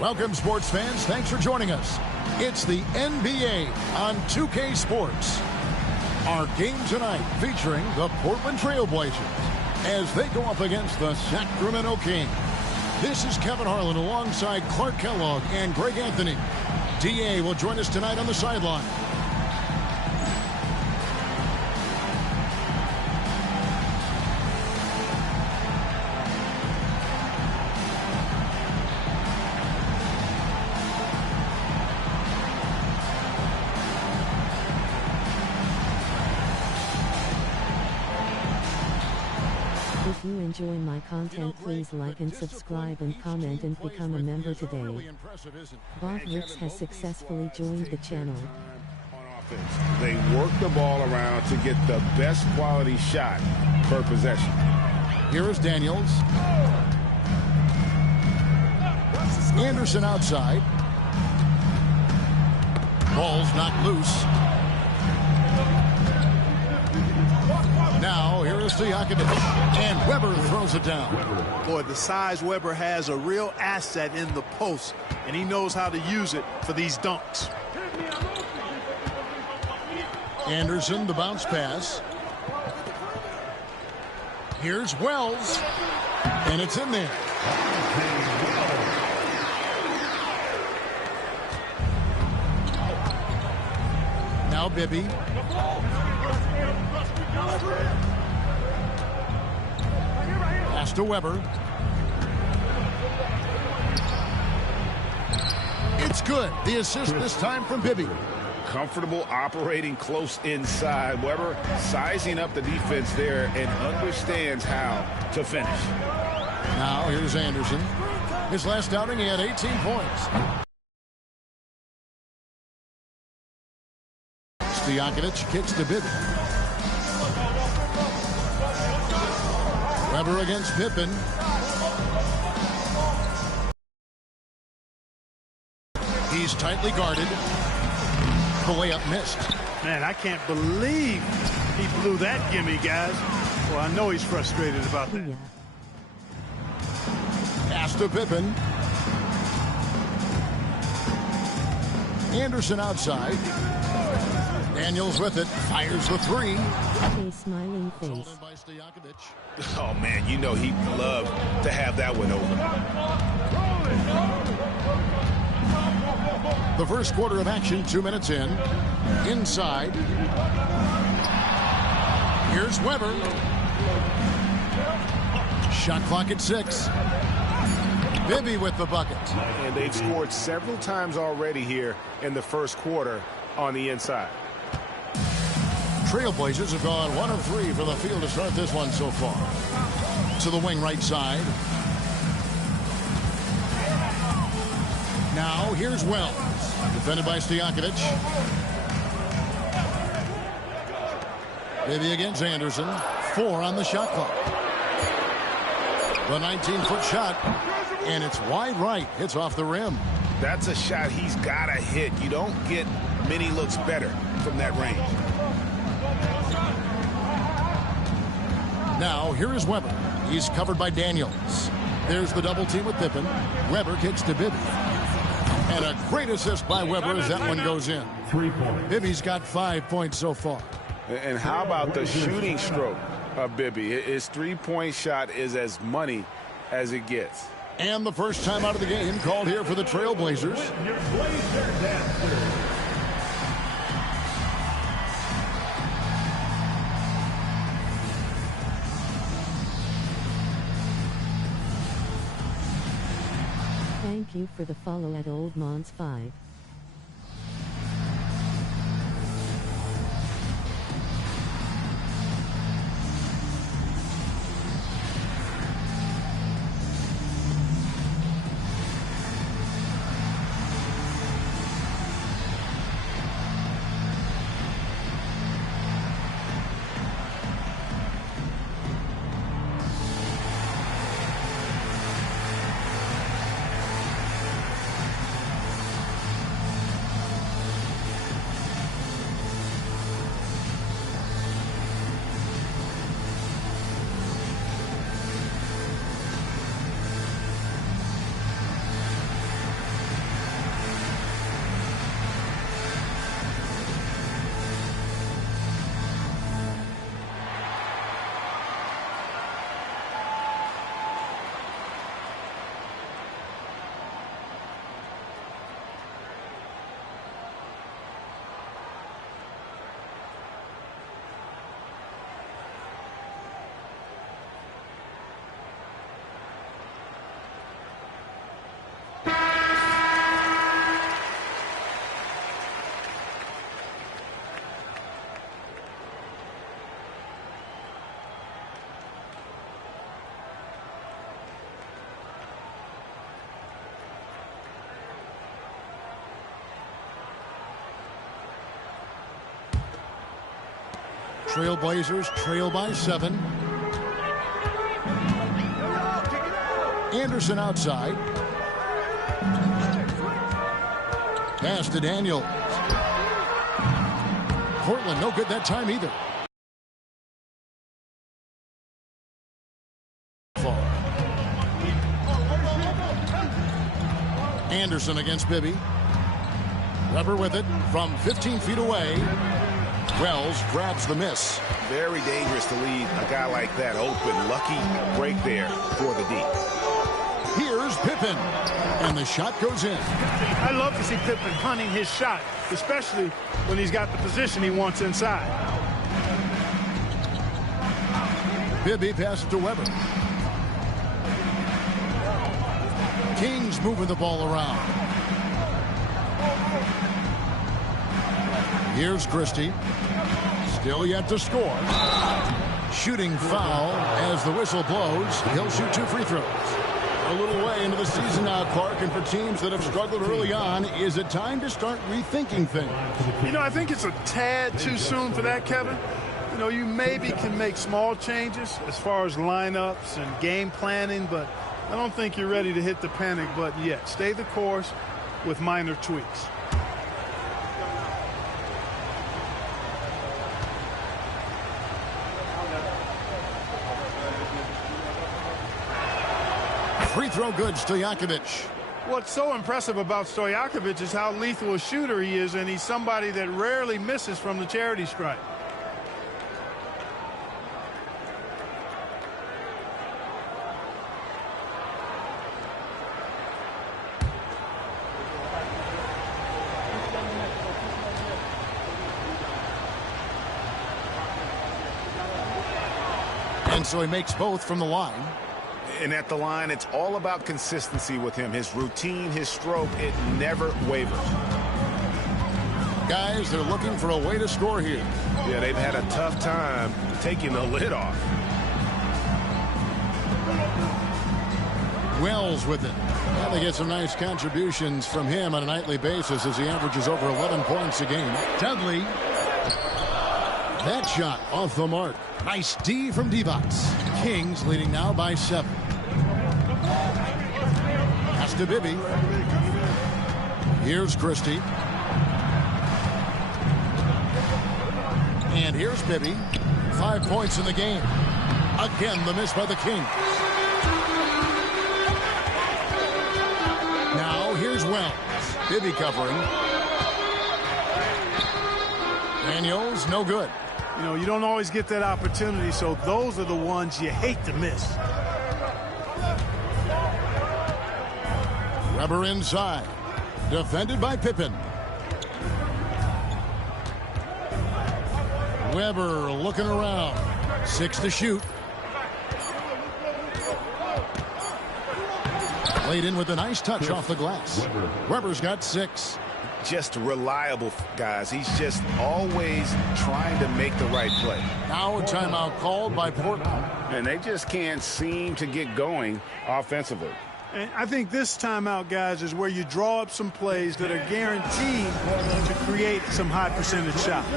Welcome, sports fans. Thanks for joining us. It's the NBA on 2K Sports. Our game tonight featuring the Portland Trailblazers as they go up against the Sacramento Kings. This is Kevin Harlan alongside Clark Kellogg and Greg Anthony. DA will join us tonight on the sideline. If you enjoy my content, please like and subscribe and comment and become a member today. Bob Ricks has successfully joined the channel. They work the ball around to get the best quality shot per possession. Here is Daniels. Anderson outside. Ball's knocked loose. Now, here is Stojakovic, and Weber throws it down. Boy, the size Weber has, a real asset in the post, and he knows how to use it for these dunks. Anderson, the bounce pass. Here's Wells, and it's in there. Now Bibby. Pass to Weber. It's good. The assist this time from Bibby. Comfortable operating close inside. Weber sizing up the defense there and understands how to finish. Now here's Anderson. His last outing, he had 18 points. Stojakovic kicks to Bibby. Weber against Pippen. He's tightly guarded. The layup missed. Man, I can't believe he blew that gimme, guys. Well, I know he's frustrated about that. Pass to Pippen. Anderson outside. Daniels with it. Fires the three. A smiling face. Oh, man, you know he'd love to have that one over. The first quarter of action, 2 minutes in. Inside. Here's Weber. Shot clock at 6. Bibby with the bucket. And they've scored several times already here in the first quarter on the inside. Trailblazers have gone 1 of 3 for the field to start this one so far. To the wing right side. Now here's Wells. Defended by Stojakovic. Bibby against Anderson. 4 on the shot clock. The 19-foot shot. And it's wide right. Hits off the rim. That's a shot he's got to hit. You don't get many looks better from that range. Now, here is Weber. He's covered by Daniels. There's the double team with Pippen. Weber kicks to Bibby. And a great assist by Weber as that one goes in. 3 points. Bibby's got 5 points so far. And how about the shooting stroke of Bibby? His three-point shot is as money as it gets. And the first time out of the game called here for the Trailblazers. Thank you for the follow at Old Mons 5. Trailblazers trail by 7. Anderson outside. Pass to Daniels. Portland no good that time either. Anderson against Bibby. Weber with it from 15 feet away. Wells grabs the miss. Very dangerous to leave a guy like that open. Lucky break there for the D. Here's Pippen, and the shot goes in. I love to see Pippen hunting his shot, especially when he's got the position he wants inside. Bibby passes to Weber. Kings moving the ball around. Here's Christie. Still yet to score. Shooting foul as the whistle blows. He'll shoot 2 free throws. A little way into the season now, Clark, and for teams that have struggled early on, is it time to start rethinking things? You know, I think it's a tad too soon for that, Kevin. You know, you maybe can make small changes as far as lineups and game planning, but I don't think you're ready to hit the panic button yet. Stay the course with minor tweaks. Free throw good, Stojakovic. What's so impressive about Stojakovic is how lethal a shooter he is, and he's somebody that rarely misses from the charity stripe. And so he makes both from the line. And at the line, it's all about consistency with him. His routine, his stroke, it never wavers. Guys, they're looking for a way to score here. Yeah, they've had a tough time taking the lid off. Wells with it. Well, they get some nice contributions from him on a nightly basis as he averages over 11 points a game. Dudley. That shot off the mark. Nice D from Divac. Kings leading now by 7. Pass to Bibby. Here's Christie. And here's Bibby. 5 points in the game. Again, the miss by the Kings. Now here's Wells. Bibby covering. Daniels, no good. You know, you don't always get that opportunity, so those are the ones you hate to miss. Weber inside. Defended by Pippen. Weber looking around. 6 to shoot. Played in with a nice touch off the glass. Weber's got 6. Just reliable, guys. He's just always trying to make the right play. Now a timeout called by Portland. And they just can't seem to get going offensively. And I think this timeout, guys, is where you draw up some plays that are guaranteed to create some high percentage shots.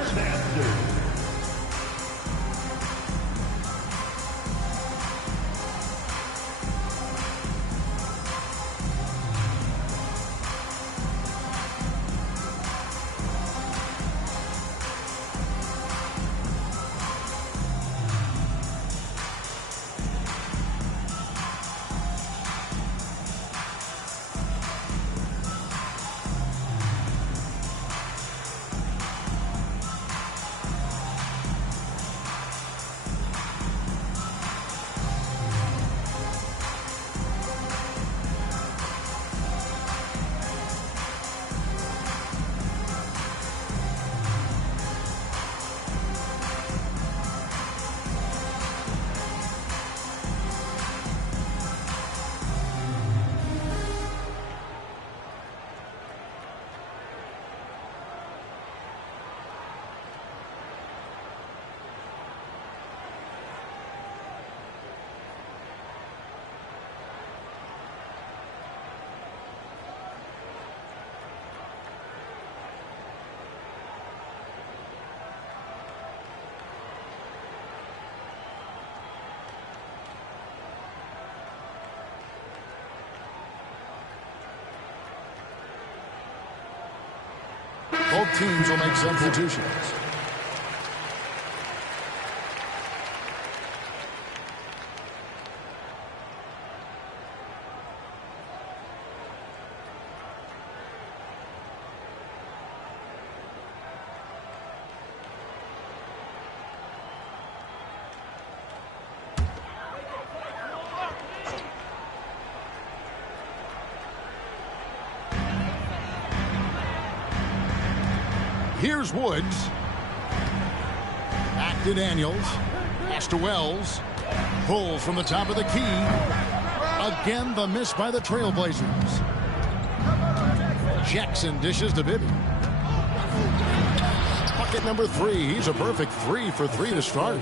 Both teams will make substitutions. Here's Woods. Back to Daniels. Pass to Wells. Pulls from the top of the key. Again, the miss by the Trailblazers. Jackson dishes to Bibby. Bucket number 3. He's a perfect 3 for 3 to start.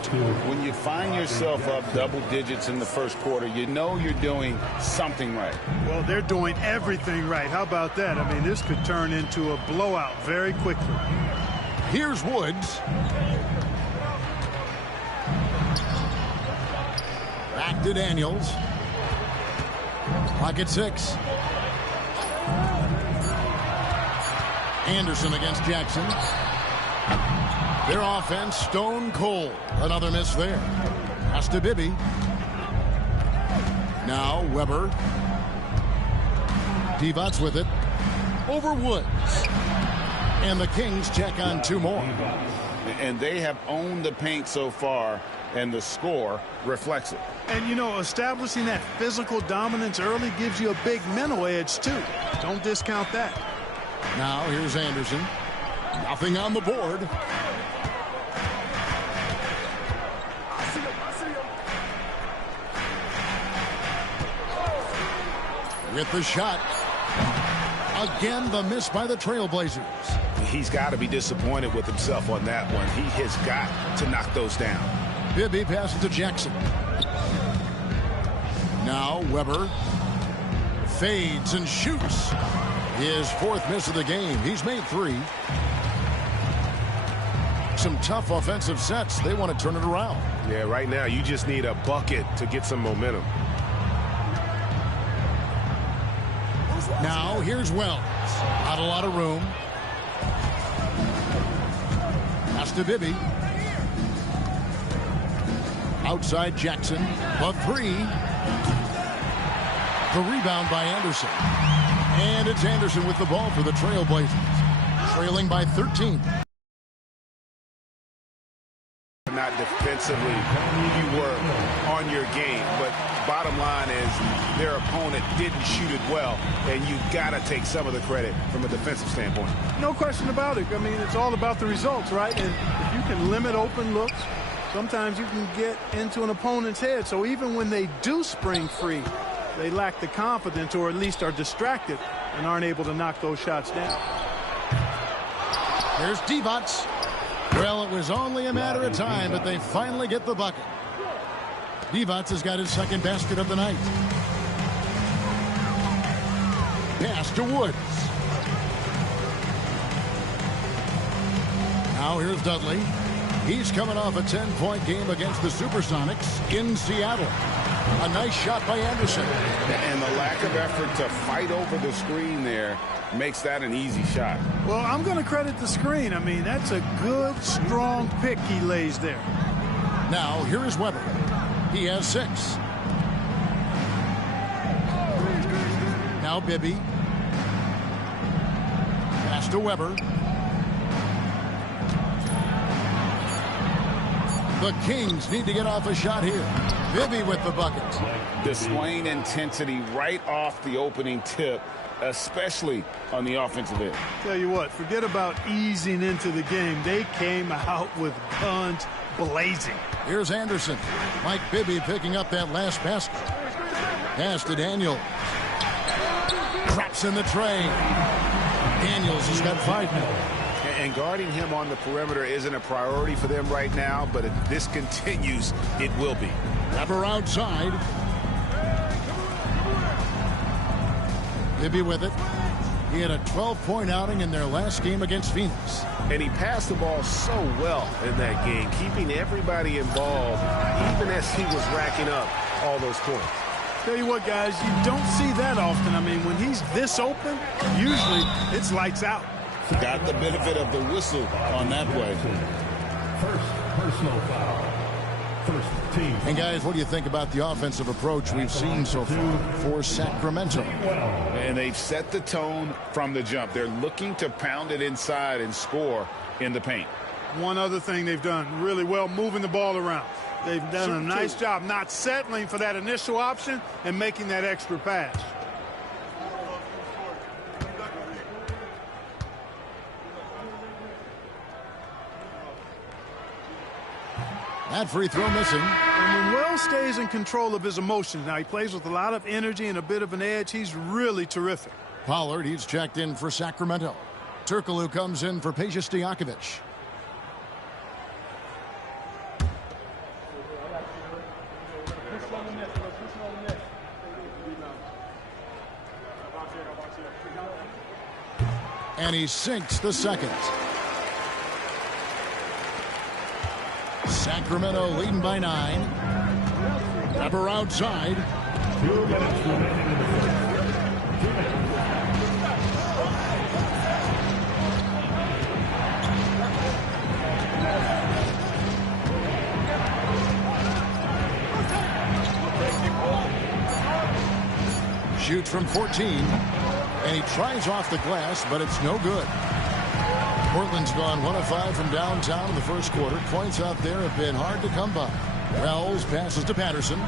When you find yourself up double digits in the first quarter, you know you're doing something right. Well, they're doing everything right. How about that? I mean, this could turn into a blowout very quickly. Here's Woods. Back to Daniels. Pocket 6. Anderson against Jackson. Their offense stone cold. Another miss there. Pass to Bibby. Now Weber. Divac with it. Over Woods. And the Kings check on 2 more. And they have owned the paint so far, and the score reflects it. And, you know, establishing that physical dominance early gives you a big mental edge, too. Don't discount that. Now here's Anderson. Nothing on the board. With the shot. Again, the miss by the Trailblazers. He's got to be disappointed with himself on that one. He has got to knock those down. Bibby passes to Jackson. Now Weber fades and shoots. His 4th miss of the game. He's made 3. Some tough offensive sets. They want to turn it around. Yeah, right now you just need a bucket to get some momentum. Now here's Wells. Not a lot of room. Pass to Bibby. Outside Jackson. The 3. The rebound by Anderson. And it's Anderson with the ball for the Trailblazers. Trailing by 13. Not defensively, you were on your game, but bottom line is their opponent didn't shoot it well, and you got to take some of the credit from a defensive standpoint. No question about it. I mean, it's all about the results, right? And if you can limit open looks, sometimes you can get into an opponent's head. So even when they do spring free, they lack the confidence or at least are distracted and aren't able to knock those shots down. There's Divac. Well, it was only a matter of time, but they finally get the bucket. Divac has got his 2nd basket of the night. Pass to Woods. Now here's Dudley. He's coming off a 10-point game against the Supersonics in Seattle. A nice shot by Anderson. And the lack of effort to fight over the screen there makes that an easy shot. Well, I'm going to credit the screen. I mean, that's a good, strong pick he lays there. Now, here is Weber. He has 6. Now Bibby. Pass to Weber. The Kings need to get off a shot here. Bibby with the bucket. Displaying intensity right off the opening tip, especially on the offensive end. Tell you what, forget about easing into the game. They came out with guns blazing. Here's Anderson. Mike Bibby picking up that last basket. Pass to Daniels. Drops in the tray. Daniels has got 5 now. And guarding him on the perimeter isn't a priority for them right now, but if this continues, it will be. Weber outside. Bibby with it. He had a 12-point outing in their last game against Phoenix. And he passed the ball so well in that game, keeping everybody involved, even as he was racking up all those points. Tell you what, guys, you don't see that often. I mean, when he's this open, usually it's lights out. Got the benefit of the whistle on that play. First personal foul. First team. And guys, what do you think about the offensive approach we've seen so far for Sacramento? And they've set the tone from the jump. They're looking to pound it inside and score in the paint. One other thing they've done really well, moving the ball around. They've done a nice job not settling for that initial option and making that extra pass. That free throw missing. And when Wells stays in control of his emotions, now he plays with a lot of energy and a bit of an edge, he's really terrific. Pollard, he's checked in for Sacramento. Turkoglu comes in for Peja Stojakovic. And he sinks the second. Sacramento leading by 9. Weber outside. 2 minutes remaining in the first. 2 minutes. Shoots from 14. And he tries off the glass, but it's no good. Portland's gone 1 of 5 from downtown in the first quarter. Points out there have been hard to come by. Wells passes to Patterson.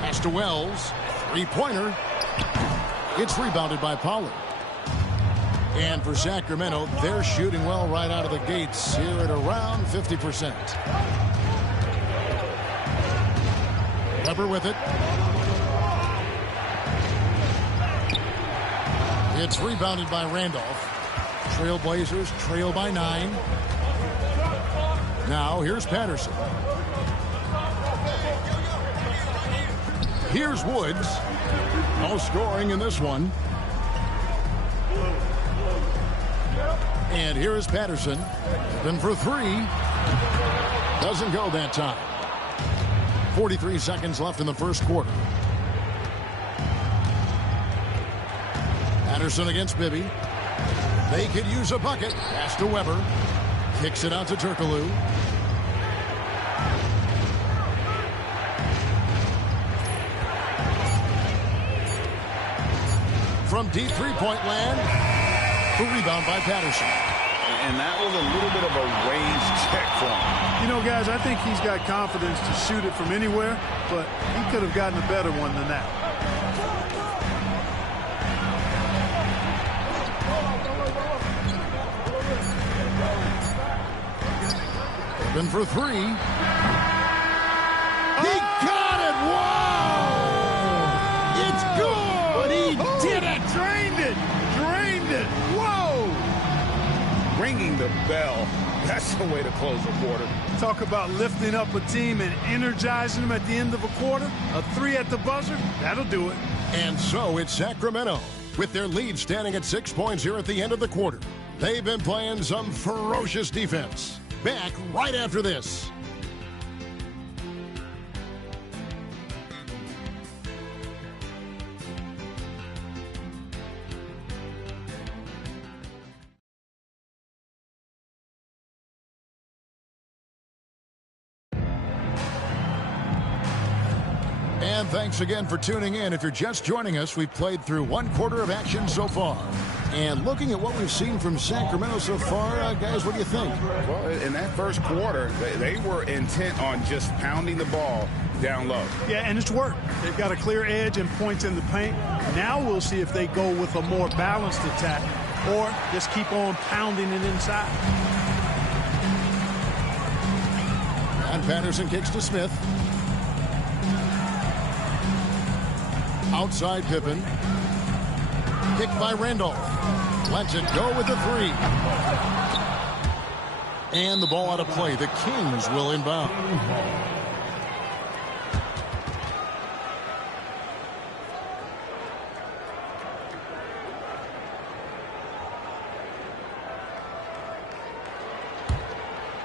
Pass to Wells. Three-pointer. It's rebounded by Pollard. And for Sacramento, they're shooting well right out of the gates here at around 50%. Weber with it. It's rebounded by Randolph. Trailblazers trail by 9. Now here's Patterson. Here's Woods. No scoring in this one. And here is Patterson. Then for 3. Doesn't go that time. 43 seconds left in the first quarter. Patterson against Bibby. They could use a bucket. Pass to Weber. Kicks it out to Turkoglu. From deep three-point land. The rebound by Patterson. And that was a little bit of a range check for him. You know, guys, I think he's got confidence to shoot it from anywhere, but he could have gotten a better one than that. Then for 3. He got it! Whoa! It's good! He did it! Drained it! Drained it! Whoa! Ringing the bell. That's the way to close a quarter. Talk about lifting up a team and energizing them at the end of a quarter. A 3 at the buzzer, that'll do it. And so it's Sacramento, with their lead standing at 6 points here at the end of the quarter. They've been playing some ferocious defense. Back right after this. And thanks again for tuning in. If you're just joining us, we've played through 1 quarter of action so far. And looking at what we've seen from Sacramento so far, guys, what do you think? Well, in that first quarter, they were intent on just pounding the ball down low. Yeah, and it's worked. They've got a clear edge and points in the paint. Now we'll see if they go with a more balanced attack or just keep on pounding it inside. And Patterson kicks to Smith. Outside Pippen. Kicked by Randolph. Lets it go with the 3. And the ball out of play. The Kings will inbound.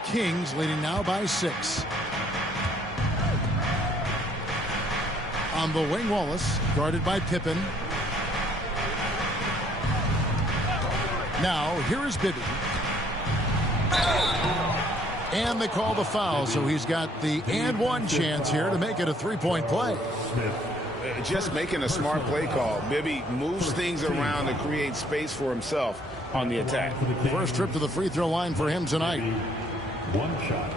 Kings leading now by 6. On the wing, Wallace, guarded by Pippen. Now, here is Bibby. And they call the foul, so he's got the and one chance here to make it a three-point play. Just making a smart play call. Bibby moves things around to create space for himself on the attack. First trip to the free throw line for him tonight. One shot.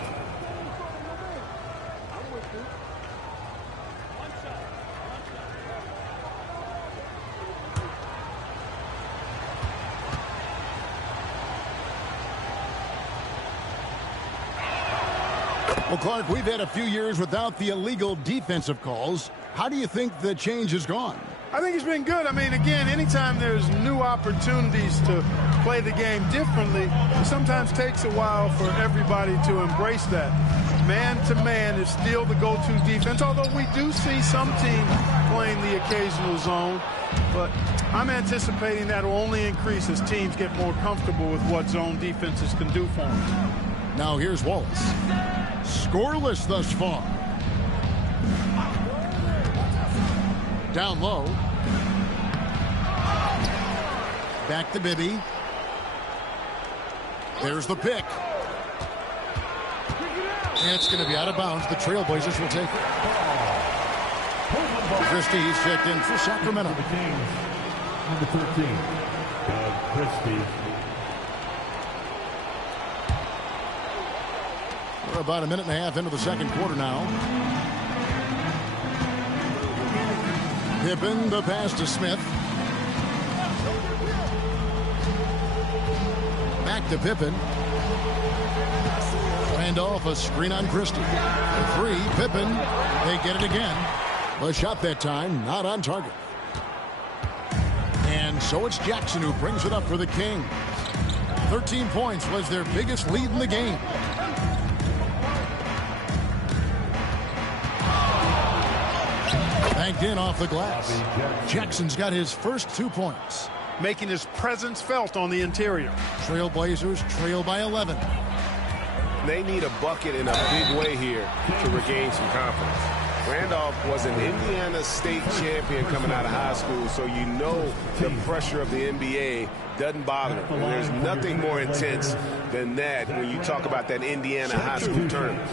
Well, Clark, we've had a few years without the illegal defensive calls. How do you think the change has gone? I think it's been good. I mean, again, anytime there's new opportunities to play the game differently, it sometimes takes a while for everybody to embrace that. Man-to-man is still the go-to defense, although we do see some teams playing the occasional zone. But I'm anticipating that will only increase as teams get more comfortable with what zone defenses can do for them. Now here's Wallace. Scoreless thus far. Down low. Back to Bibby. There's the pick. And it's going to be out of bounds. The Trailblazers will take it. Christie's checked in for Sacramento. Number 13, Doug Christie. We're about a minute and a half into the second quarter now. Pippen, the pass to Smith. Back to Pippen. Randolph, a screen on Christie. The three, Pippen. They get it again. A shot that time, not on target. And so it's Jackson who brings it up for the Kings. 13 points was their biggest lead in the game. Banked in off the glass. Jackson's got his first 2 points. Making his presence felt on the interior. Trailblazers trail by 11. They need a bucket in a big way here to regain some confidence. Randolph was an Indiana State champion coming out of high school, so you know the pressure of the NBA doesn't bother him. And there's nothing more intense than that when you talk about that Indiana high school tournament.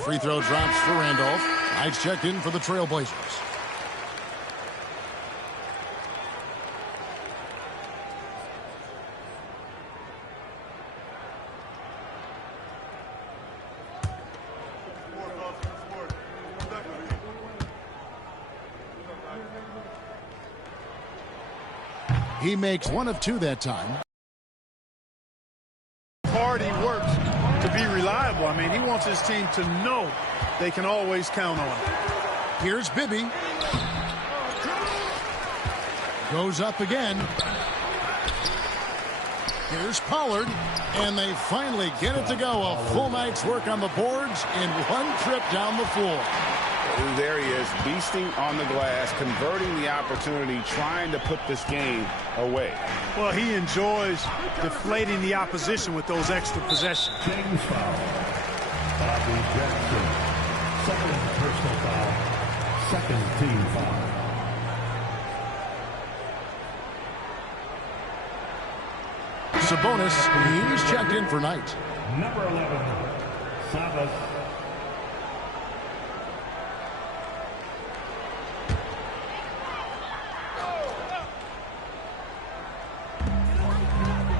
Free throw drops for Randolph. Knights checked in for the Trailblazers. He makes one of two that time. Hard he works to be reliable. I mean, he wants his team to know they can always count on him. Here's Bibby. Goes up again. Here's Pollard. And they finally get it to go. A full night's work on the boards in one trip down the floor. There he is, beasting on the glass, converting the opportunity, trying to put this game away. Well, he enjoys deflating the opposition with those extra possessions. James foul. Bobby Jackson. Second personal foul. Second team foul. Sabonis, he's checked in for Knight. Number 11, Sabas.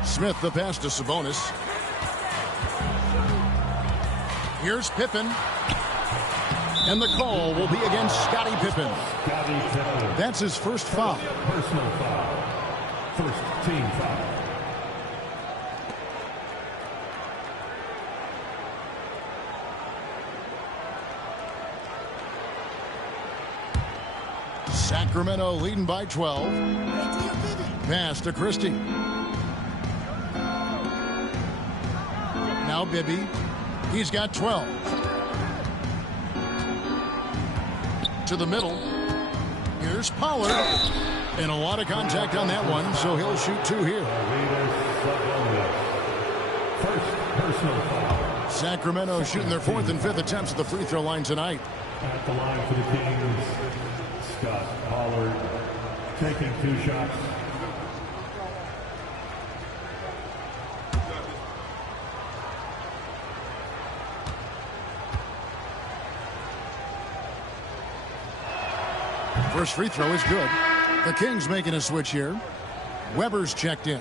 Smith, the pass to Sabonis. Here's Pippen. And the call will be against Scottie Pippen. Scottie Pippen. That's his first foul. Personal foul. First team foul. Sacramento leading by 12. Pass to Christie. Now Bibby. He's got 12. To the middle. Here's Pollard. And a lot of contact on that one, so he'll shoot 2 here. First personal foul. Sacramento shooting their 4th and 5th attempts at the free throw line tonight. At the line for the Kings, Scott Pollard taking 2 shots. First free throw is good. The Kings making a switch here. Weber's checked in.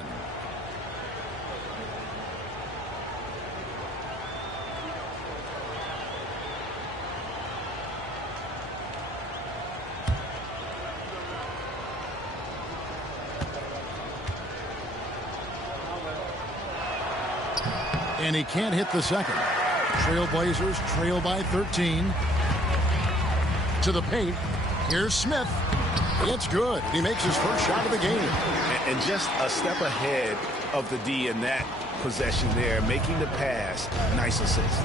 And he can't hit the second. Trailblazers trail by 13. To the paint. Here's Smith. It's good. He makes his first shot of the game. And just a step ahead of the D in that possession there, making the pass. Nice assist.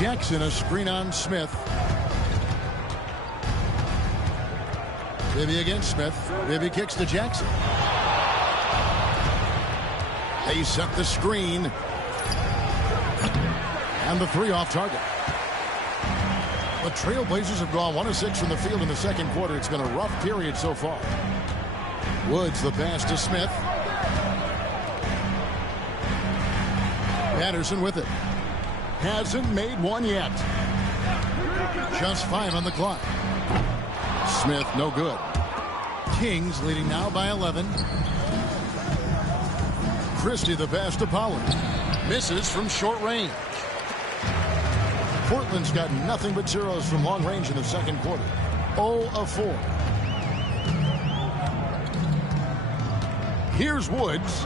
Jackson, a screen on Smith. Bibby against Smith. Bibby kicks to Jackson. They set the screen. And the 3 off target. The Trailblazers have gone 1 of 6 from the field in the second quarter. It's been a rough period so far. Woods the pass to Smith. Patterson with it. Hasn't made one yet. Just 5 on the clock. Smith no good. Kings leading now by 11. Christie the pass to Pollard. Misses from short range. Portland's got nothing but zeros from long range in the second quarter. 0 of 4. Here's Woods.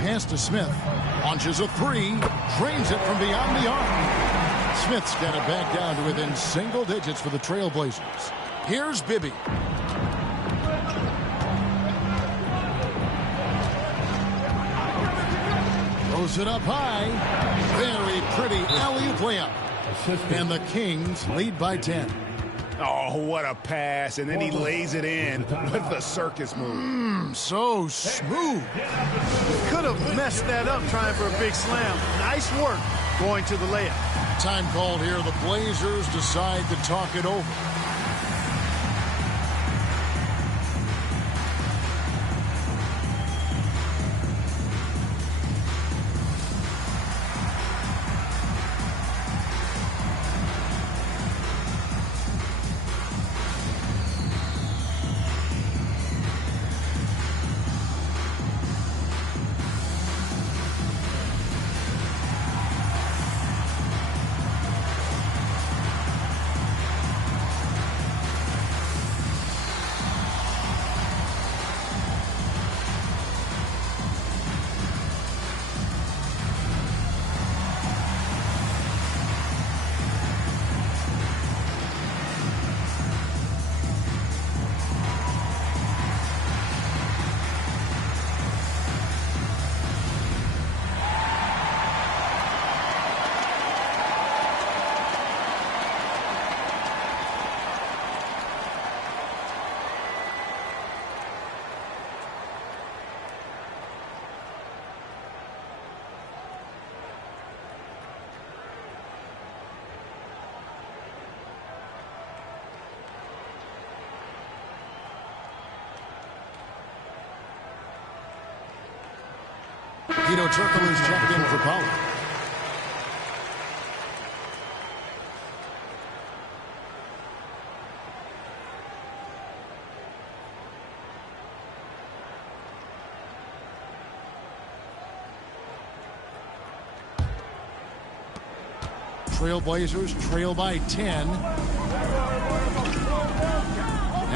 Pass to Smith. Launches a 3. Drains it from beyond the arc. Smith's got it back down to within single digits for the Trailblazers. Here's Bibby. Throws it up high. Very pretty alley-oop layup. And the Kings lead by 10. Oh, what a pass. And then he lays it in with the circus move. So smooth. Could have messed that up trying for a big slam. Nice work going to the layup. Time called here. The Blazers decide to talk it over. Guido Turkel is checked in for Pollard. Trailblazers trail by 10.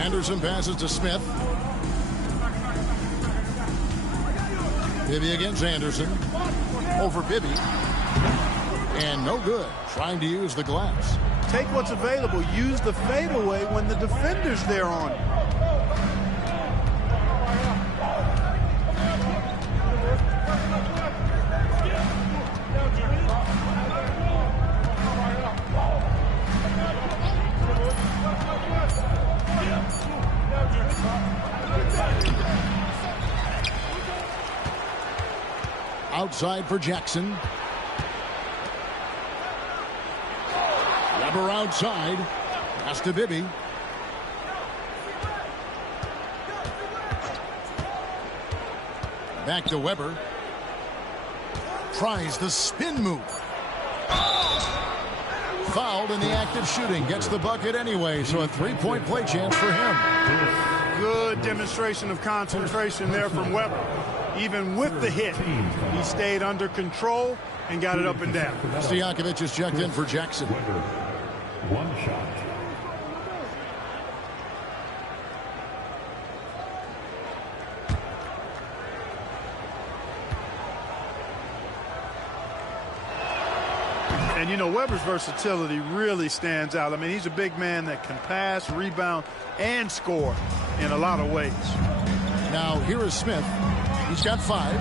Anderson passes to Smith. Bibby against Anderson. Over Bibby. And no good. Trying to use the glass. Take what's available. Use the fadeaway when the defender's there on you. outside for Jackson. Weber outside. Pass to Bibby. Back to Weber. Tries the spin move. Fouled in the act of shooting. Gets the bucket anyway, so a three-point play chance for him. Good demonstration of concentration there from Weber. Even with the hit, he stayed under control and got it up and down. Stojakovic is checked in for Jackson. Weber, one shot. And, you know, Weber's versatility really stands out. I mean, he's a big man that can pass, rebound, and score in a lot of ways. Now, here is Smith. He's got 5.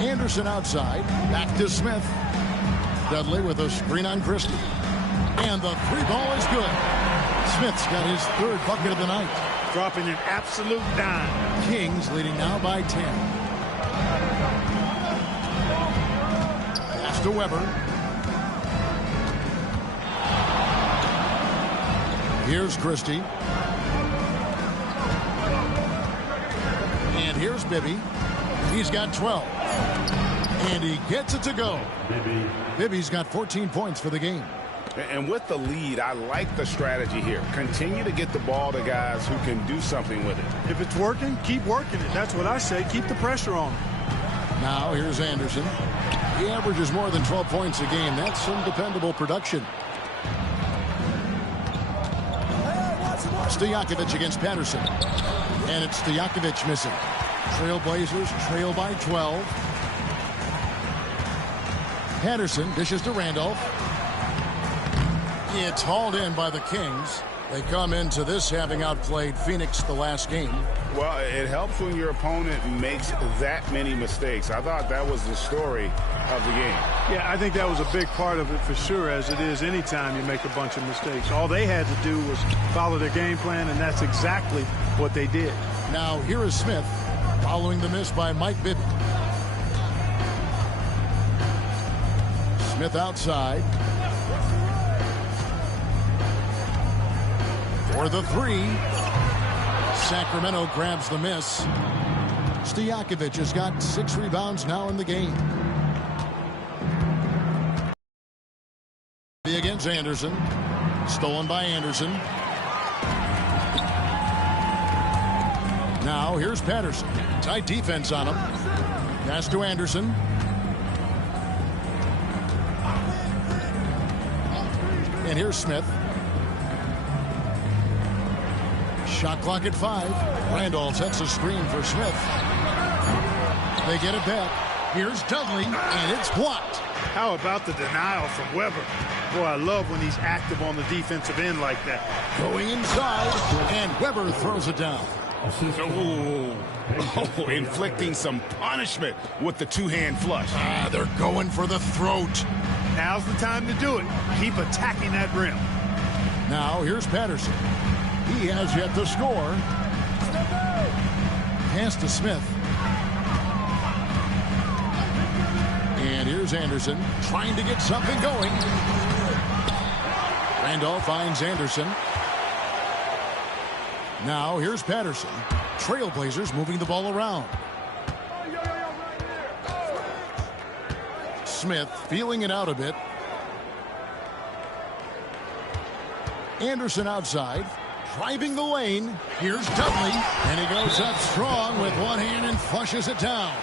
Anderson outside. Back to Smith. Dudley with a screen on Christie. And the 3-ball is good. Smith's got his 3rd bucket of the night. Dropping an absolute dime. Kings leading now by 10. Pass to Weber. Here's Christie. And here's Bibby. He's got 12. And he gets it to go. Bibby's got 14 points for the game. And with the lead, I like the strategy here. Continue to get the ball to guys who can do something with it. If it's working, keep working it. That's what I say. Keep the pressure on him. Now here's Anderson. He averages more than 12 points a game. That's some dependable production. Stojakovic against Patterson. And it's Stojakovic missing. Trailblazers trail by 12. Patterson dishes to Randolph. It's hauled in by the Kings. They come into this having outplayed Phoenix the last game. Well, it helps when your opponent makes that many mistakes. I thought that was the story of the game. Yeah, I think that was a big part of it for sure, as it is anytime you make a bunch of mistakes. All they had to do was follow their game plan, and that's exactly what they did. Now here is Smith following the miss by Mike Bibby. Smith outside. For the 3. Sacramento grabs the miss. Stojakovic has got 6 rebounds now in the game. Against Anderson. Stolen by Anderson. Now here's Patterson. Tight defense on him. Pass to Anderson. And here's Smith. Shot clock at 5. Randolph sets a screen for Smith. They get it back. Here's Dudley, and it's blocked. How about the denial from Weber? Boy, I love when he's active on the defensive end like that. Going inside, and Weber throws it down. Inflicting some punishment with the 2-hand flush. They're going for the throat. Now's the time to do it. Keep attacking that rim. Now here's Patterson. He has yet to score. Pass to Smith. And here's Anderson trying to get something going. Randolph finds Anderson. Now here's Patterson. Trailblazers moving the ball around. Smith feeling it out a bit. Anderson outside. Driving the lane. Here's Dudley. And he goes up strong with one hand and flushes it down.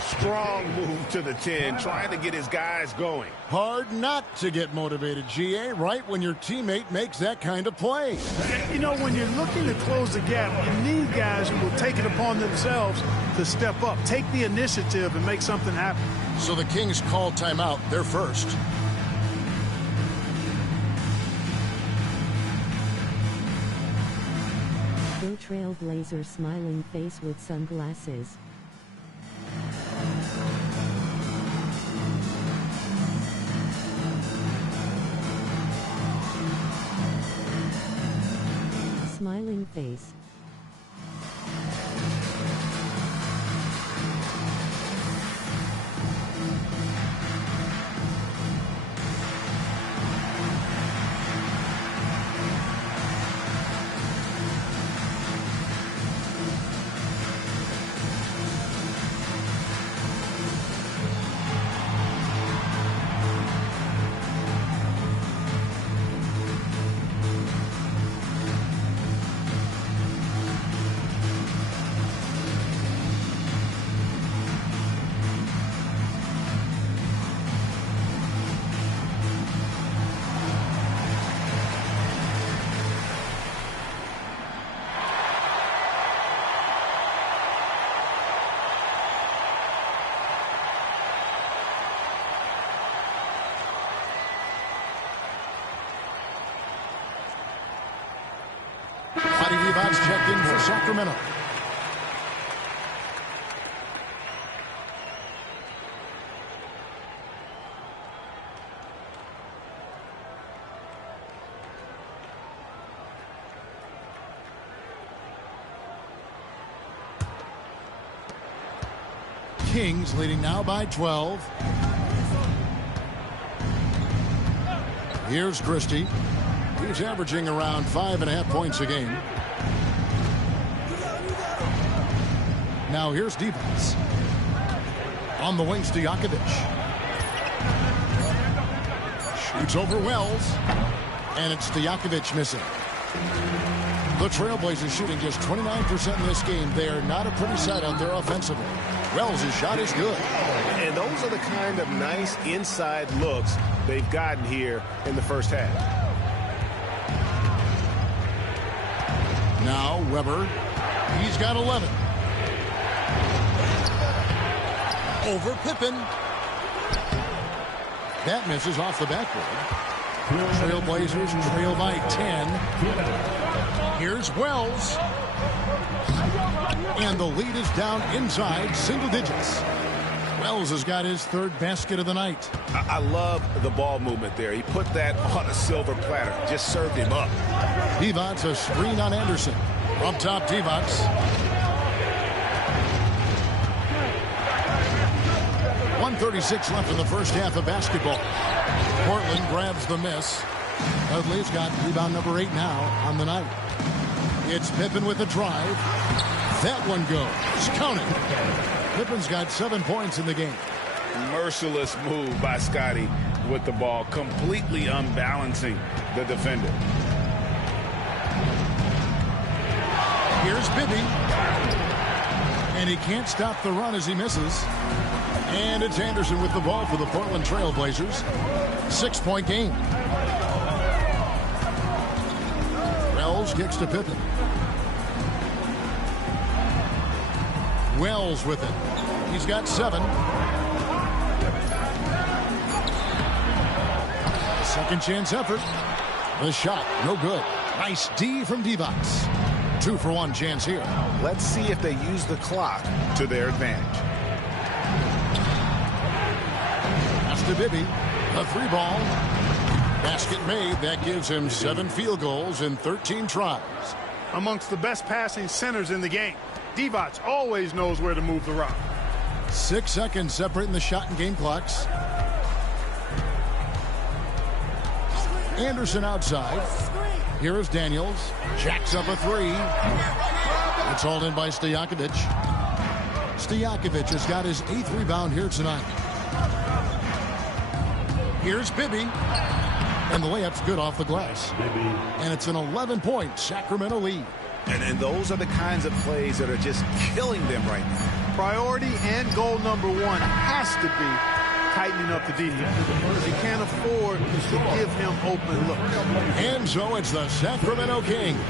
Strong move to the 10, trying to get his guys going. Hard not to get motivated, GA, right when your teammate makes that kind of play. You know, when you're looking to close the gap, you need guys who will take it upon themselves to step up, take the initiative, and make something happen. So the Kings call timeout. They're first. Go Trailblazer smiling face with sunglasses. Smiling face. Scotty Levi's checked in for Sacramento. Kings leading now by 12. Here's Christie. He's averaging around 5.5 points a game. Now here's Divac. On the wing, Stojakovic. Shoots over Wells. And it's Stojakovic missing. The Trailblazers shooting just 29% in this game. They are not a pretty sight out there offensively. Wells' shot is good. And those are the kind of nice inside looks they've gotten here in the first half. Now Weber. He's got 11. Over Pippen. That misses off the backboard. Trailblazers trail by 10. Here's Wells. And the lead is down inside single digits. Wells has got his third basket of the night. I love the ball movement there. He put that on a silver platter. Just served him up. Divac, a screen on Anderson. Up top, Divac. .136 left in the first half of basketball. Portland grabs the miss. Dudley's got rebound number 8 now on the night. It's Pippen with a drive. That one goes. Count it. Pippen's got 7 points in the game. Merciless move by Scotty with the ball, completely unbalancing the defender. Here's Bibby. And he can't stop the run as he misses. And it's Anderson with the ball for the Portland Trailblazers. 6-point game. Wells kicks to Pippen. Wells with it. He's got 7. Second chance effort. The shot, no good. Nice D from Divac. 2-for-1 chance here. Let's see if they use the clock to their advantage. That's to Bibby. A 3-ball. Basket made. That gives him 7 field goals in 13 tries. Amongst the best passing centers in the game. Divac always knows where to move the rock. 6 seconds separating the shot and game clocks. Anderson outside. Here is Daniels. Jacks up a 3. It's hauled in by Stojakovic. Stojakovic has got his 8th rebound here tonight. Here's Bibby. And the layup's good off the glass. And it's an 11-point Sacramento lead. And those are the kinds of plays that are just killing them right now. Priority and goal number 1 has to be tightening up the defense. You can't afford to give him open looks. And so it's the Sacramento Kings.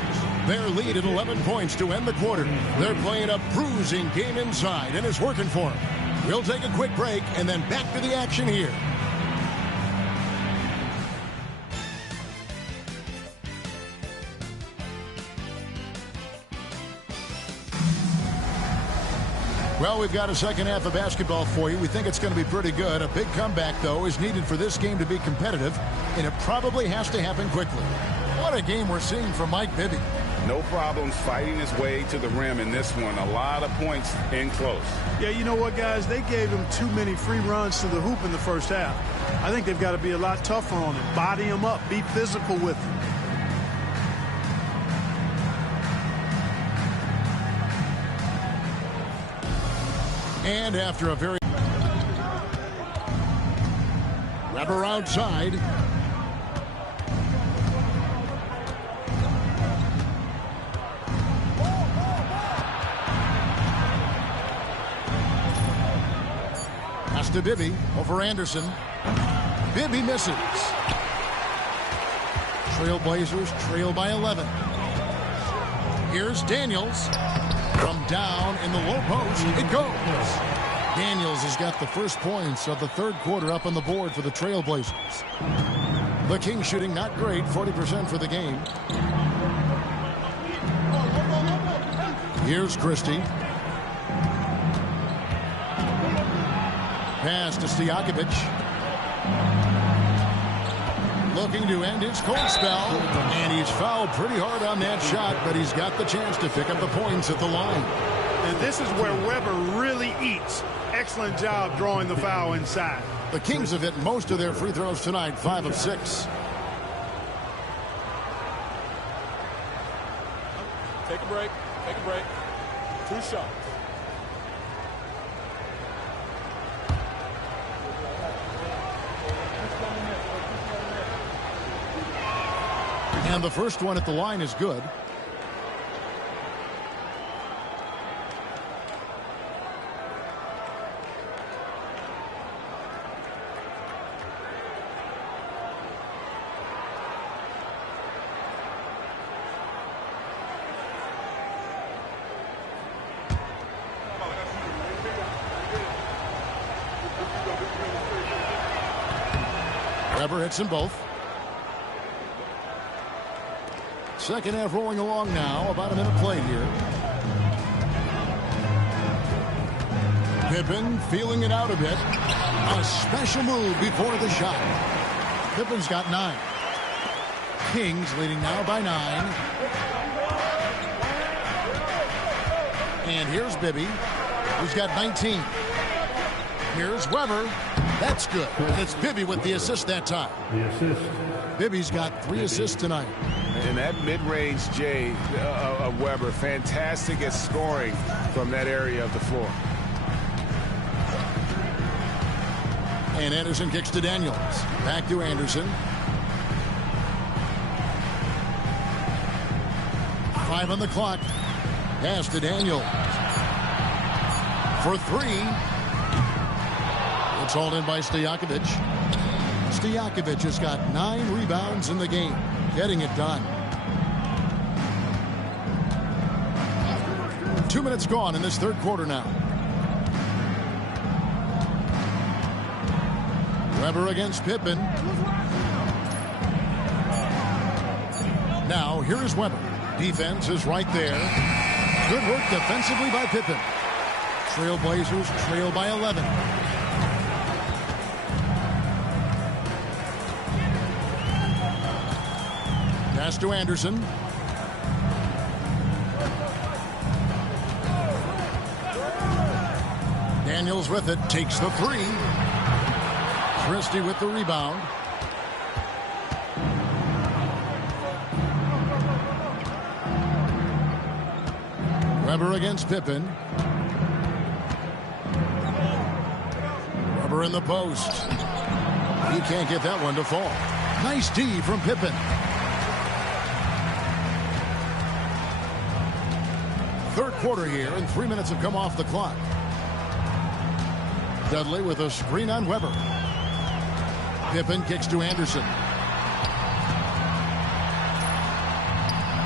Their lead at 11 points to end the quarter. They're playing a bruising game inside, and it's working for them. We'll take a quick break and then back to the action here. Well, we've got a second half of basketball for you. We think it's going to be pretty good. A big comeback, though, is needed for this game to be competitive, and it probably has to happen quickly. What a game we're seeing from Mike Bibby. No problems fighting his way to the rim in this one. A lot of points in close. Yeah, you know what, guys? They gave him too many free runs to the hoop in the first half. I think they've got to be a lot tougher on him. Body him up. Be physical with him. And after a very Weber outside. Pass to Bibby over Anderson. Bibby misses. Trailblazers trail by 11. Here's Daniels. From down in the low post, it goes. Daniels has got the first points of the third quarter up on the board for the Trailblazers. The Kings shooting not great, 40% for the game. Here's Christie. Pass to Stojakovic. Looking to end his cold spell. And he's fouled pretty hard on that shot, but he's got the chance to pick up the points at the line. And this is where Weber really eats. Excellent job drawing the foul inside. The Kings have hit most of their free throws tonight, 5 of 6. Take a break. Take a break. 2 shots. And the first one at the line is good. Weber hits them both. Second half rolling along now. About a minute played here. Pippen feeling it out a bit. A special move before the shot. Pippen's got 9. Kings leading now by 9. And here's Bibby, who's got 19. Here's Weber. That's good. And it's Bibby with the assist that time. The assist. Bibby's got 3 assists tonight. And that mid-range J of Weber, fantastic at scoring from that area of the floor. And Anderson kicks to Daniels. Back to Anderson. 5 on the clock. Pass to Daniels. For 3. It's hauled in by Stojakovic. Stojakovic has got 9 rebounds in the game. Getting it done. 2 minutes gone in this third quarter now. Weber against Pippen. Now here is Weber. Defense is right there. Good work defensively by Pippen. Trailblazers trail by 11. Pass to Anderson. Daniels with it, takes the 3. Christie with the rebound. Weber against Pippen. Weber in the post. He can't get that one to fall. Nice D from Pippen. Third quarter here, and 3 minutes have come off the clock. Dudley with a screen on Weber. Pippen kicks to Anderson.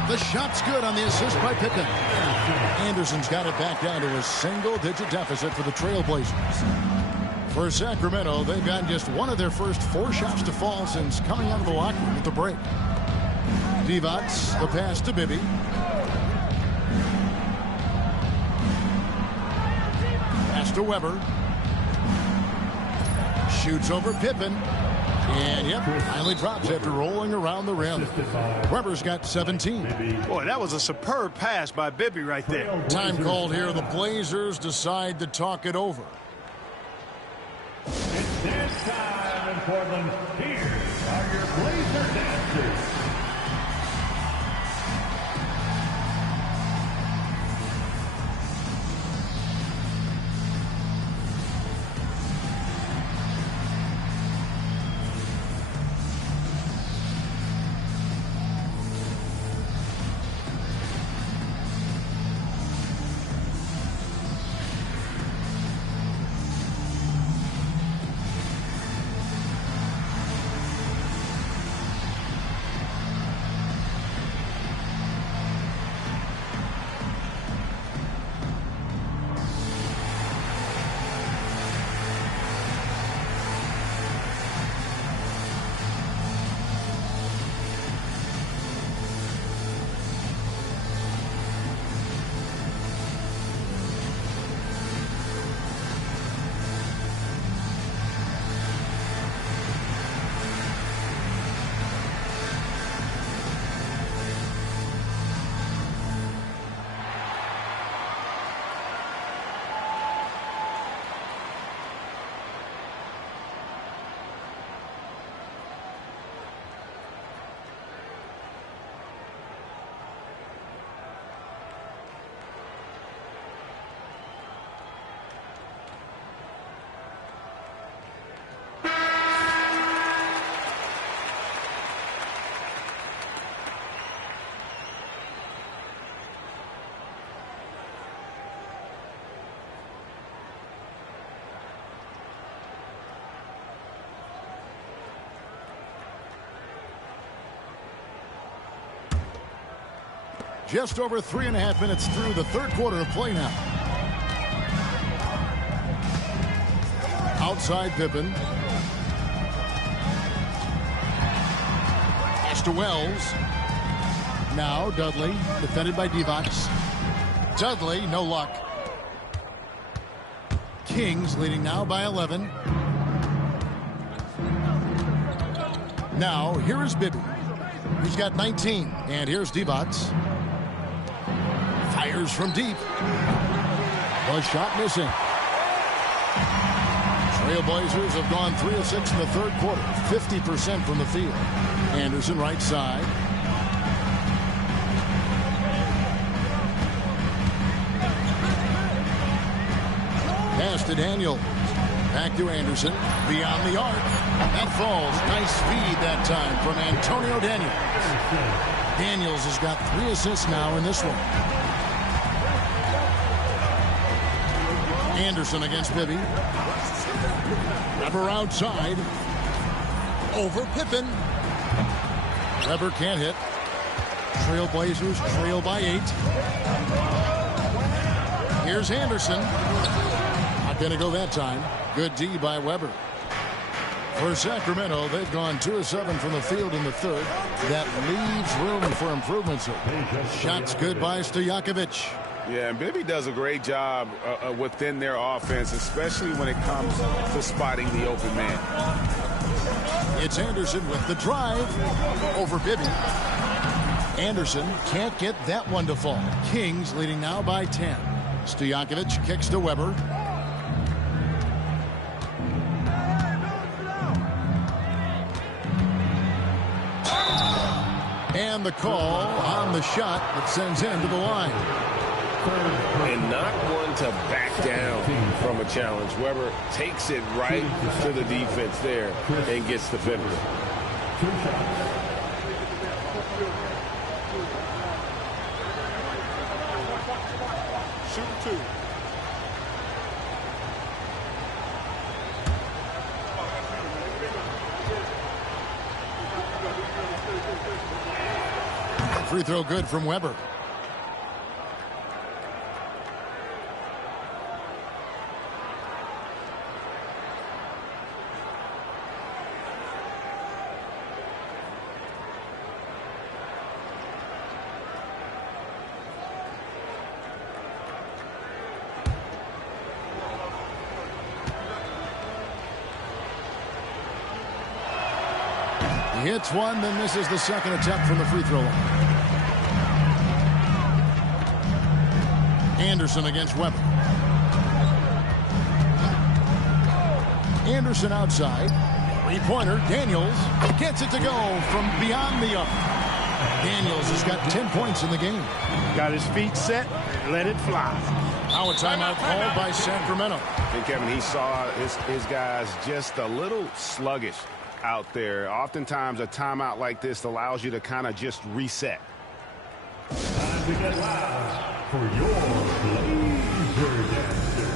The shot's good on the assist by Pippen. Anderson's got it back down to a single-digit deficit for the Trailblazers. For Sacramento, they've gotten just one of their first 4 shots to fall since coming out of the locker room at the break. Divac, the pass to Bibby. Pass to Weber. Shoots over Pippen. And, yep, finally drops after rolling around the rim. Weber's got 17. Boy, that was a superb pass by Bibby right there. Time called here. The Blazers decide to talk it over. It's dance time in Portland. Here are your Blazer dancers. Just over 3.5 minutes through the third quarter of play now. Outside Pippen. Pass to Wells. Now Dudley, defended by Divac. Dudley, no luck. Kings leading now by 11. Now, here is Bibby. He's got 19. And here's Divac. Fires from deep. The shot missing. Trailblazers have gone 3 of 6 in the third quarter. 50% from the field. Anderson right side. Pass to Daniels. Back to Anderson. Beyond the arc. That falls. Nice speed that time from Antonio Daniels. Daniels has got 3 assists now in this one. Anderson against Bibby. Weber outside. Over Pippen. Weber can't hit. Trailblazers trail by 8. Here's Anderson. Not going to go that time. Good D by Weber. For Sacramento, they've gone 2 of 7 from the field in the third. That leaves room for improvements. Shots good by Stojakovic. Yeah, and Bibby does a great job within their offense, especially when it comes to spotting the open man. It's Anderson with the drive over Bibby. Anderson can't get that one to fall. Kings leading now by 10. Stojakovic kicks to Weber. And the call on the shot that sends him to the line. And not one to back down from a challenge. Weber takes it right to the defense there and gets the 50. Shoot 2. Free throw good from Weber. He hits one, then misses the second attempt from the free throw line. Anderson against Weber. Anderson outside. Three-pointer. Daniels gets it to go from beyond the arc. Daniels has got 10 points in the game. Got his feet set. Let it fly. Now a timeout called by Sacramento. And Kevin, he saw his guys just a little sluggish out there. Oftentimes a timeout like this allows you to kind of just reset. Time to get loud for your Blazer Dancer.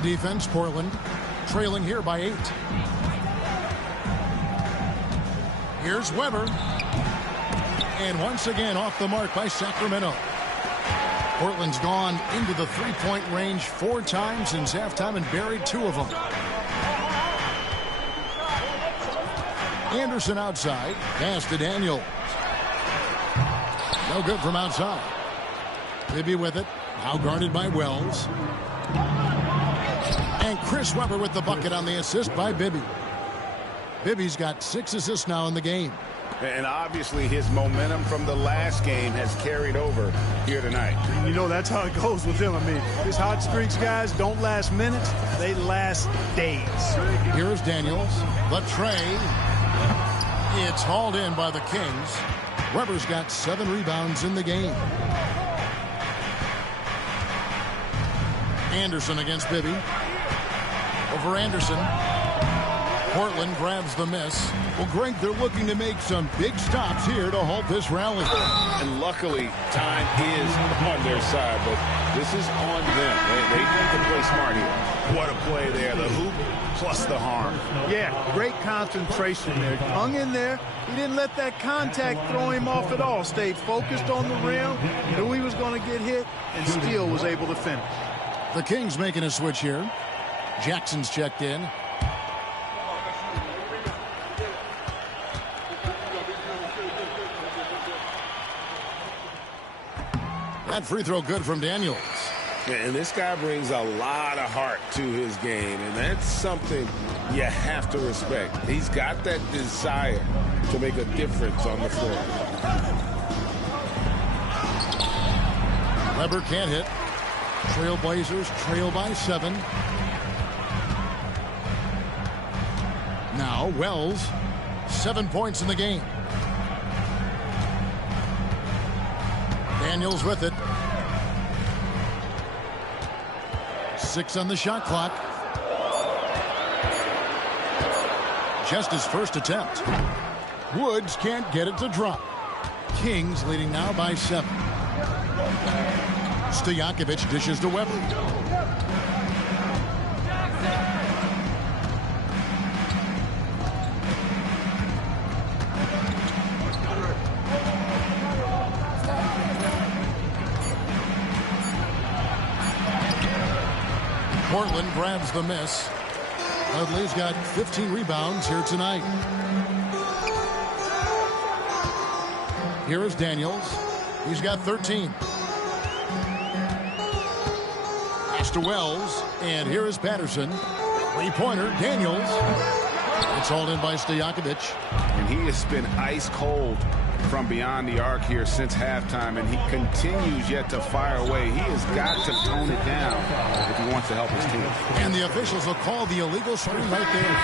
On defense, Portland trailing here by 8. Here's Weber. And once again off the mark by Sacramento. Portland's gone into the three-point range 4 times since halftime and buried 2 of them. Anderson outside. Pass to Daniels. No good from outside. Bibby with it. Now guarded by Wells. And Chris Webber with the bucket on the assist by Bibby. Bibby's got 6 assists now in the game. And obviously his momentum from the last game has carried over here tonight. You know, that's how it goes with him. I mean, his hot streaks, guys, don't last minutes. They last days. Here's Daniels. The tray. It's hauled in by the Kings. Weber's got 7 rebounds in the game. Anderson against Bibby. Over Anderson. Portland grabs the miss. Well, Greg, they're looking to make some big stops here to halt this rally. And luckily, time is on their side, but this is on them. They need to play smart here. What a play there. The hoop plus the harm. Yeah, great concentration there. Hung in there. He didn't let that contact throw him off at all. Stayed focused on the rim. Knew he was going to get hit, and still was able to finish. The Kings making a switch here. Jackson's checked in. That free throw good from Daniels. And this guy brings a lot of heart to his game, and that's something you have to respect. He's got that desire to make a difference on the floor. Weber can't hit. Trailblazers trail by 7. Now Wells, 7 points in the game. Daniels with it. 6 on the shot clock. Just his first attempt. Woods can't get it to drop. Kings leading now by 7. Stojakovic dishes to Weber. Portland grabs the miss. Dudley's got 15 rebounds here tonight. Here is Daniels. He's got 13. Pass to Wells. And here is Patterson. Three-pointer, Daniels. It's hauled in by Stojakovic. And he has been ice cold from beyond the arc here since halftime, and he continues yet to fire away. He has got to tone it down if he wants to help his team. And the officials will call the illegal screen right there.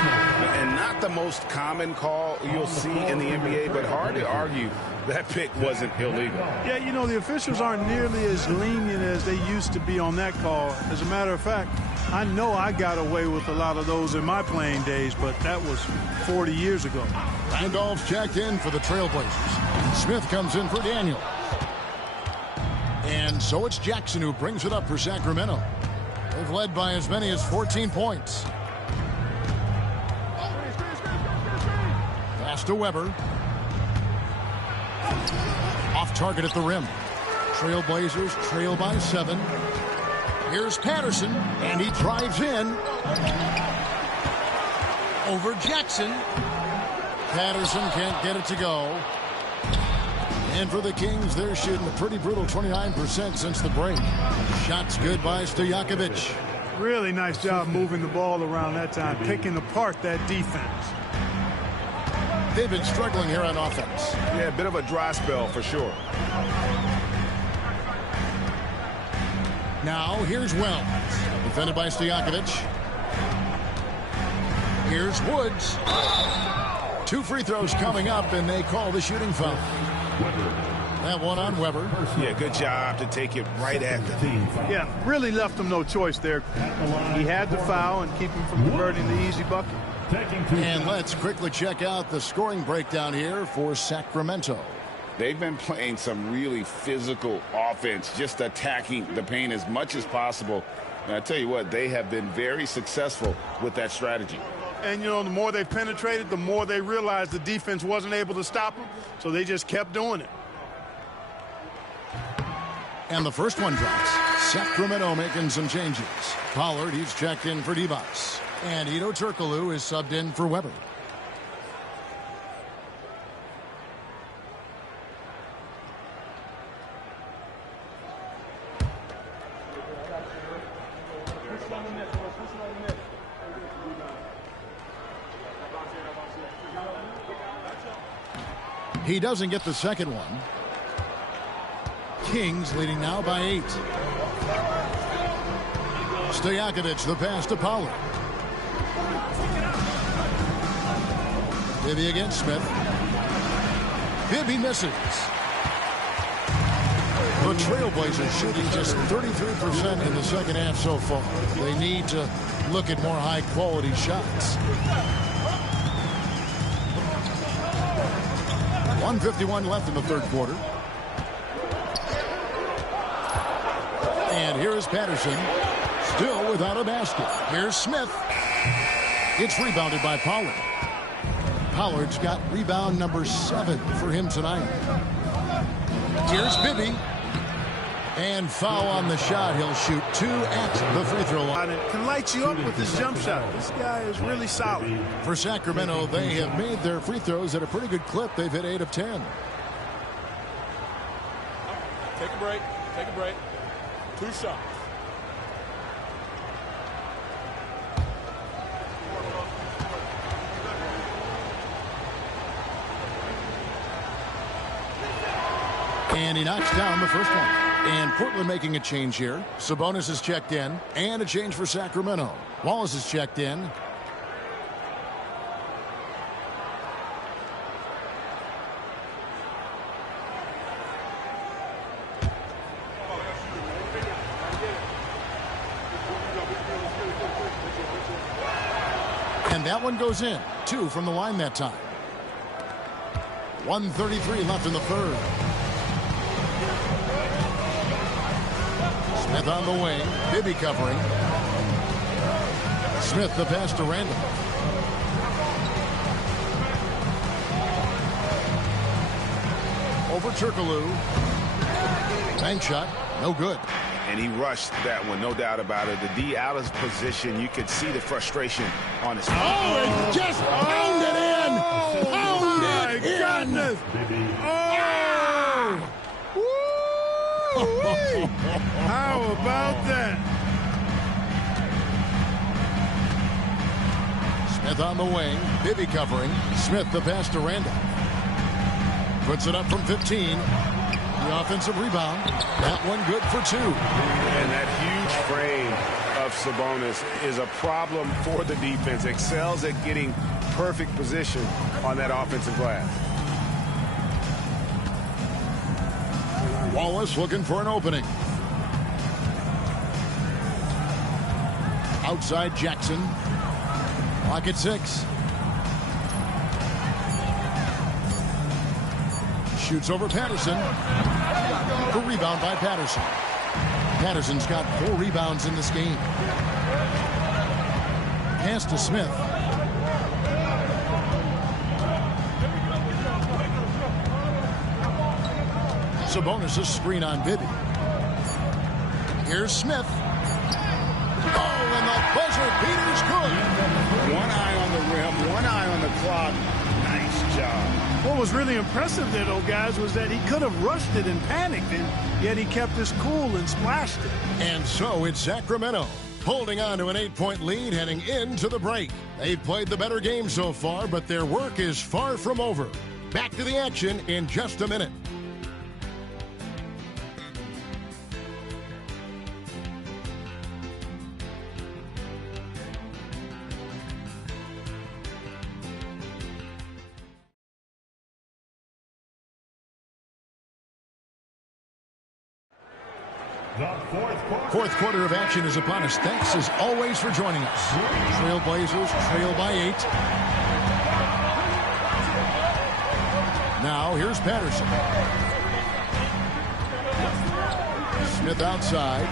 And not the most common call you'll see in the NBA, but hard to argue that pick wasn't illegal. Yeah, you know, the officials aren't nearly as lenient as they used to be on that call. As a matter of fact, I know I got away with a lot of those in my playing days, but that was 40 years ago. Randolph's checked in for the Trailblazers. Smith comes in for Daniel. And so it's Jackson who brings it up for Sacramento. They've led by as many as 14 points. Pass to Weber. Off target at the rim. Trailblazers trail by 7. Here's Patterson, and he drives in. Over Jackson. Patterson can't get it to go. And for the Kings, they're shooting a pretty brutal 29% since the break. Shots good by Stojakovic. Really nice job moving the ball around that time, picking apart that defense. They've been struggling here on offense. Yeah, a bit of a dry spell for sure. Now, here's Wells. Defended by Stojakovic. Here's Woods. 2 free throws coming up, and they call the shooting foul. That one on Weber. Yeah, good job to take it right at them. Yeah, really left him no choice there. He had the foul and keep him from converting the easy bucket. And let's quickly check out the scoring breakdown here for Sacramento. They've been playing some really physical offense, just attacking the paint as much as possible. And I tell you what, they have been very successful with that strategy. And, you know, the more they've penetrated, the more they realized the defense wasn't able to stop them, so they just kept doing it. And the first one drops. Sacramento making some changes. Pollard, he's checked in for Devos. And Ito Turkoglu is subbed in for Weber. He doesn't get the second one. Kings leading now by 8. Stojakovic, the pass to Pollard. Bibby against Smith. Bibby misses. The Trailblazers shooting just 33% in the second half so far. They need to look at more high-quality shots. 1:51 left in the third quarter. And here is Patterson, still without a basket. Here's Smith. It's rebounded by Pollard. Pollard's got rebound number 7 for him tonight. Here's Bibby. And foul on the shot. He'll shoot 2 at the free throw line. It can light you up with his jump shot. This guy is really solid. For Sacramento, they have made their free throws at a pretty good clip. They've hit 8 of 10. Take a break. Take a break. 2 shots. And he knocks down the first one. And Portland making a change here. Sabonis is checked in. And a change for Sacramento. Wallace is checked in. And that one goes in. 2 from the line that time. 1:33 left in the third. Smith on the wing. Bibby covering. Smith the pass to Randall. Over Turkoglu. Bank shot. No good. And he rushed that one, no doubt about it. The D out of position. You could see the frustration on his face. Oh, and just pounded in. Pounded in. Goodness. Oh! Woo-wee. How about that? Smith on the wing. Bibby covering. Smith the pass to Randall. Puts it up from 15. The offensive rebound. That one good for 2. And that huge frame of Sabonis is a problem for the defense. Excels at getting perfect position on that offensive glass. Wallace looking for an opening. Outside Jackson. Clock at 6. Shoots over Patterson. The rebound by Patterson. Patterson's got 4 rebounds in this game. Pass to Smith. Sabonis' screen on Bibby. Here's Smith. Oh, and the buzzer beater's good. One eye on the rim, one eye on the clock. Nice job. What was really impressive there, though, guys, was that he could have rushed it and panicked, and yet he kept his cool and splashed it. And so it's Sacramento holding on to an 8-point lead heading into the break. They've played the better game so far, but their work is far from over. Back to the action in just a minute. Fourth quarter of action is upon us. Thanks as always for joining us. Trailblazers trail by 8. Now here's Patterson. Smith outside.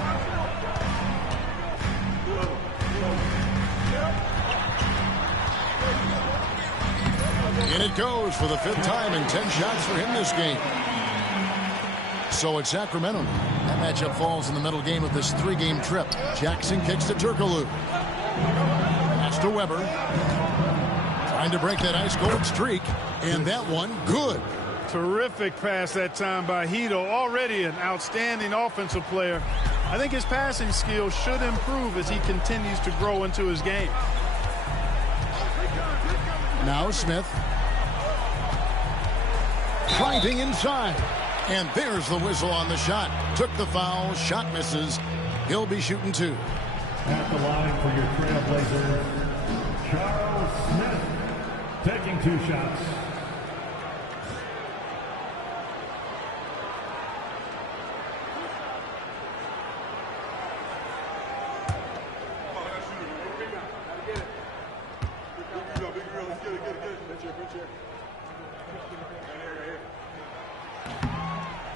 And it goes for the 5th time and 10 shots for him this game. So it's Sacramento. That matchup falls in the middle game of this 3-game trip. Jackson kicks to Turkoglu. Pass to Weber. Trying to break that ice-cold streak. And that one, good. Terrific pass that time by Hito. Already an outstanding offensive player. I think his passing skills should improve as he continues to grow into his game. Now Smith. Driving inside. And there's the whistle on the shot. Took the foul. Shot misses. He'll be shooting 2. At the line for your trailblazer, Charles Smith, taking 2 shots.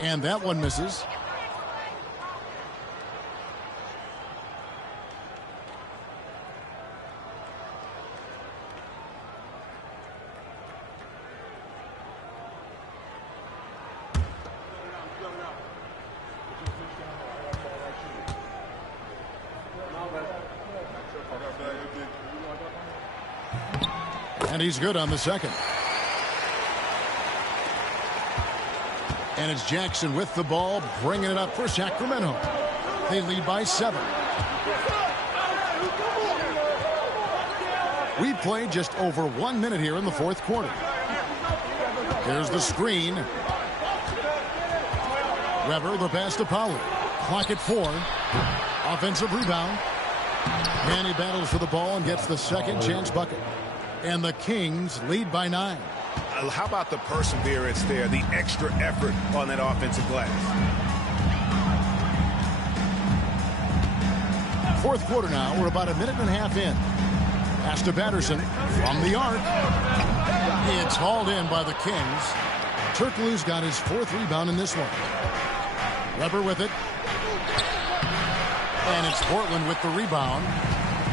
And that one misses. And he's good on the second. And it's Jackson with the ball, bringing it up for Sacramento. They lead by 7. We played just over 1 minute here in the 4th quarter. Here's the screen. Weber, the pass to Pollard. Clock at 4. Offensive rebound. And he battles for the ball and gets the second chance bucket. And the Kings lead by 9. How about the perseverance there, the extra effort on that offensive glass? 4th quarter now. We're about 1.5 minutes in. Pass to Patterson from the arc. It's hauled in by the Kings. Turkoglu's got his 4th rebound in this one. Weber with it. And it's Portland with the rebound.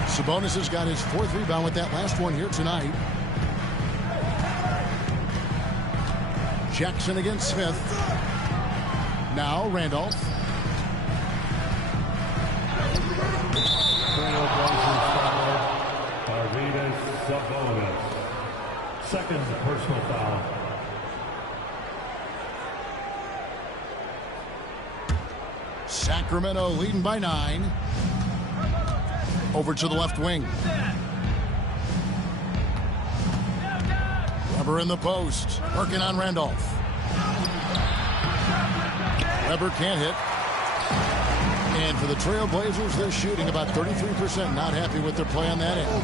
Sabonis has got his 4th rebound with that last one here tonight. Jackson against Smith. Now Randolph. Sabonis. Second personal foul. Sacramento leading by 9. Over to the left wing. Weber in the post. Working on Randolph. Weber can't hit. And for the Trailblazers, they're shooting about 33%. Not happy with their play on that end.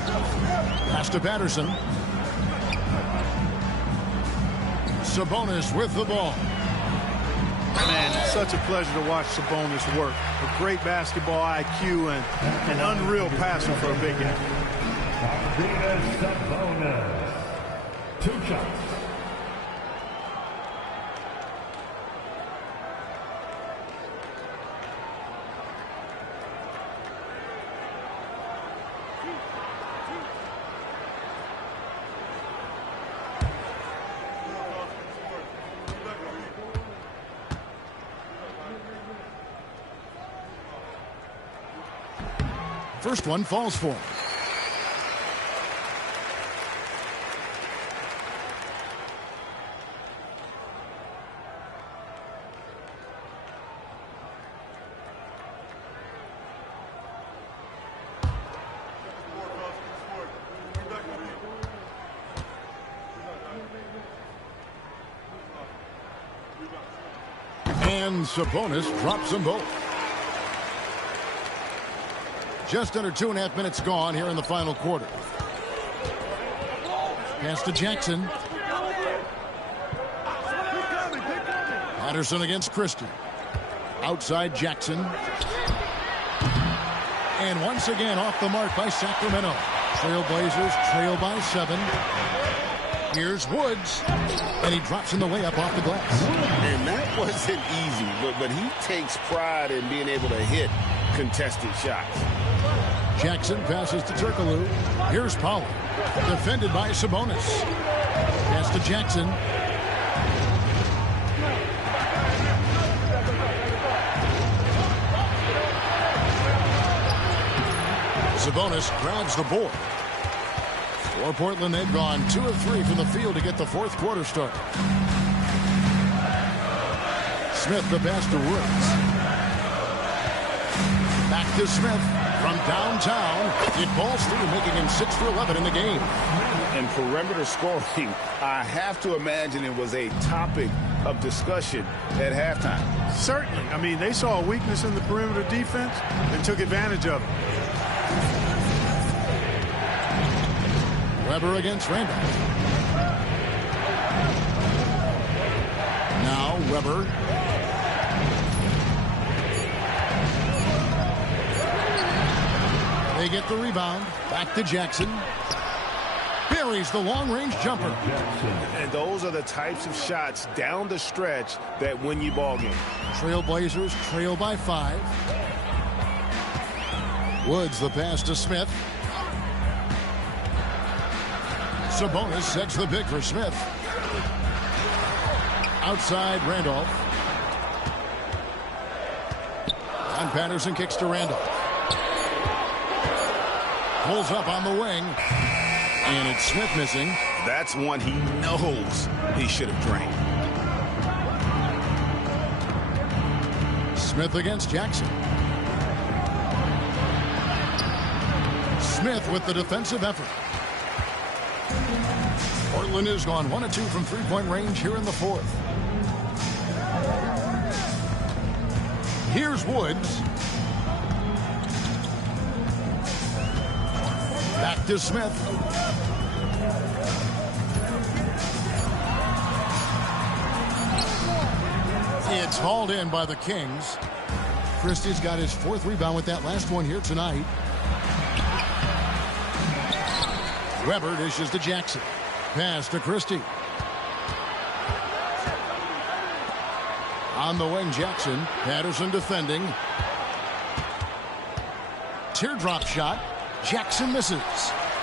Pass to Patterson. Sabonis with the ball. Man, it's such a pleasure to watch Sabonis work. A great basketball IQ and an unreal passer for a big guy. Sabonis. 2 shots. First one falls for him. And Sabonis drops them both. Just under 2.5 minutes gone here in the final quarter. Pass to Jackson. Patterson against Christie. Outside Jackson. And once again off the mark by Sacramento. Trailblazers trail by 7. Here's Woods. And he drops in the layup off the glass. And that wasn't easy, but he takes pride in being able to hit contested shots. Jackson passes to Turkoglu. Here's Pollard. Defended by Sabonis. Pass to Jackson. Sabonis grabs the board. For Portland, they've gone 2 of 3 from the field to get the fourth quarter started. Smith the pass to Woods. Back to Smith from downtown. It balls through, making him 6 for 11 in the game. And perimeter scoring, I have to imagine it was a topic of discussion at halftime. Certainly. I mean, they saw a weakness in the perimeter defense and took advantage of it. Weber against Randolph. Now Weber. They get the rebound. Back to Jackson. Buries the long-range jumper. And those are the types of shots down the stretch that win you ball games. Trailblazers trail by 5. Woods the pass to Smith. Sabonis sets the pick for Smith. Outside Randolph. And Patterson kicks to Randolph. Pulls up on the wing. And it's Smith missing. That's one he knows he should have drained. Smith against Jackson. Smith with the defensive effort. Portland has gone 1 of 2 from three-point range here in the fourth. Here's Woods. Back to Smith. It's hauled in by the Kings. Christie's got his 4th rebound with that last one here tonight. Weber dishes to Jackson. Pass to Christie. On the wing, Jackson. Patterson defending. Teardrop shot. Jackson misses.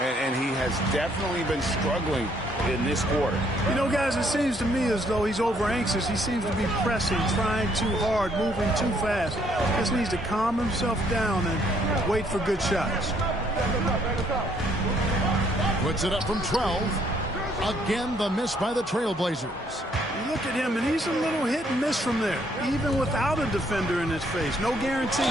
And he has definitely been struggling in this quarter. You know, guys, it seems to me as though he's over anxious. He seems to be pressing, trying too hard, moving too fast. Just needs to calm himself down and wait for good shots. Puts it up from 12. Again, the miss by the Trailblazers. You look at him, and he's a little hit and miss from there, even without a defender in his face. No guarantee.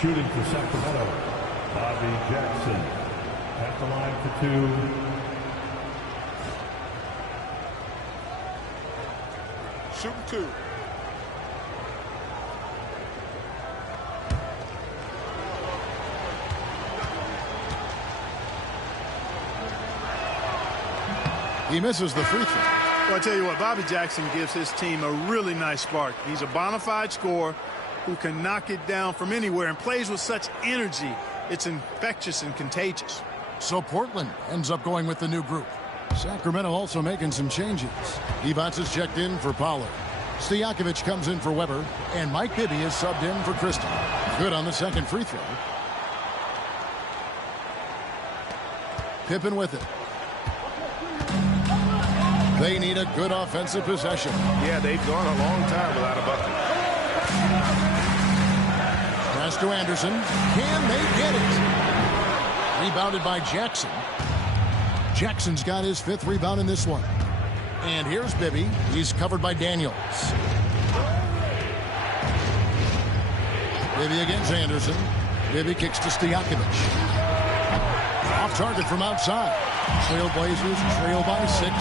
Shooting for Sacramento, Bobby Jackson at the line for 2. Shooting 2. He misses the free throw. Well, I tell you what, Bobby Jackson gives his team a really nice spark. He's a bona fide scorer who can knock it down from anywhere and plays with such energy. It's infectious and contagious. So Portland ends up going with the new group. Sacramento also making some changes. Divac is checked in for Pollard. Stojakovic comes in for Weber. And Mike Bibby is subbed in for Christie. Good on the second free throw. Pippen with it. They need a good offensive possession. Yeah, they've gone a long time without a bucket. Pass to Anderson. Can they get it? Rebounded by Jackson. Jackson's got his 5th rebound in this one. And here's Bibby. He's covered by Daniels. Bibby against Anderson. Bibby kicks to Stojakovic. Off target from outside. Trailblazers trail by 6.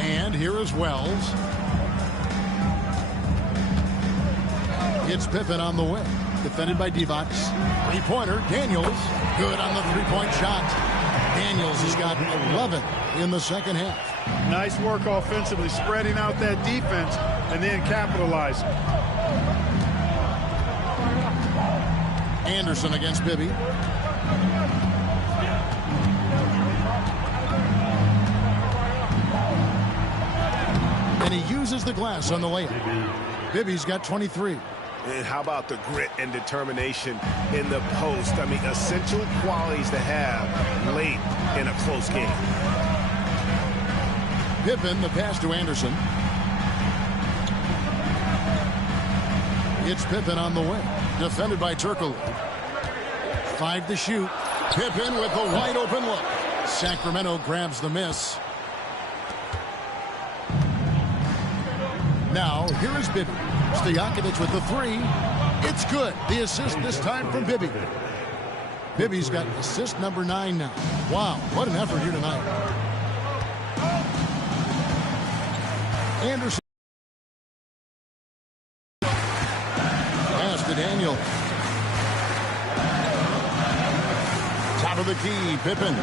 And here is Wells. It's Pippen on the way. Defended by Divac. Three-pointer, Daniels. Good on the three-point shot. Daniels has got 11 in the second half. Nice work offensively, spreading out that defense and then capitalizing. Anderson against Bibby. And he uses the glass on the layup. Bibby's got 23. And how about the grit and determination in the post? I mean, essential qualities to have late in a close game. Pippen, the pass to Anderson. It's Pippen on the wing. Defended by Turkoglu. 5 to shoot. Pippen with a wide open look. Sacramento grabs the miss. Now, here is Bibby. Stojakovic with the 3. It's good. The assist this time from Bibby. Bibby's got assist number 9 now. Wow, what an effort here tonight. Anderson. Pass to Daniel. Top of the key, Pippen.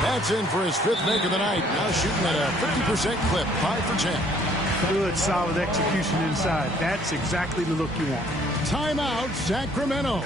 That's in for his 5th make of the night. Now shooting at a 50% clip, 5 for 10. Good, solid execution inside. That's exactly the look you want. Timeout, Sacramento.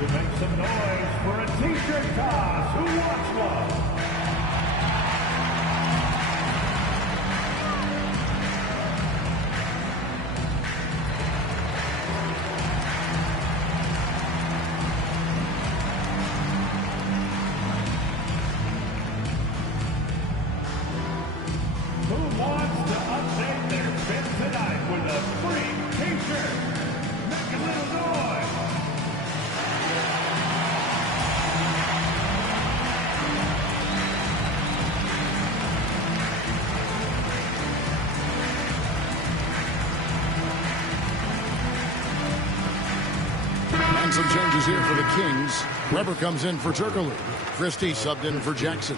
To make some noise for a t-shirt toss. Who wants one? Who wants to update their fit tonight with a free t-shirt? Make a little noise. And some changes here for the Kings. Weber comes in for Turkoglu. Christie subbed in for Jackson.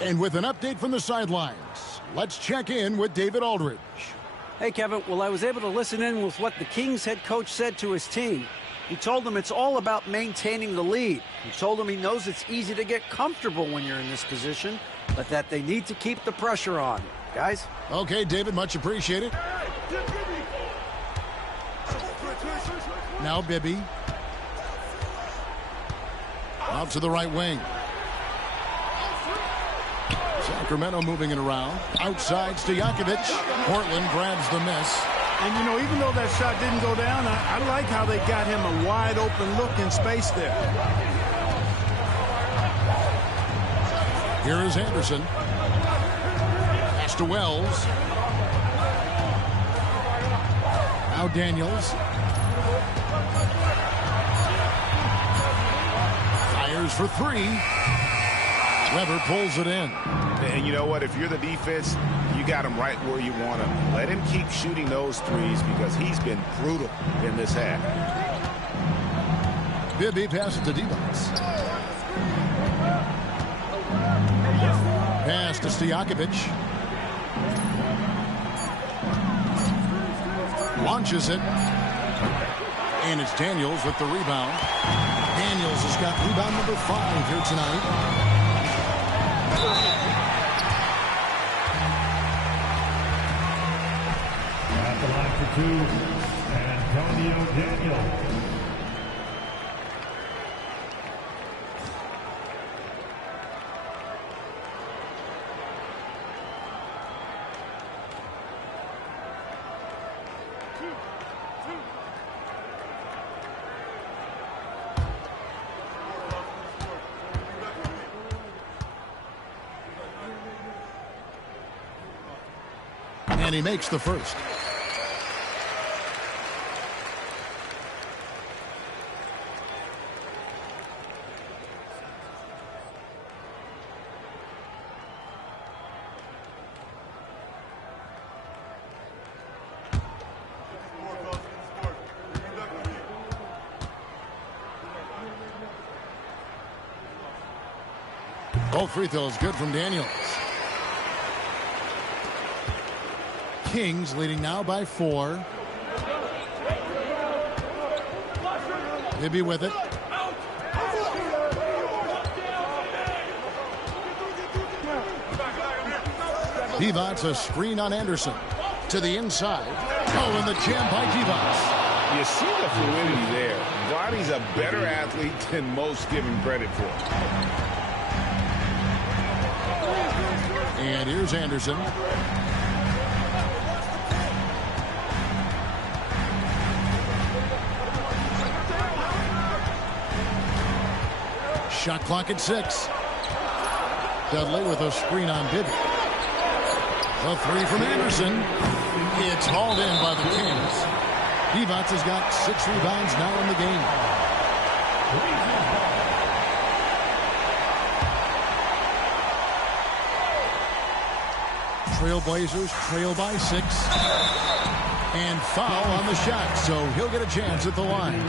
And with an update from the sidelines, let's check in with David Aldridge. Hey, Kevin. Well, I was able to listen in with what the Kings head coach said to his team. He told them it's all about maintaining the lead. He told them he knows it's easy to get comfortable when you're in this position, but that they need to keep the pressure on. Guys? Okay, David, much appreciated. Now Bibby. Out to the right wing. Sacramento moving it around. Outside, Stojakovic. Portland grabs the miss. And, you know, even though that shot didn't go down, I like how they got him a wide open look in space there. Here is Anderson. Pass to Wells. Now Daniels. Fires for 3. Weber pulls it in. And you know what? If you're the defense, you got him right where you want him. Let him keep shooting those threes because he's been brutal in this half. Bibby passes to D-Box. Pass to Stojakovic. Launches it. And it's Daniels with the rebound. Daniels has got rebound number 5 here tonight. At the line for 2, Antonio Daniels. And he makes the first. Both free throws good from Daniels. Kings leading now by 4. Bibby with it. Divac, a screen on Anderson. To the inside. Oh, and the jam by Divac. You see the fluidity there. Bonnie's a better athlete than most give him credit for. And here's Anderson. Shot clock at 6. Dudley with a screen on Bibby. A 3 from Anderson. It's hauled in by the Kings. Divac has got 6 rebounds now in the game. Trailblazers trail by 6. And foul on the shot, so he'll get a chance at the line.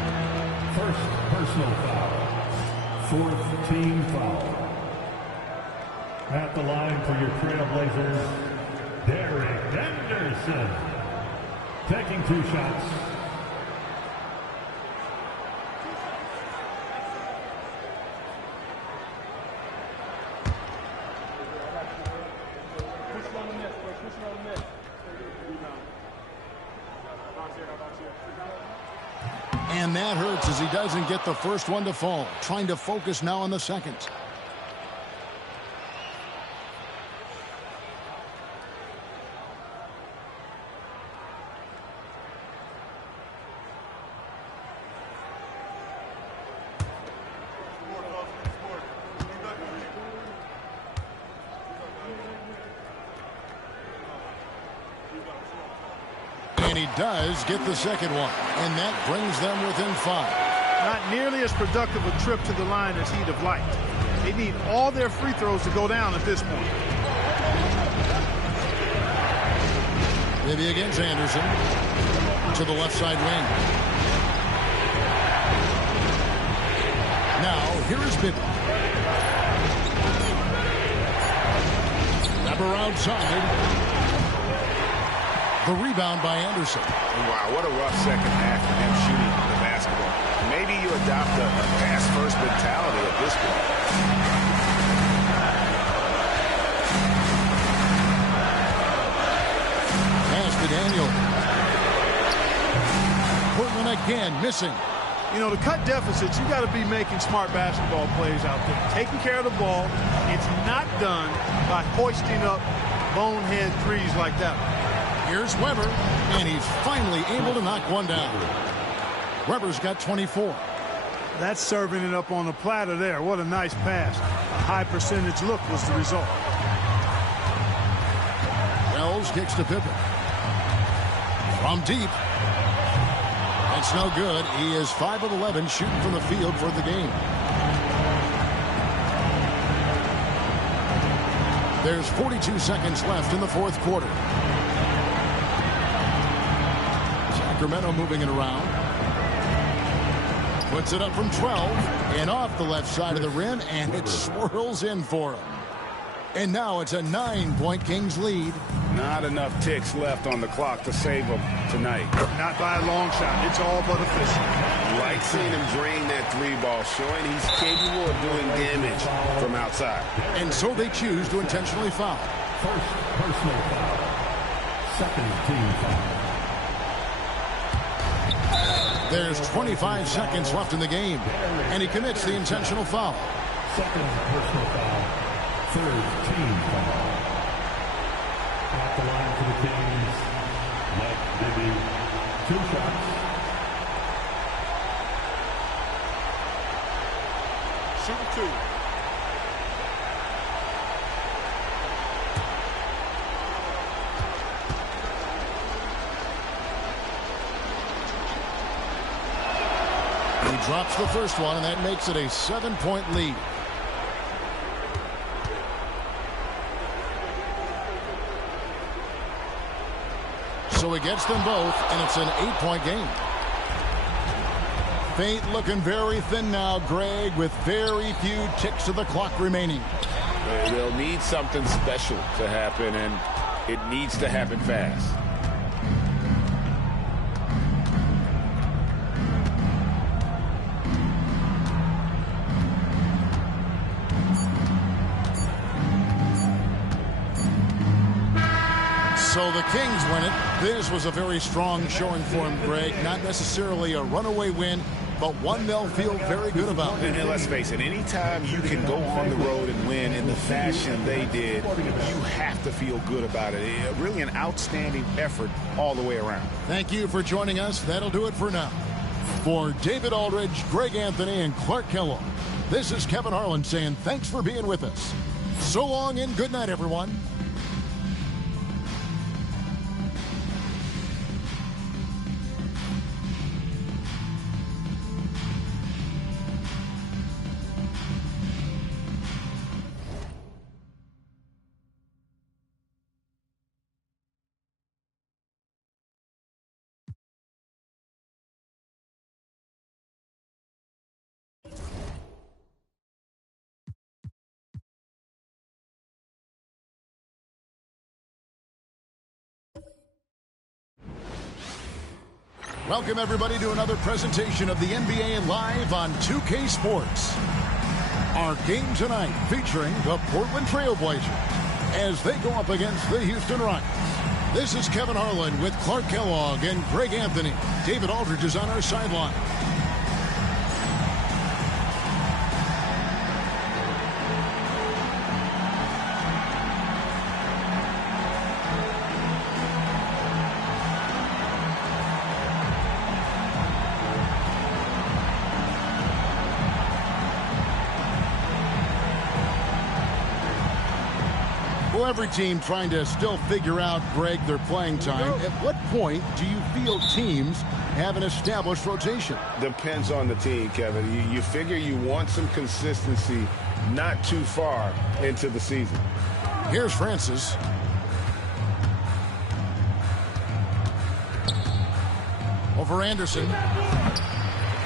First personal foul. 4th team foul. At the line for your Trailblazers, Derek Anderson. Taking 2 shots. And that hurts as he doesn't get the first one to fall. Trying to focus now on the second. And he does get the second one. And that brings them within 5. Not nearly as productive a trip to the line as he'd have liked. They need all their free throws to go down at this point. Maybe against Anderson. To the left side wing. Now, here is Bibby. Wrapper outside. The rebound by Anderson. Wow, what a rough second half for him shooting the basketball. Maybe you adopt a pass-first mentality at this point. Pass to Daniel. Portland again missing. You know, to cut deficits, you got to be making smart basketball plays out there. Taking care of the ball. It's not done by hoisting up bonehead threes like that. Here's Weber, and he's finally able to knock one down. Weber's got 24. That's serving it up on the platter there. What a nice pass. A high percentage look was the result. Wells kicks to Pippen. From deep. That's no good. He is 5 of 11 shooting from the field for the game. There's 42 seconds left in the 4th quarter. Sacramento moving it around. Puts it up from 12 and off the left side of the rim, and it swirls in for him. And now it's a 9-point Kings lead. Not enough ticks left on the clock to save them tonight. Not by a long shot. It's all but efficient. Like seeing him drain that 3-ball, showing he's capable of doing damage from outside. And so they choose to intentionally foul. First personal foul. 2nd team foul. There's 25 seconds left in the game, and he commits the intentional foul. 2nd personal foul. 3rd team foul. At the line for the Kings, Mike Bibby, 2 shots. Shooting 2. He drops the first one, and that makes it a 7-point lead. So he gets them both, and it's an 8-point game. Fate looking very thin now, Greg, with very few ticks of the clock remaining. They'll need something special to happen, and it needs to happen fast. So the Kings win it. This was a very strong showing for him, Greg. Not necessarily a runaway win, but one they'll feel very good about. And let's face it, anytime you can go on the road and win in the fashion they did, you have to feel good about it. Really an outstanding effort all the way around. Thank you for joining us. That'll do it for now. For David Aldridge, Greg Anthony, and Clark Kellogg, this is Kevin Harlan saying thanks for being with us. So long and good night, everyone. Welcome, everybody, to another presentation of the NBA Live on 2K Sports. Our game tonight featuring the Portland Trailblazers as they go up against the Houston Rockets. This is Kevin Harlan with Clark Kellogg and Greg Anthony. David Aldridge is on our sideline. Every team trying to still figure out, Greg, their playing time. At what point do you feel teams have an established rotation? Depends on the team, Kevin. You figure you want some consistency not too far into the season. Here's Francis. Over Anderson.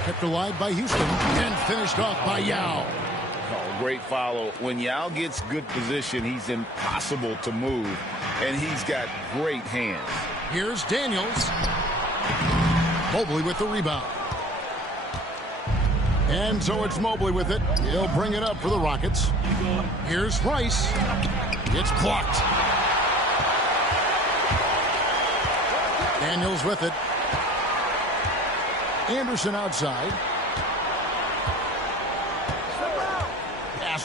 Kept alive by Houston and finished off by Yao. Great follow. When Yao gets good position, he's impossible to move, and he's got great hands. Here's Daniels. Mobley with the rebound. And so it's Mobley with it. He'll bring it up for the Rockets. Here's Rice. It's blocked. Daniels with it. Anderson outside.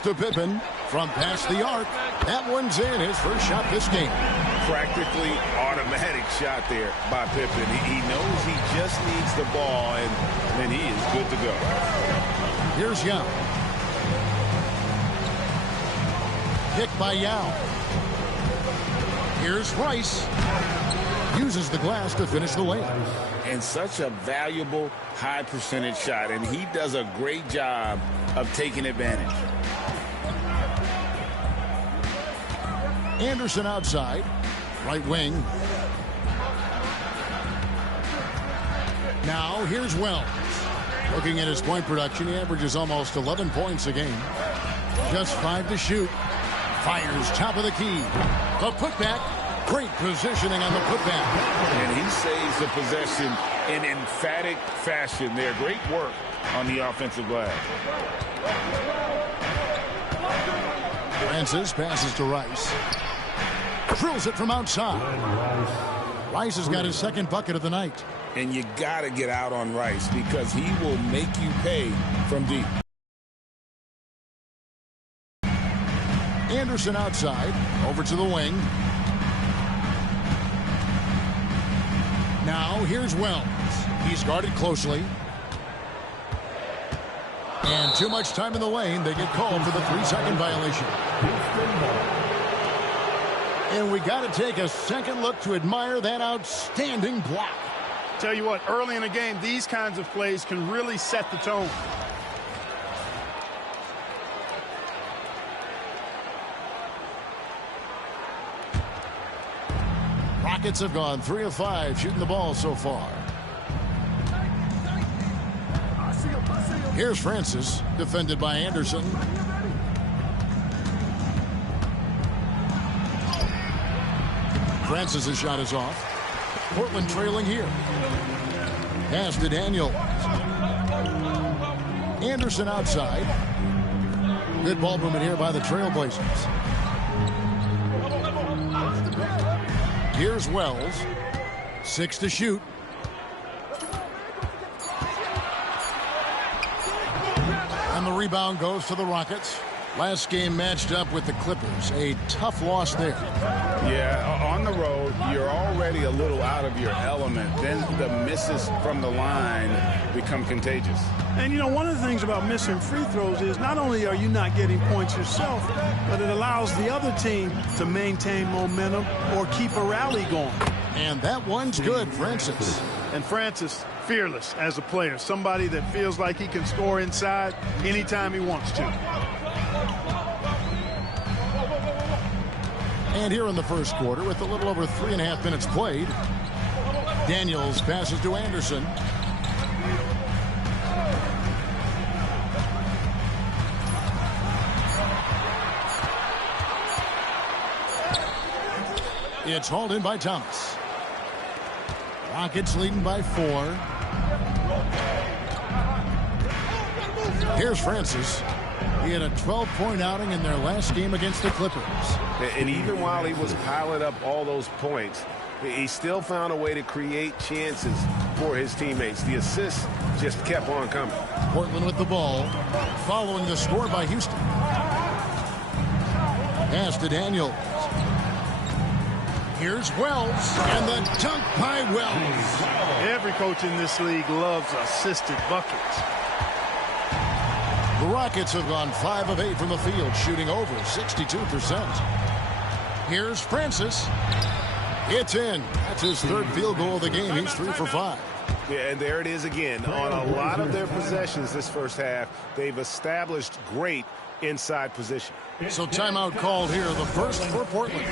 To Pippen from past the arc. That one's in, his first shot this game. Practically automatic shot there by Pippen. He knows he just needs the ball, and then he is good to go. Here's Yao. Kick by Yao. Here's Rice. Uses the glass to finish the layup. And such a valuable high percentage shot, and he does a great job of taking advantage. Anderson outside, right wing. Now here's Wells. Looking at his point production, he averages almost 11 points a game. Just 5 to shoot. Fires top of the key. The putback. Great positioning on the putback. And he saves the possession in emphatic fashion there. Great work on the offensive glass. Francis passes to Rice. Drills it from outside. Rice has got his second bucket of the night. And you got to get out on Rice because he will make you pay from deep. Anderson outside. Over to the wing. Now here's Wells. He's guarded closely. And too much time in the lane. They get called for the 3-second violation. And we got to take a second look to admire that outstanding block. Tell you what, early in the game, these kinds of plays can really set the tone. Rockets have gone 3 of 5 shooting the ball so far. Here's Francis, defended by Anderson. Francis' shot is off. Portland trailing here. Pass to Daniel. Anderson outside. Good ball movement here by the Trailblazers. Here's Wells. 6 to shoot. And the rebound goes to the Rockets. Last game matched up with the Clippers. A tough loss there. Yeah, on the road, you're already a little out of your element. Then the misses from the line become contagious. And, you know, one of the things about missing free throws is not only are you not getting points yourself, but it allows the other team to maintain momentum or keep a rally going. And that one's good, Francis. And Francis, fearless as a player. Somebody that feels like he can score inside anytime he wants to. And here in the first quarter, with a little over 3.5 minutes played, Daniels passes to Anderson. It's hauled in by Thomas. Rockets leading by 4. Here's Francis. He had a 12-point outing in their last game against the Clippers. And even while he was piling up all those points, he still found a way to create chances for his teammates. The assists just kept on coming. Portland with the ball, following the score by Houston. Pass to Daniels. Here's Wells, and the dunk by Wells. Every coach in this league loves assisted buckets. The Rockets have gone 5 of 8 from the field, shooting over 62%. Here's Francis. It's in. That's his 3rd field goal of the game. He's 3 for 5. Yeah, and there it is again. On a lot of their possessions this first half, they've established great inside position. So timeout called here, the first for Portland.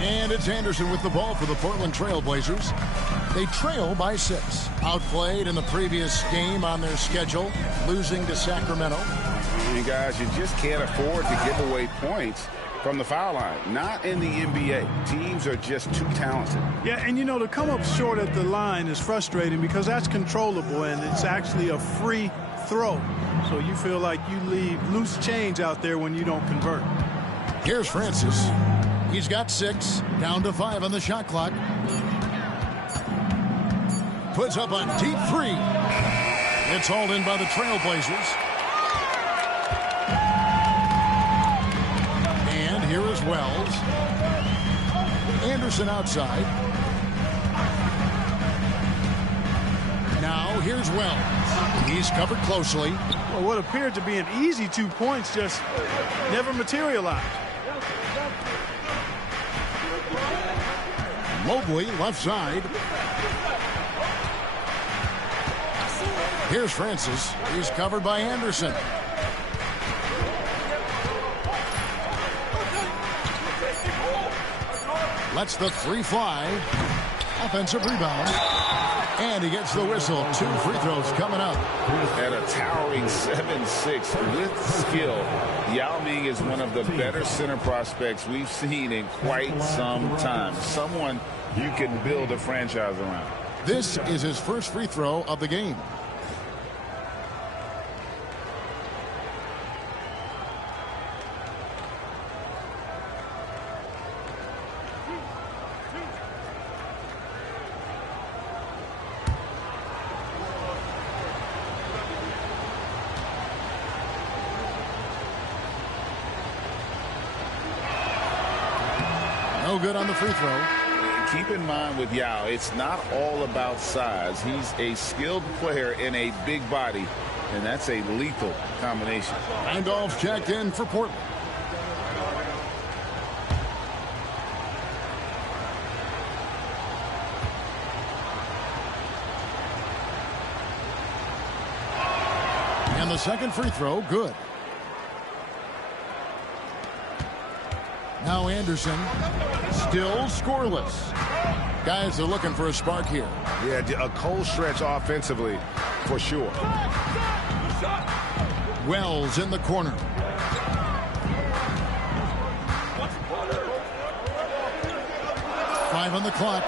And it's Anderson with the ball for the Portland Trailblazers. They trail by 6. Outplayed in the previous game on their schedule, losing to Sacramento. You guys, you just can't afford to give away points from the foul line. Not in the NBA. Teams are just too talented. Yeah, and you know, to come up short at the line is frustrating because that's controllable and it's actually a free throw. So you feel like you leave loose change out there when you don't convert. Here's Francis. He's got 6, down to 5 on the shot clock. Puts up a deep 3. It's hauled in by the Trailblazers. And here is Wells. Anderson outside. Now here's Wells. He's covered closely. Well, what appeared to be an easy 2 points just never materialized. Mobley, left side. Here's Francis. He's covered by Anderson. Lets the three fly. Offensive rebound. And he gets the whistle. 2 free throws coming up. At a towering 7'6" with skill, Yao Ming is one of the better center prospects we've seen in quite some time. Someone you can build a franchise around. This is his first free throw of the game. No good on the free throw. Keep in mind with Yao, it's not all about size. He's a skilled player in a big body, and that's a lethal combination. Randolph checked in for Portland. And the second free throw, good. Now Anderson, still scoreless. Guys are looking for a spark here. Yeah, a cold stretch offensively, for sure. Wells in the corner. Five on the clock.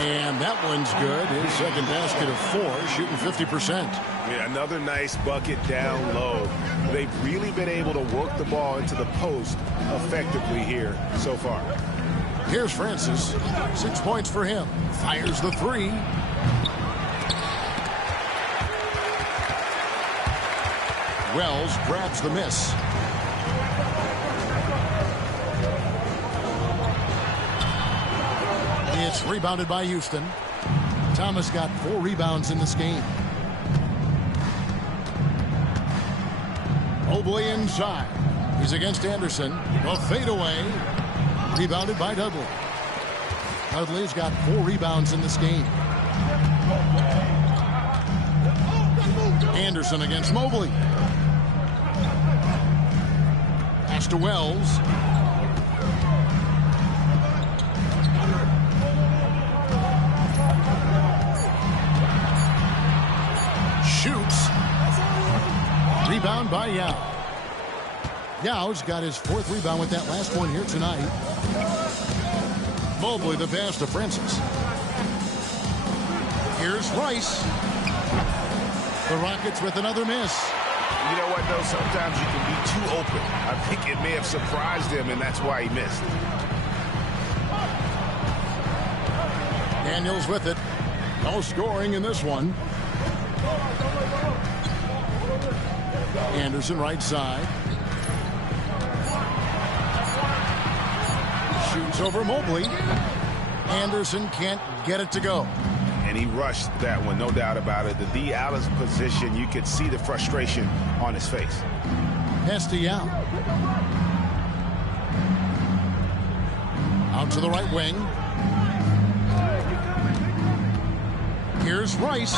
And that one's good. His second basket of 4, shooting 50%. Yeah, another nice bucket down low. They've really been able to work the ball into the post effectively here so far. Here's Francis. 6 points for him. Fires the 3. Wells grabs the miss. It's rebounded by Houston. Thomas got 4 rebounds in this game. Mobley inside. He's against Anderson. A fadeaway. Rebounded by Dudley. Dudley's got 4 rebounds in this game. Anderson against Mobley. Pass to Wells. Shoots. Rebound by Yao. Yao's got his 4th rebound with that last one here tonight. Mobley the pass to Francis. Here's Rice. The Rockets with another miss. You know what, though? Sometimes you can be too open. I think it may have surprised him, and that's why he missed. Daniels with it. No scoring in this one. Anderson right side. Shoots over Mobley. Anderson can't get it to go. And he rushed that one, no doubt about it. The D out of position, you could see the frustration on his face. Pass to Yao. Out to the right wing. Here's Rice.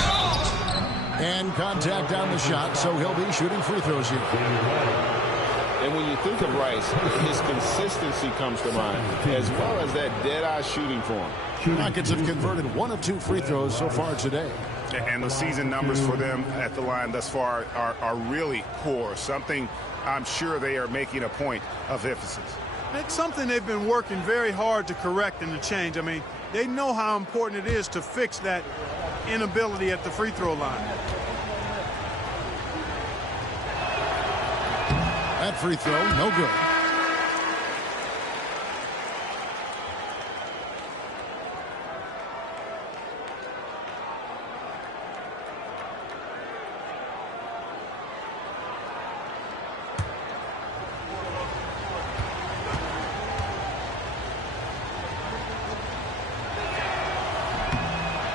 And contact on the shot, so he'll be shooting free throws here. And when you think of Rice, his consistency comes to mind, as well as that dead-eye shooting form. Rockets have converted 1 of 2 free throws so far today. And the season numbers for them at the line thus far are really poor. Something I'm sure they are making a point of emphasis. It's something they've been working very hard to correct and to change. I mean, they know how important it is to fix that inability at the free throw line. That free throw, no good.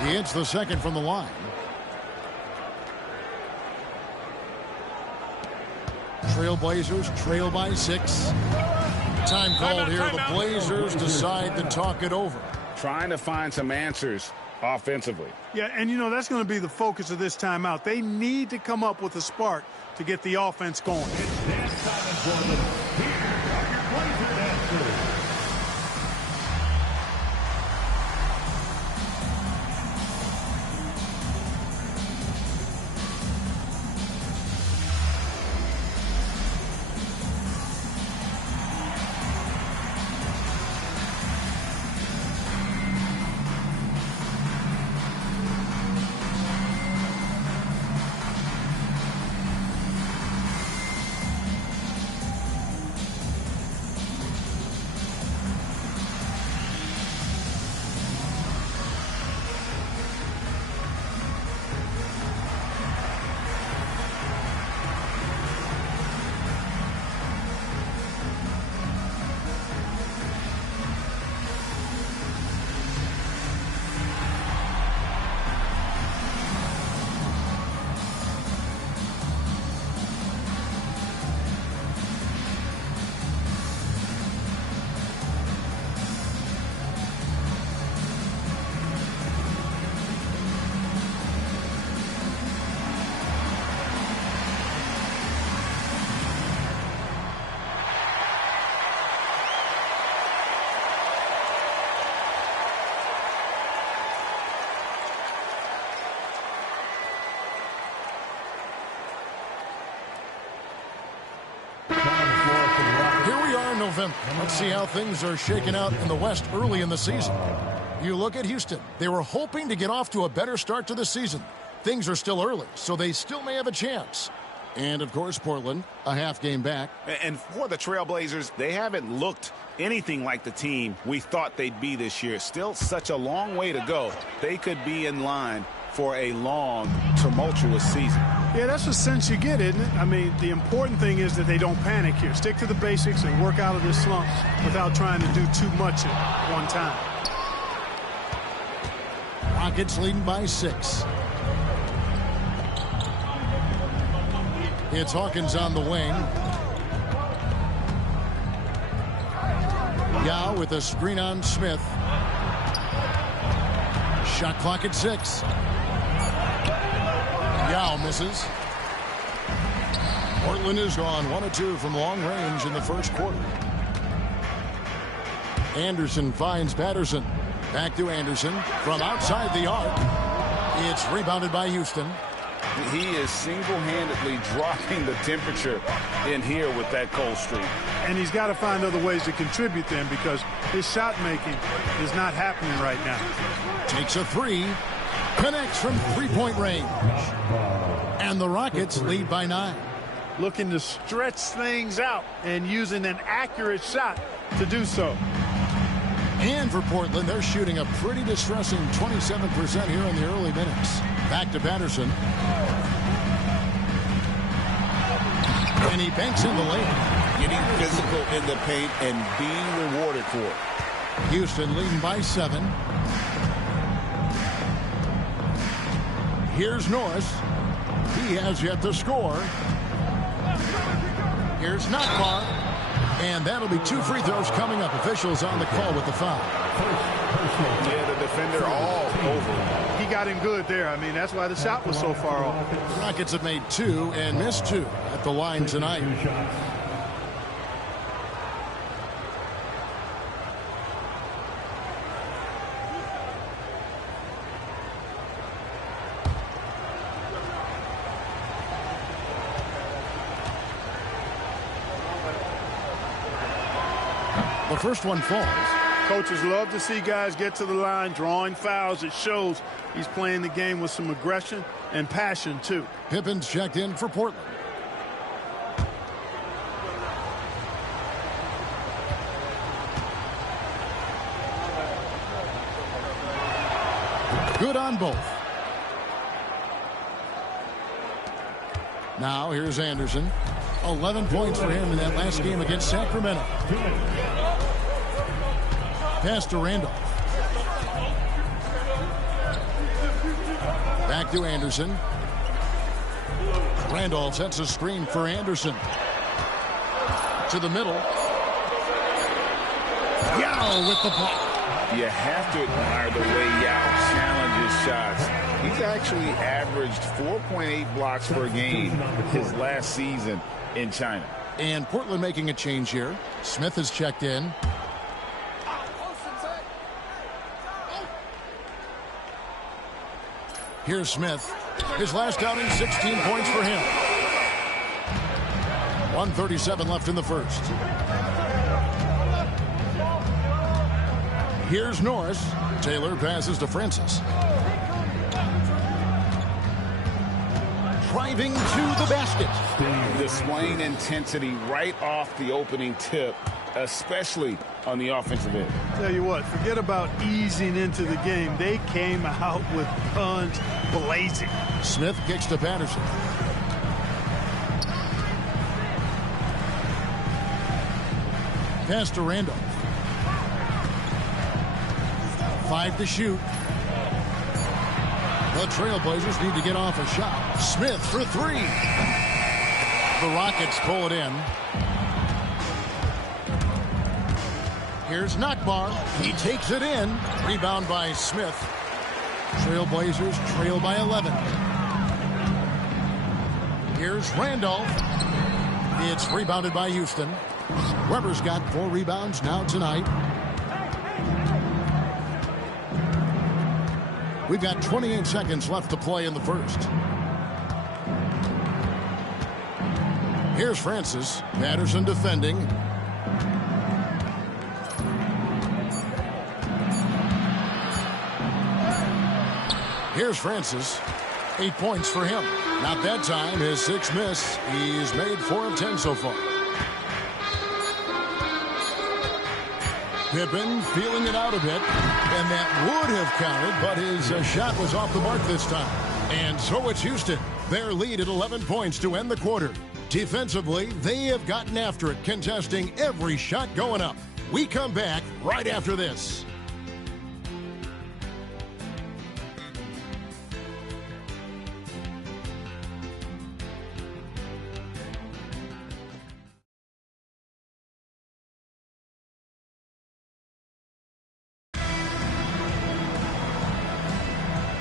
He hits the second from the line. Trailblazers trail by 6. Time called here. The Blazers decide to talk it over. trying to find some answers offensively. Yeah, and you know, that's going to be the focus of this timeout. They need to come up with a spark to get the offense going. It's dance time in Portland. Here are your Blazer dancers. November. Let's see how things are shaking out in the West early in the season. You look at Houston. They were hoping to get off to a better start to the season. Things are still early, so they still may have a chance. And, of course, Portland, a half game back. And for the Trailblazers, they haven't looked anything like the team we thought they'd be this year. Still such a long way to go. They could be in line for a long, tumultuous season. Yeah, that's the sense you get, isn't it? I mean, the important thing is that they don't panic here. Stick to the basics and work out of this slump without trying to do too much at one time. Rockets leading by 6. It's Hawkins on the wing. Yao with a screen on Smith. Shot clock at 6. Yao misses. Portland is gone 1 of 2 from long range in the first quarter. Anderson finds Patterson. Back to Anderson from outside the arc. It's rebounded by Houston. He is single-handedly dropping the temperature in here with that cold streak. And he's got to find other ways to contribute then, because his shot making is not happening right now. Takes a 3. Connects from three-point range. And the Rockets lead by 9. Looking to stretch things out and using an accurate shot to do so. And for Portland, they're shooting a pretty distressing 27% here in the early minutes. Back to Patterson. And he banks in the lane. Getting physical in the paint and being rewarded for it. Houston leading by 7. Here's Norris. He has yet to score. Here's Nakbar. And that'll be 2 free throws coming up. Officials on the call with the foul. Yeah, the defender all over. He got him good there. I mean, that's why the shot was so far off. The Rockets have made 2 and missed 2 at the line tonight. The first one falls. Coaches love to see guys get to the line, drawing fouls. It shows he's playing the game with some aggression and passion, too. Pippen's checked in for Portland. Good on both. Now here's Anderson. 11 points for him in that last game against Sacramento. Pass to Randolph. Back to Anderson. Randolph sets a screen for Anderson. To the middle. Yao with the block. You have to admire the way Yao challenges shots. He's actually averaged 4.8 blocks per game his last season in China. And Portland making a change here. Smith has checked in. Here's Smith. His last outing, 16 points for him. 1:37 left in the first. Here's Norris. Taylor passes to Francis. Driving to the basket. Displaying intensity right off the opening tip, especially on the offensive end. Tell you what, forget about easing into the game. They came out with guns blazing. Smith kicks to Patterson. Pass to Randolph. 5 to shoot. The Trailblazers need to get off a shot. Smith for 3. The Rockets pull it in. Here's Nakbar. He takes it in. Rebound by Smith. Trailblazers trail by 11. Here's Randolph. It's rebounded by Houston. Weber's got 4 rebounds now tonight. We've got 28 seconds left to play in the first. Here's Francis. Patterson defending. Here's Francis. 8 points for him. Not that time. His 6th miss. He's made 4 of 10 so far. Pippen feeling it out a bit, and that would have counted, but his shot was off the mark this time. And so it's Houston. Their lead at 11 points to end the quarter. Defensively, they have gotten after it, contesting every shot going up. We come back right after this.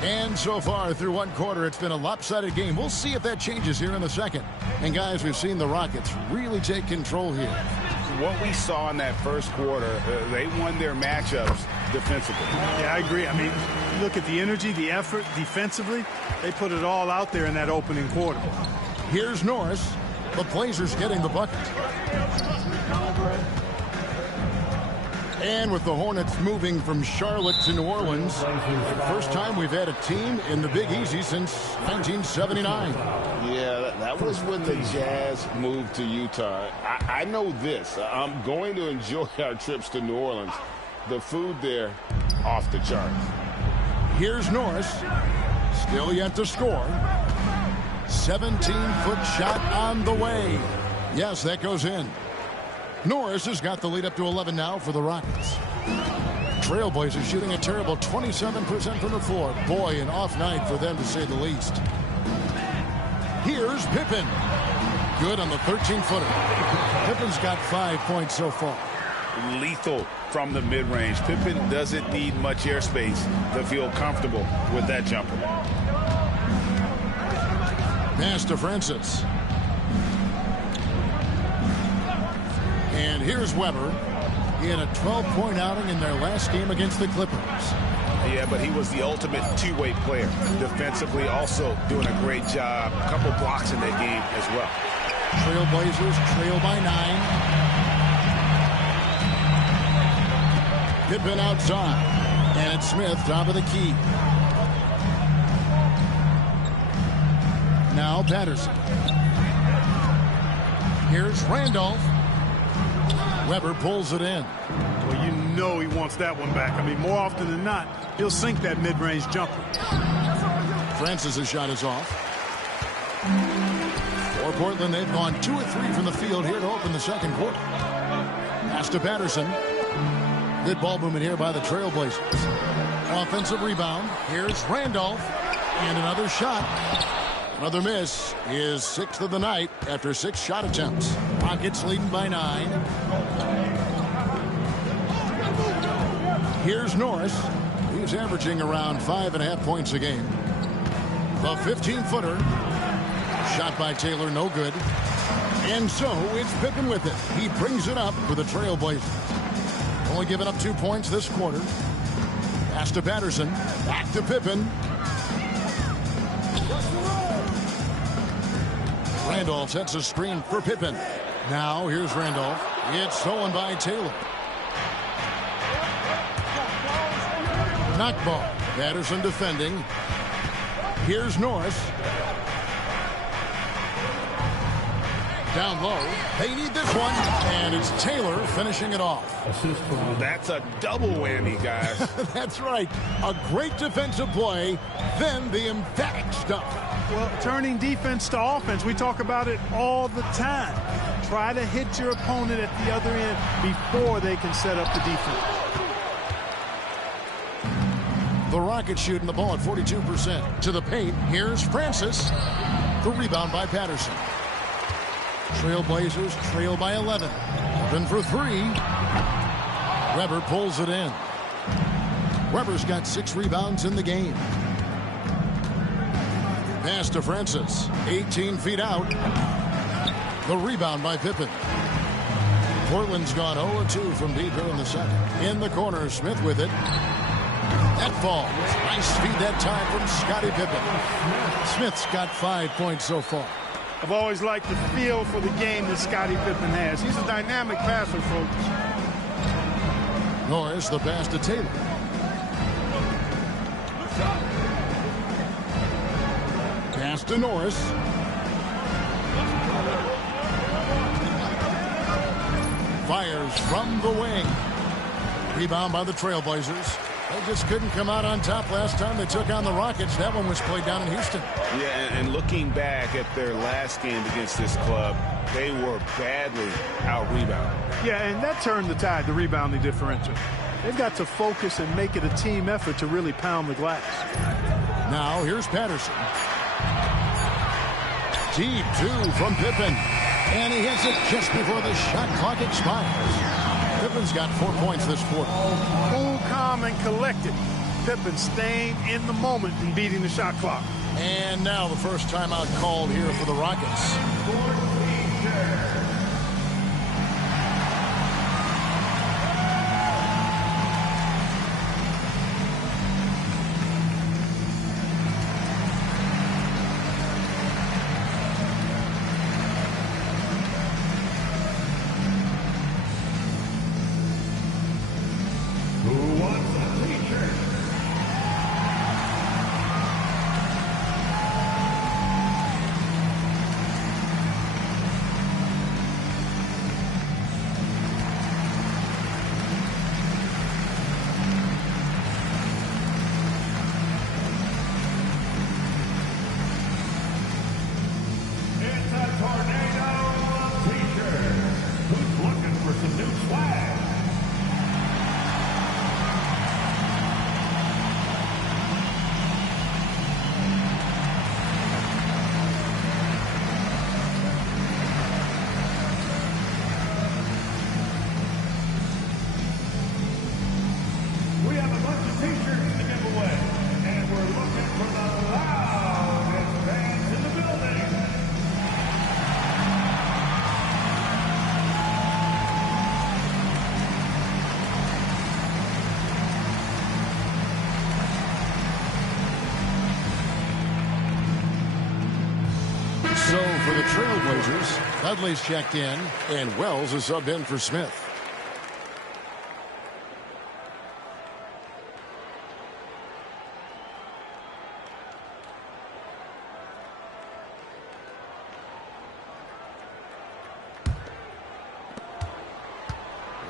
And so far through one quarter, it's been a lopsided game. We'll see if that changes here in the second. And guys, we've seen the Rockets really take control here. What we saw in that first quarter, they won their matchups defensively. Yeah, I agree. I mean, look at the energy, the effort defensively. They put it all out there in that opening quarter. Here's Norris. The Blazers getting the bucket. And with the Hornets moving from Charlotte to New Orleans, first time we've had a team in the Big Easy since 1979. Yeah, that was when the Jazz moved to Utah. I know this. I'm going to enjoy our trips to New Orleans. The food there, off the charts. Here's Norris. Still yet to score. 17-foot shot on the way. Yes, that goes in. Norris has got the lead up to 11 now for the Rockets. Trailblazers shooting a terrible 27% from the floor. Boy, an off night for them to say the least. Here's Pippen. Good on the 13-footer. Pippen's got 5 points so far. Lethal from the mid-range. Pippen doesn't need much airspace to feel comfortable with that jumper. Pass to Francis. And here's Weber. He had a 12-point outing in their last game against the Clippers. Yeah, but he was the ultimate two-way player. Defensively, also doing a great job. A couple blocks in that game as well. Trailblazers trail by 9. Pippen outside. And it's Smith, top of the key. Now Patterson. Here's Randolph. Weber pulls it in. Well, you know he wants that one back. I mean, more often than not, he'll sink that mid-range jumper. Francis' shot is off. For Portland, they've gone 2 of 3 from the field here to open the second quarter. Pass to Patterson. Good ball movement here by the Trailblazers. Offensive rebound. Here's Randolph. And another shot. Another miss. His 6th of the night after 6 shot attempts. Rockets leading by 9. Here's Norris. He's averaging around 5.5 points a game. The 15-footer. Shot by Taylor, no good. And so it's Pippen with it. He brings it up for the Trailblazers. Only giving up 2 points this quarter. Pass to Patterson. Back to Pippen. Randolph sets a screen for Pippen. Now here's Randolph. It's stolen by Taylor. Knockball. Patterson defending. Here's Norris. Down low. They need this one. And it's Taylor finishing it off. That's a double whammy, guys. That's right. A great defensive play, then the emphatic stuff. Well, turning defense to offense, we talk about it all the time. Try to hit your opponent at the other end before they can set up the defense. The Rockets shooting the ball at 42%. To the paint, here's Francis. The rebound by Patterson. Trailblazers trail by 11. Open for three. Weber pulls it in. Weber's got 6 rebounds in the game. Pass to Francis. 18 feet out. The rebound by Pippen. Portland's gone 0-2 from deep here in the second. In the corner, Smith with it. That falls. Nice speed that time from Scottie Pippen. Smith's got 5 points so far. I've always liked the feel for the game that Scottie Pippen has. He's a dynamic passer, folks. Norris, the pass to Taylor. Pass to Norris. Fires from the wing. Rebound by the Trailblazers. They just couldn't come out on top last time they took on the Rockets. That one was played down in Houston. Yeah, and looking back at their last game against this club, they were badly out-rebounded. Yeah, and that turned the tide, the rebounding differential. They've got to focus and make it a team effort to really pound the glass. Now here's Patterson. Deep 2 from Pippen. And he hits it just before the shot clock expires. Pippen's got 4 points this quarter. Cool, calm, and collected. Pippen staying in the moment and beating the shot clock. And now the first timeout called here for the Rockets. So for the Trailblazers, Dudley's checked in, and Wells is subbed in for Smith.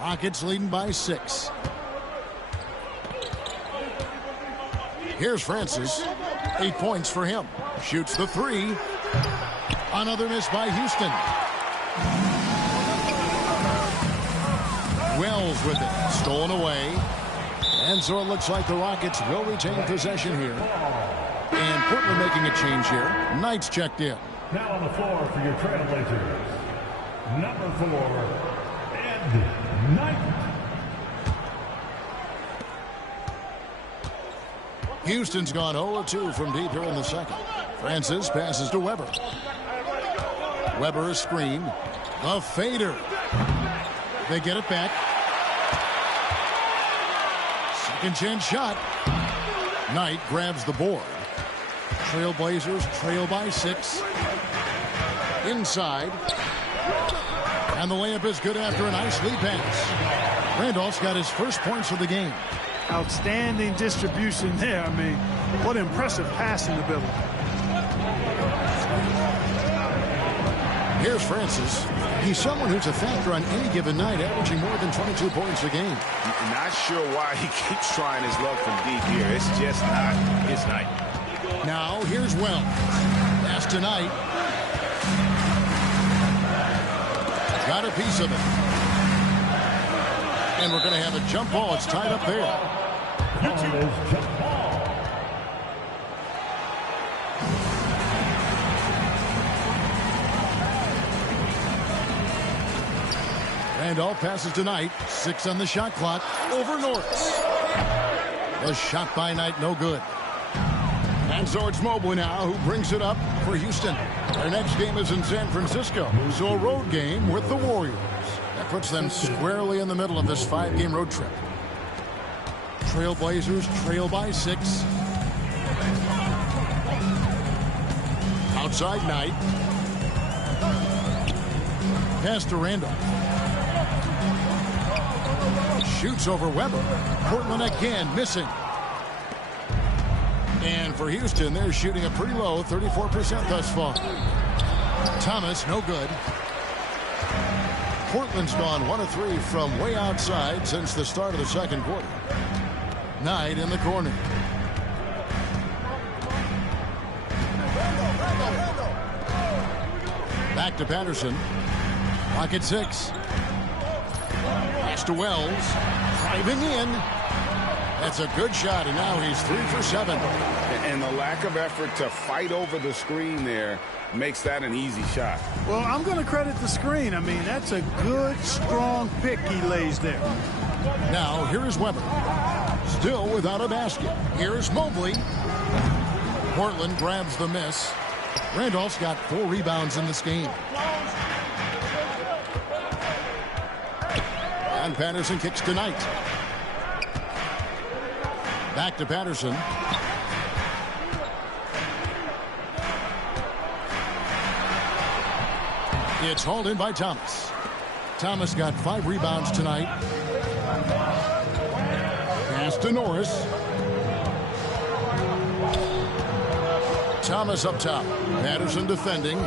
Rockets leading by 6. Here's Francis. 8 points for him. Shoots the 3. Another miss by Houston. Wells with it. Stolen away. And so it looks like the Rockets will retain possession here. And Portland making a change here. Knight's checked in. Now on the floor for your Trailblazers, number 4, Ed Knight. Houston's gone 0-2 from deep here in the second. Francis passes to Weber. Weber a screen. A fader. They get it back. Second chance shot. Knight grabs the board. Trailblazers trail by 6. Inside. And the layup is good after a nice lead pass. Randolph's got his first points of the game. Outstanding distribution there. I mean, what impressive passing ability. Here's Francis. He's someone who's a factor on any given night, averaging more than 22 points a game. Not sure why he keeps trying his luck from deep here. It's just not his night. Now, here's Wells. Pass to Knight. Got a piece of it. And we're going to have a jump ball. It's tied up there. Randolph passes to Knight. 6 on the shot clock. Over Norris. The shot by Knight, no good. And so it's Mobley now who brings it up for Houston. Their next game is in San Francisco. So a road game with the Warriors. That puts them squarely in the middle of this 5-game road trip. Trailblazers trail by 6. Outside Knight. Pass to Randolph. Shoots over Weber. Portland again missing. And for Houston, they're shooting a pretty low 34% thus far. Thomas, no good. Portland's gone 1 of 3 from way outside since the start of the second quarter. Knight in the corner. Back to Patterson. Clock at 6. Pass to Wells. Driving in. That's a good shot, and now he's 3 for 7. And the lack of effort to fight over the screen there makes that an easy shot. Well, I'm going to credit the screen. I mean, that's a good, strong pick he lays there. Now, here is Weber. Still without a basket. Here's Mobley. Portland grabs the miss. Randolph's got 4 rebounds in this game. And Patterson kicks to Knight. Back to Patterson. It's hauled in by Thomas. Thomas got 5 rebounds tonight. Pass to Norris. Thomas up top. Patterson defending.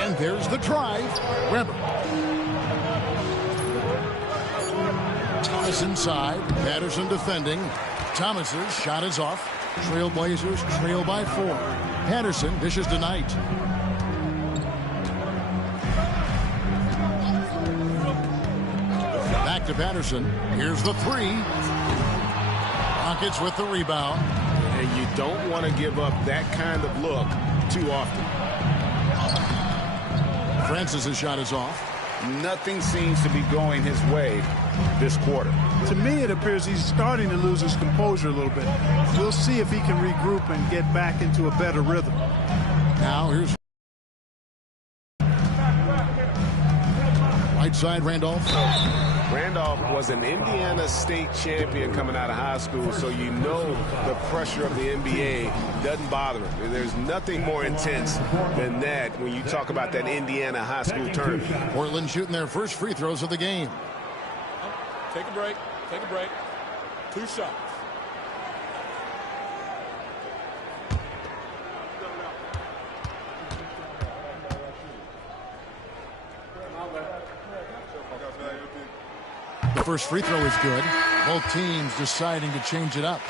And there's the drive. Weber. Thomas inside. Patterson defending. Thomas's shot is off. Trailblazers trail by 4. Patterson dishes to Knight. Back to Patterson. Here's the 3. Rockets with the rebound. And you don't want to give up that kind of look too often. Francis' shot is off. Nothing seems to be going his way this quarter. To me, it appears he's starting to lose his composure a little bit. We'll see if he can regroup and get back into a better rhythm. Now here's right side Randolph. Randolph was an Indiana State champion coming out of high school, so you know the pressure of the NBA doesn't bother him. There's nothing more intense than that when you talk about that Indiana high school tournament. Portland shooting their first free throws of the game. Take a break. Take a break. 2 shots. The first free throw is good. Both teams deciding to change it up.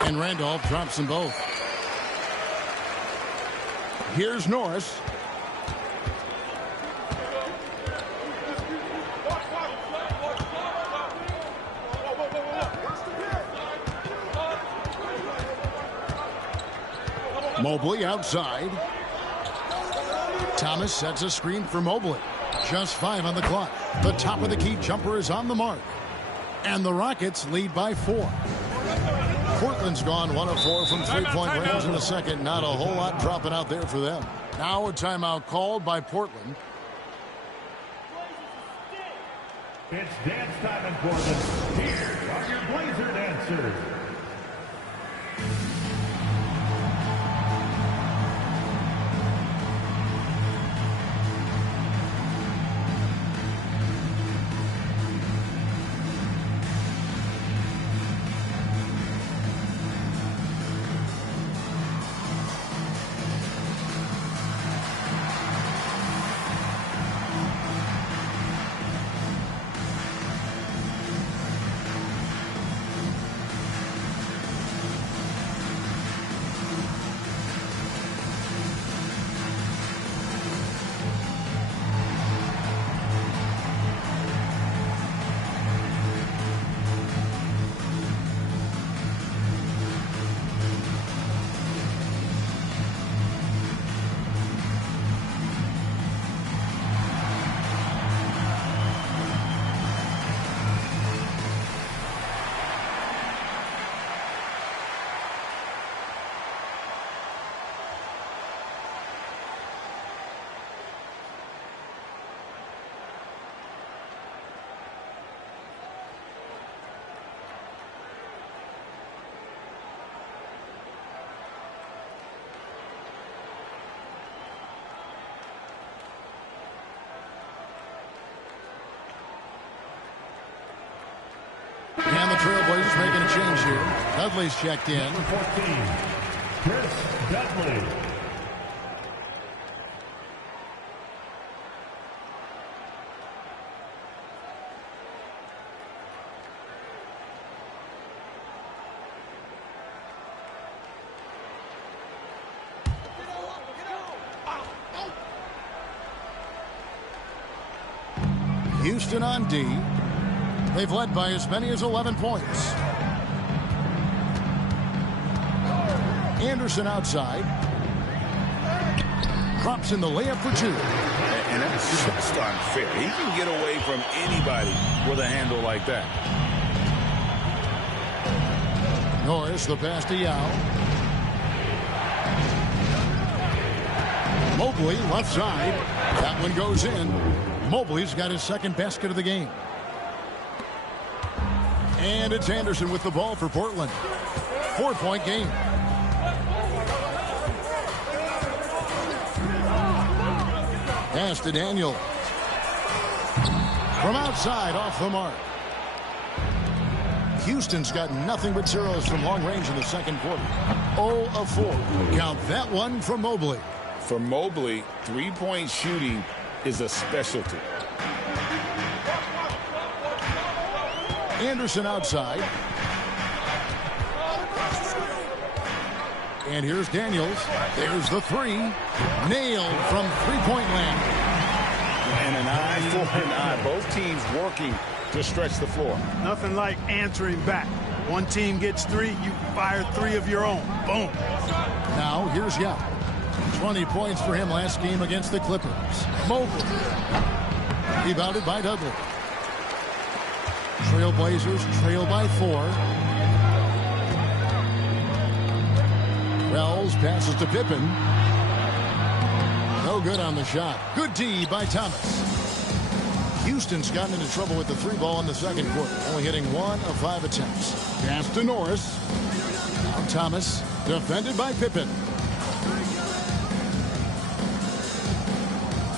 And Randolph drops them both. Here's Norris. Mobley outside. Thomas sets a screen for Mobley. Just 5 on the clock. The top of the key jumper is on the mark. And the Rockets lead by 4. Portland's gone 1 of 4 from three-point range in the second. Not a whole lot dropping out there for them. Now a timeout called by Portland. It's dance time in Portland. Here are your Blazer dancers. And the Trailblazers making a change here. Dudley's checked in. 14, Chris Dudley. Houston on D. They've led by as many as 11 points. Anderson outside. Drops in the layup for 2. And that's just unfair. He can get away from anybody with a handle like that. Norris, the pass to Yao. Mobley, left side. That one goes in. Mobley's got his second basket of the game. And it's Anderson with the ball for Portland. 4-point game. Pass to Daniel. From outside, off the mark. Houston's got nothing but zeros from long range in the second quarter. 0 of 4. Count that one for Mobley. For Mobley, three-point shooting is a specialty. Anderson outside. And here's Daniels. There's the 3. Nailed from three-point land. And an eye for an eye. Both teams working to stretch the floor. Nothing like answering back. One team gets 3, you fire 3 of your own. Boom. Now here's Yao. 20 points for him last game against the Clippers. Mobley. Rebounded by Dudley. Trailblazers trail by 4. Wells passes to Pippen. No good on the shot. Good D by Thomas. Houston's gotten into trouble with the 3-ball in the second quarter, only hitting 1 of 5 attempts. Pass to Norris. Now Thomas, defended by Pippen.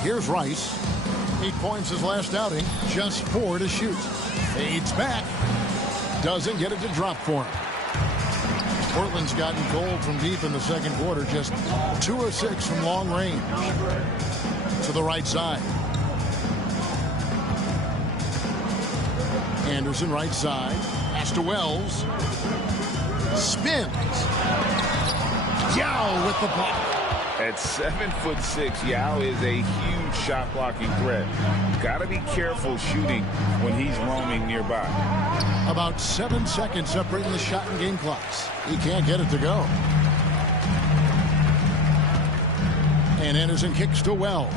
Here's Rice. 8 points his last outing, just 4 to shoot. Fades back. Doesn't get it to drop for him. Portland's gotten cold from deep in the second quarter, just 2 of 6 from long range. To the right side. Anderson right side. Pass to Wells. Spins. Yao with the block. At 7'6", Yao is a huge shot blocking threat. Got to be careful shooting when he's roaming nearby. About 7 seconds separating the shot and game clocks. He can't get it to go. And Anderson kicks to Wells.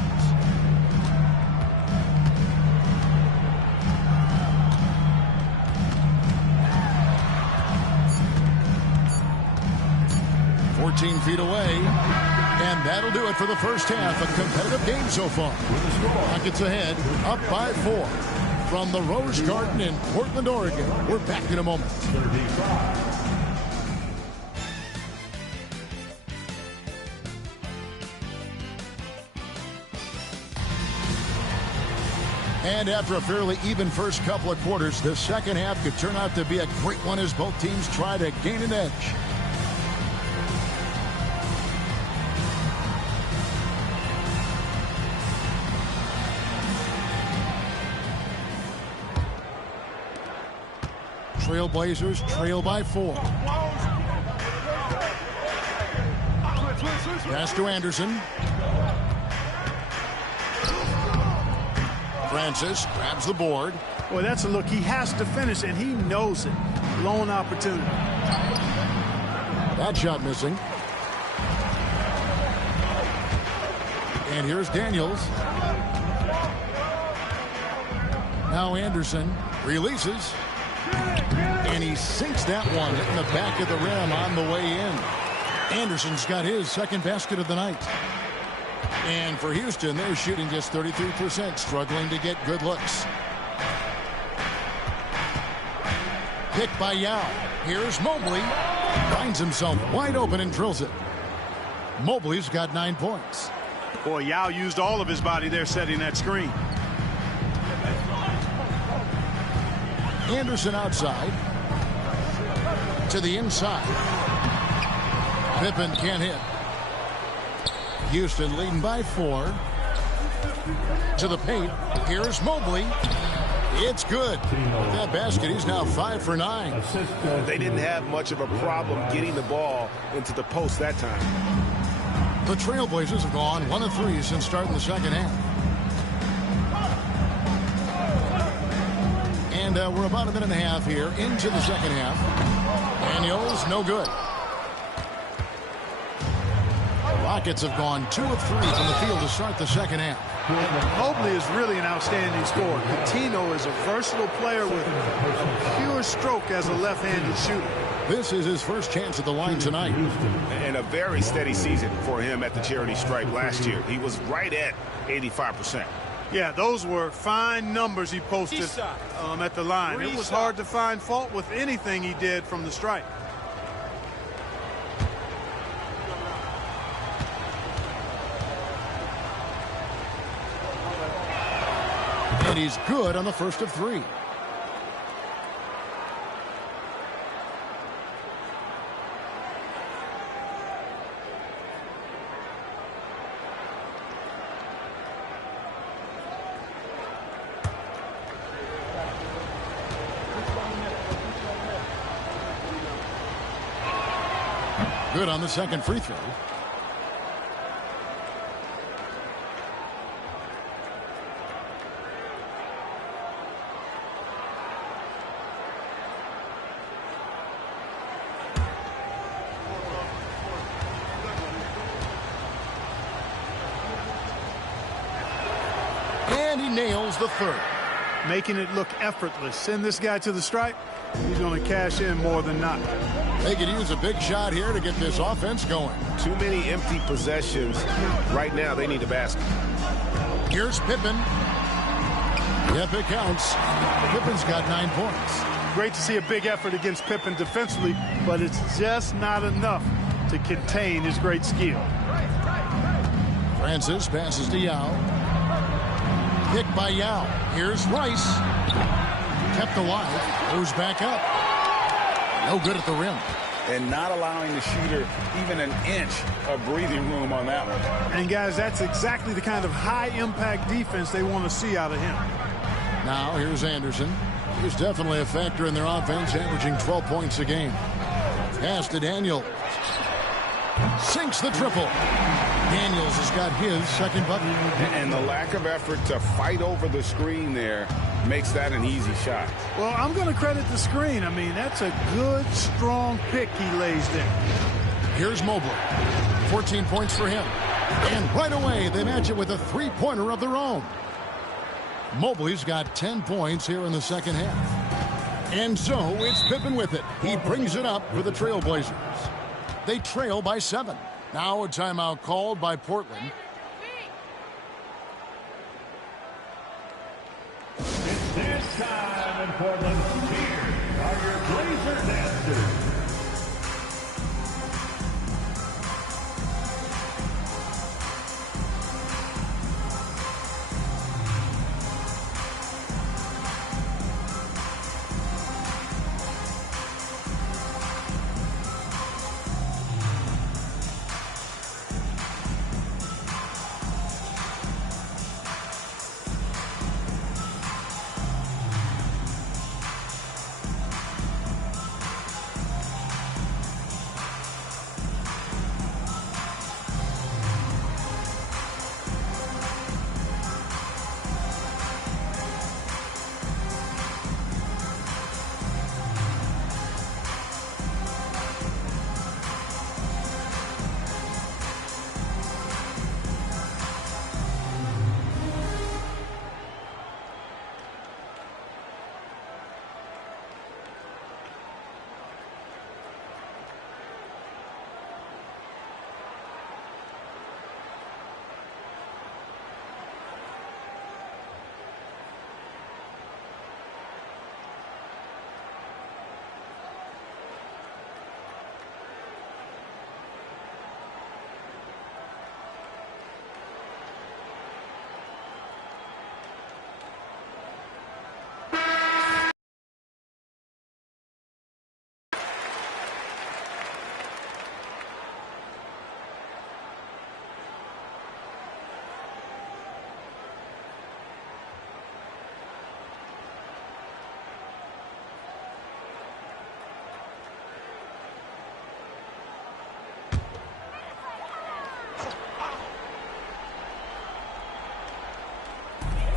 Feet away, and that'll do it for the first half. A competitive game so far. Rockets ahead, up by 4 from the Rose Garden in Portland, Oregon. We're back in a moment. And after a fairly even first couple of quarters, the second half could turn out to be a great one as both teams try to gain an edge. Trailblazers trail by 4. Pass to Anderson. Francis grabs the board. Boy, that's a look. He has to finish, and he knows it. Lone opportunity. That shot missing. And here's Daniels. Now Anderson releases. And he sinks that one in the back of the rim on the way in. Anderson's got his second basket of the night. And for Houston, they're shooting just 33%, struggling to get good looks. Pick by Yao. Here's Mobley. Finds himself wide open and drills it. Mobley's got 9 points. Boy, Yao used all of his body there setting that screen. Anderson outside. To the inside. Pippen can't hit. Houston leading by 4. To the paint. Here's Mobley. It's good. With that basket, he's now 5 for 9. They didn't have much of a problem getting the ball into the post that time. The Trailblazers have gone 1 of 3 since starting the second half. And we're about a minute and a half here into the second half. Daniels, no good. The Rockets have gone 2 of 3 from the field to start the second half. Mobley is really an outstanding scorer. Coutinho is a versatile player with a pure stroke as a left-handed shooter. This is his first chance at the line tonight. And a very steady season for him at the charity stripe last year. He was right at 85%. Yeah, those were fine numbers he posted at the line. It was hard to find fault with anything he did from the stripe. And he's good on the first of 3. Good on the second free throw. And he nails the third. Making it look effortless. Send this guy to the stripe. He's going to cash in more than not. They could use a big shot here to get this offense going. Too many empty possessions. Right now, they need a basket. Here's Pippen. Yep, it counts. Pippen's got 9 points. Great to see a big effort against Pippen defensively, but it's just not enough to contain his great skill. Francis passes to Yao. Pick by Yao. Here's Rice. Kept alive. Goes back up. No good at the rim. And not allowing the shooter even an inch of breathing room on that one. And, guys, that's exactly the kind of high-impact defense they want to see out of him. Now, here's Anderson. He's definitely a factor in their offense, averaging 12 points a game. Pass to Daniels. Sinks the triple. Daniels has got his second bucket. And the lack of effort to fight over the screen there makes that an easy shot. Well, I'm going to credit the screen. I mean, that's a good, strong pick he lays there. Here's Mobley. 14 points for him. And right away, they match it with a three-pointer of their own. Mobley's got 10 points here in the second half. And so it's Pippen with it. He brings it up for the Trailblazers. They trail by 7. Now a timeout called by Portland. It's dance time in Portland. Here are your Blazer dancers.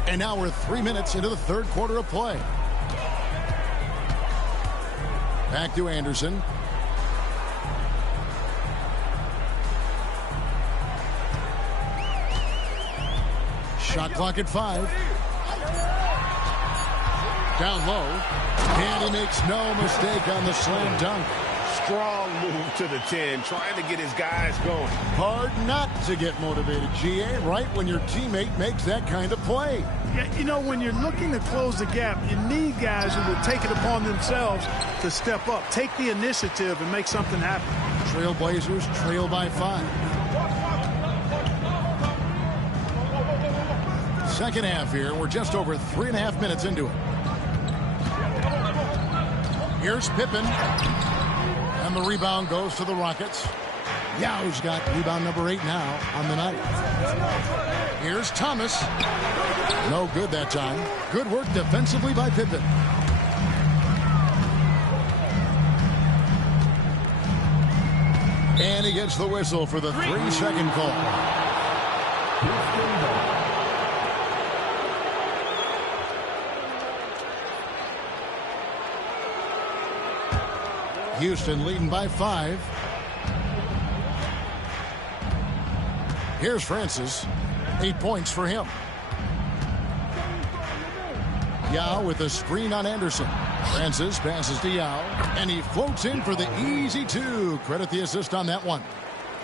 And now we're 3 minutes into the third quarter of play. Back to Anderson. Shot clock at 5. Down low. And he makes no mistake on the slam dunk. Strong move to the 10, trying to get his guys going. Hard not to get motivated, GA, right when your teammate makes that kind of play. Yeah, you know, when you're looking to close the gap, you need guys who will take it upon themselves to step up, take the initiative, and make something happen. Trailblazers trail by 5. Second half here. We're just over 3.5 minutes into it. Here's Pippen. And the rebound goes to the Rockets. Yao's got rebound number 8 now on the night. Here's Thomas. No good that time. Good work defensively by Pippen. And he gets the whistle for the 3-second call. Houston leading by 5. Here's Francis. 8 points for him. Yao with a screen on Anderson. Francis passes to Yao, and he floats in for the easy 2. Credit the assist on that one.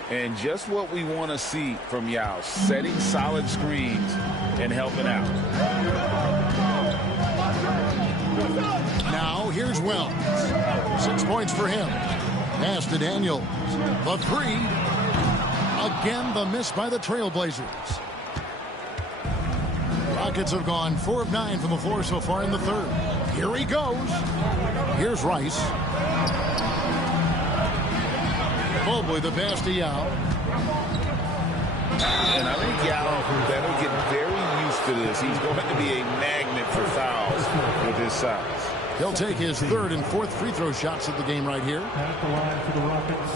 And just what we want to see from Yao, setting solid screens and helping out. Now here's Wells. 6 points for him. Pass to Daniels. The 3. Again, the miss by the Trailblazers. Rockets have gone 4 of 9 from the floor so far in the third. Here he goes. Here's Rice. Mobley the pass to Yao. And I think Yao better get very used to this. He's going to be a magnet for fouls with his size. He'll take his 3rd and 4th free throw shots of the game right here. At the line for the Rockets,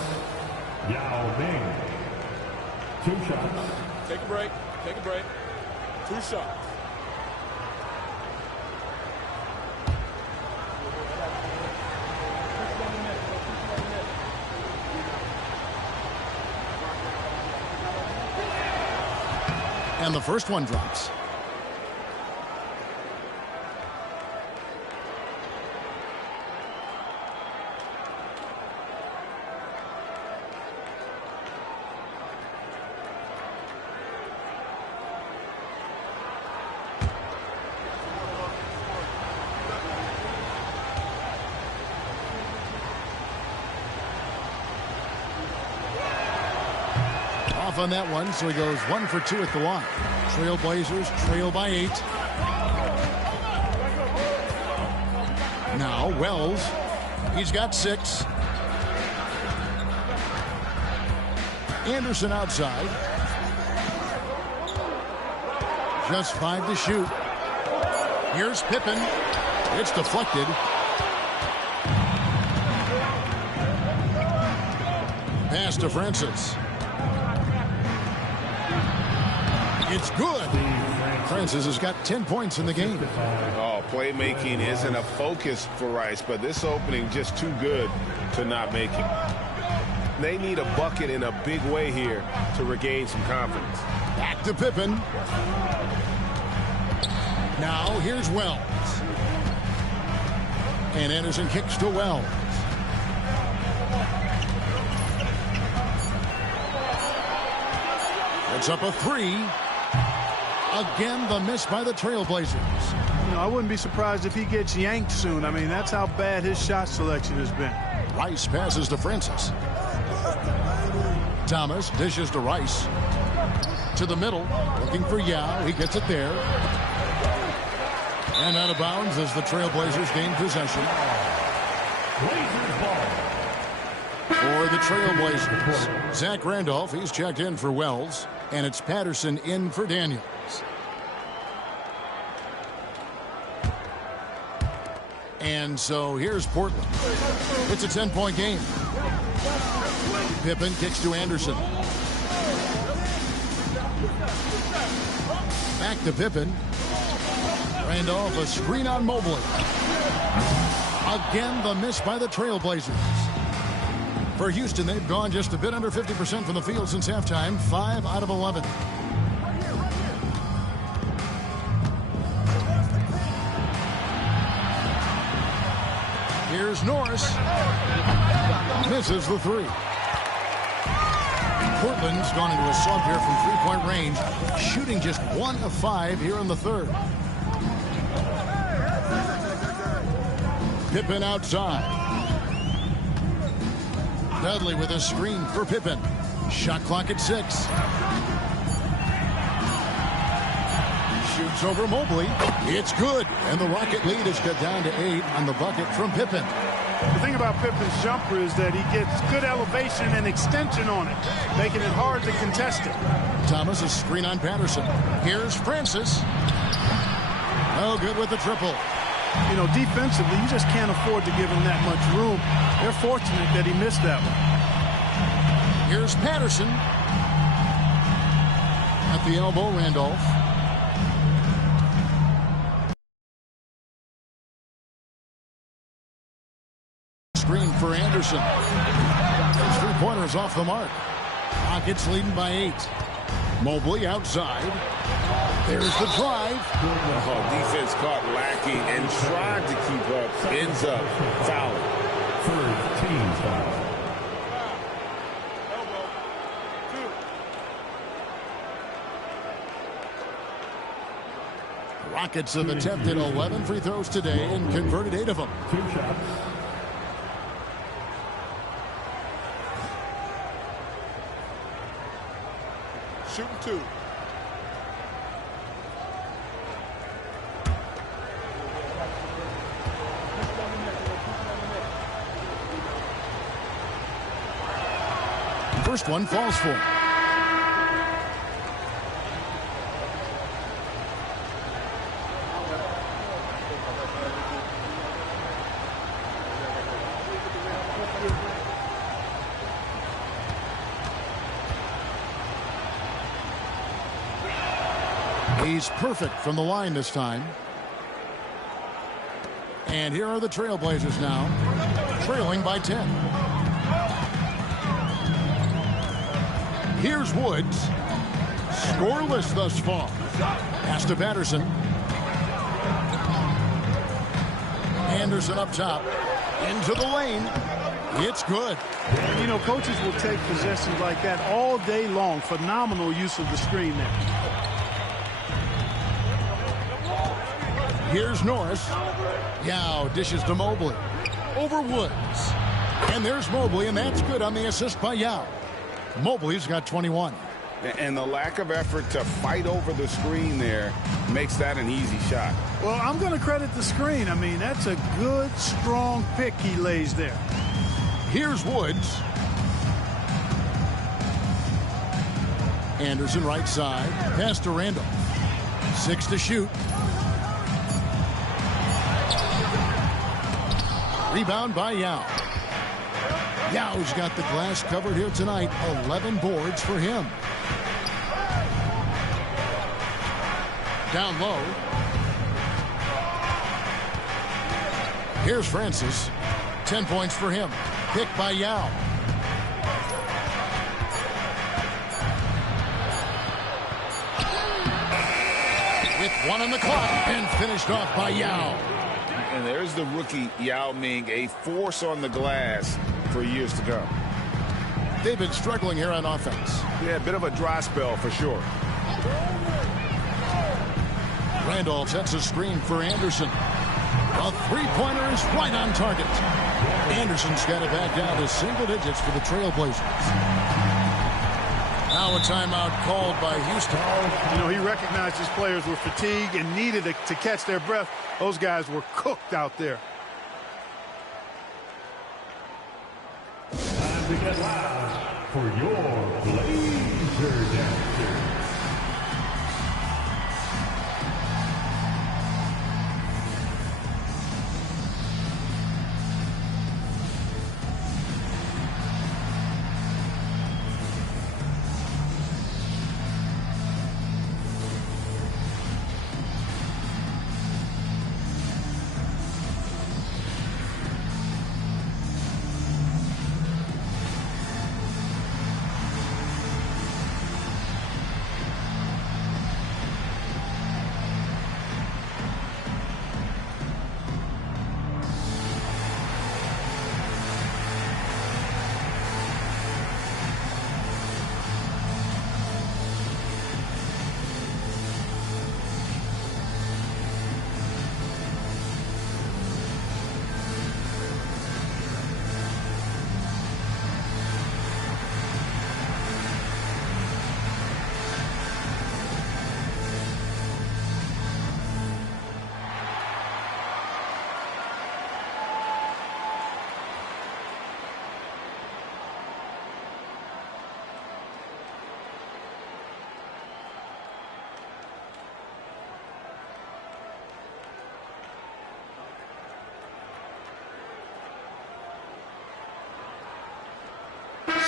Yao Ming. 2 shots. Take a break. Take a break. 2 shots. And the first one drops. On that one, so he goes 1 for 2 at the line. Trailblazers trail by 8. Now Wells, he's got 6. Anderson outside. Just 5 to shoot. Here's Pippen. It's deflected. Pass to Francis. It's good. Francis has got 10 points in the game. Oh, playmaking isn't a focus for Rice, but this opening just too good to not make it. They need a bucket in a big way here to regain some confidence. Back to Pippen. Now here's Wells. And Anderson kicks to Wells. It's up a 3. Again, the miss by the Trailblazers. You know, I wouldn't be surprised if he gets yanked soon. I mean, that's how bad his shot selection has been. Rice passes to Francis. Thomas dishes to Rice. To the middle, looking for Yao. He gets it there. And out of bounds as the Trailblazers gain possession. For the Trailblazers, Zach Randolph, he's checked in for Wells. And it's Patterson in for Daniels. And so here's Portland. It's a 10-point game. Pippen kicks to Anderson. Back to Pippen. Randolph, a screen on Mobley. Again, the miss by the Trailblazers. For Houston, they've gone just a bit under 50% from the field since halftime. 5 out of 11. Here's Norris. Misses the 3. Portland's gone into a slump here from three-point range, shooting just 1 of 5 here in the third. Pippen outside. Dudley with a screen for Pippen. Shot clock at 6. Shoots over Mobley. It's good. And the Rocket lead is cut down to 8 on the bucket from Pippen. The thing about Pippen's jumper is that he gets good elevation and extension on it, making it hard to contest it. Thomas, a screen on Patterson. Here's Francis. No good with the triple. You know, defensively, you just can't afford to give him that much room. They're fortunate that he missed that one. Here's Patterson. At the elbow, Randolph. Screen for Anderson. His three-pointers off the mark. Rockets leading by 8. Mobley outside. There's the drive. Oh, defense caught lacking and tried to keep up. Ends up fouling. Third team foul. Rockets have attempted 11 free throws today and converted 8 of them. 2 shots. Shooting 2. First one falls for him. He's perfect from the line this time. And here are the Trailblazers now, trailing by 10. Here's Woods. Scoreless thus far. Pass to Patterson. Anderson up top. Into the lane. It's good. And, you know, coaches will take possessions like that all day long. Phenomenal use of the screen there. Here's Norris. Yao dishes to Mobley. Over Woods. And there's Mobley, and that's good on the assist by Yao. Mobley's got 21. And the lack of effort to fight over the screen there makes that an easy shot. Well, I'm going to credit the screen. I mean, that's a good, strong pick he lays there. Here's Woods. Anderson right side. Pass to Randall. 6 to shoot. Rebound by Yao. Yao's got the glass covered here tonight. 11 boards for him. Down low. Here's Francis. 10 points for him. Picked by Yao. With 1 on the clock and finished off by Yao. And there's the rookie Yao Ming, a force on the glass for years to come. They've been struggling here on offense. Yeah, a bit of a dry spell for sure. Randolph sets a screen for Anderson. A three-pointer is right on target. Anderson's got it back down to single digits for the Trailblazers. Now a timeout called by Houston. You know, he recognized his players were fatigued and needed to catch their breath. Those guys were cooked out there. Time to get loud for your Blazer Dancers.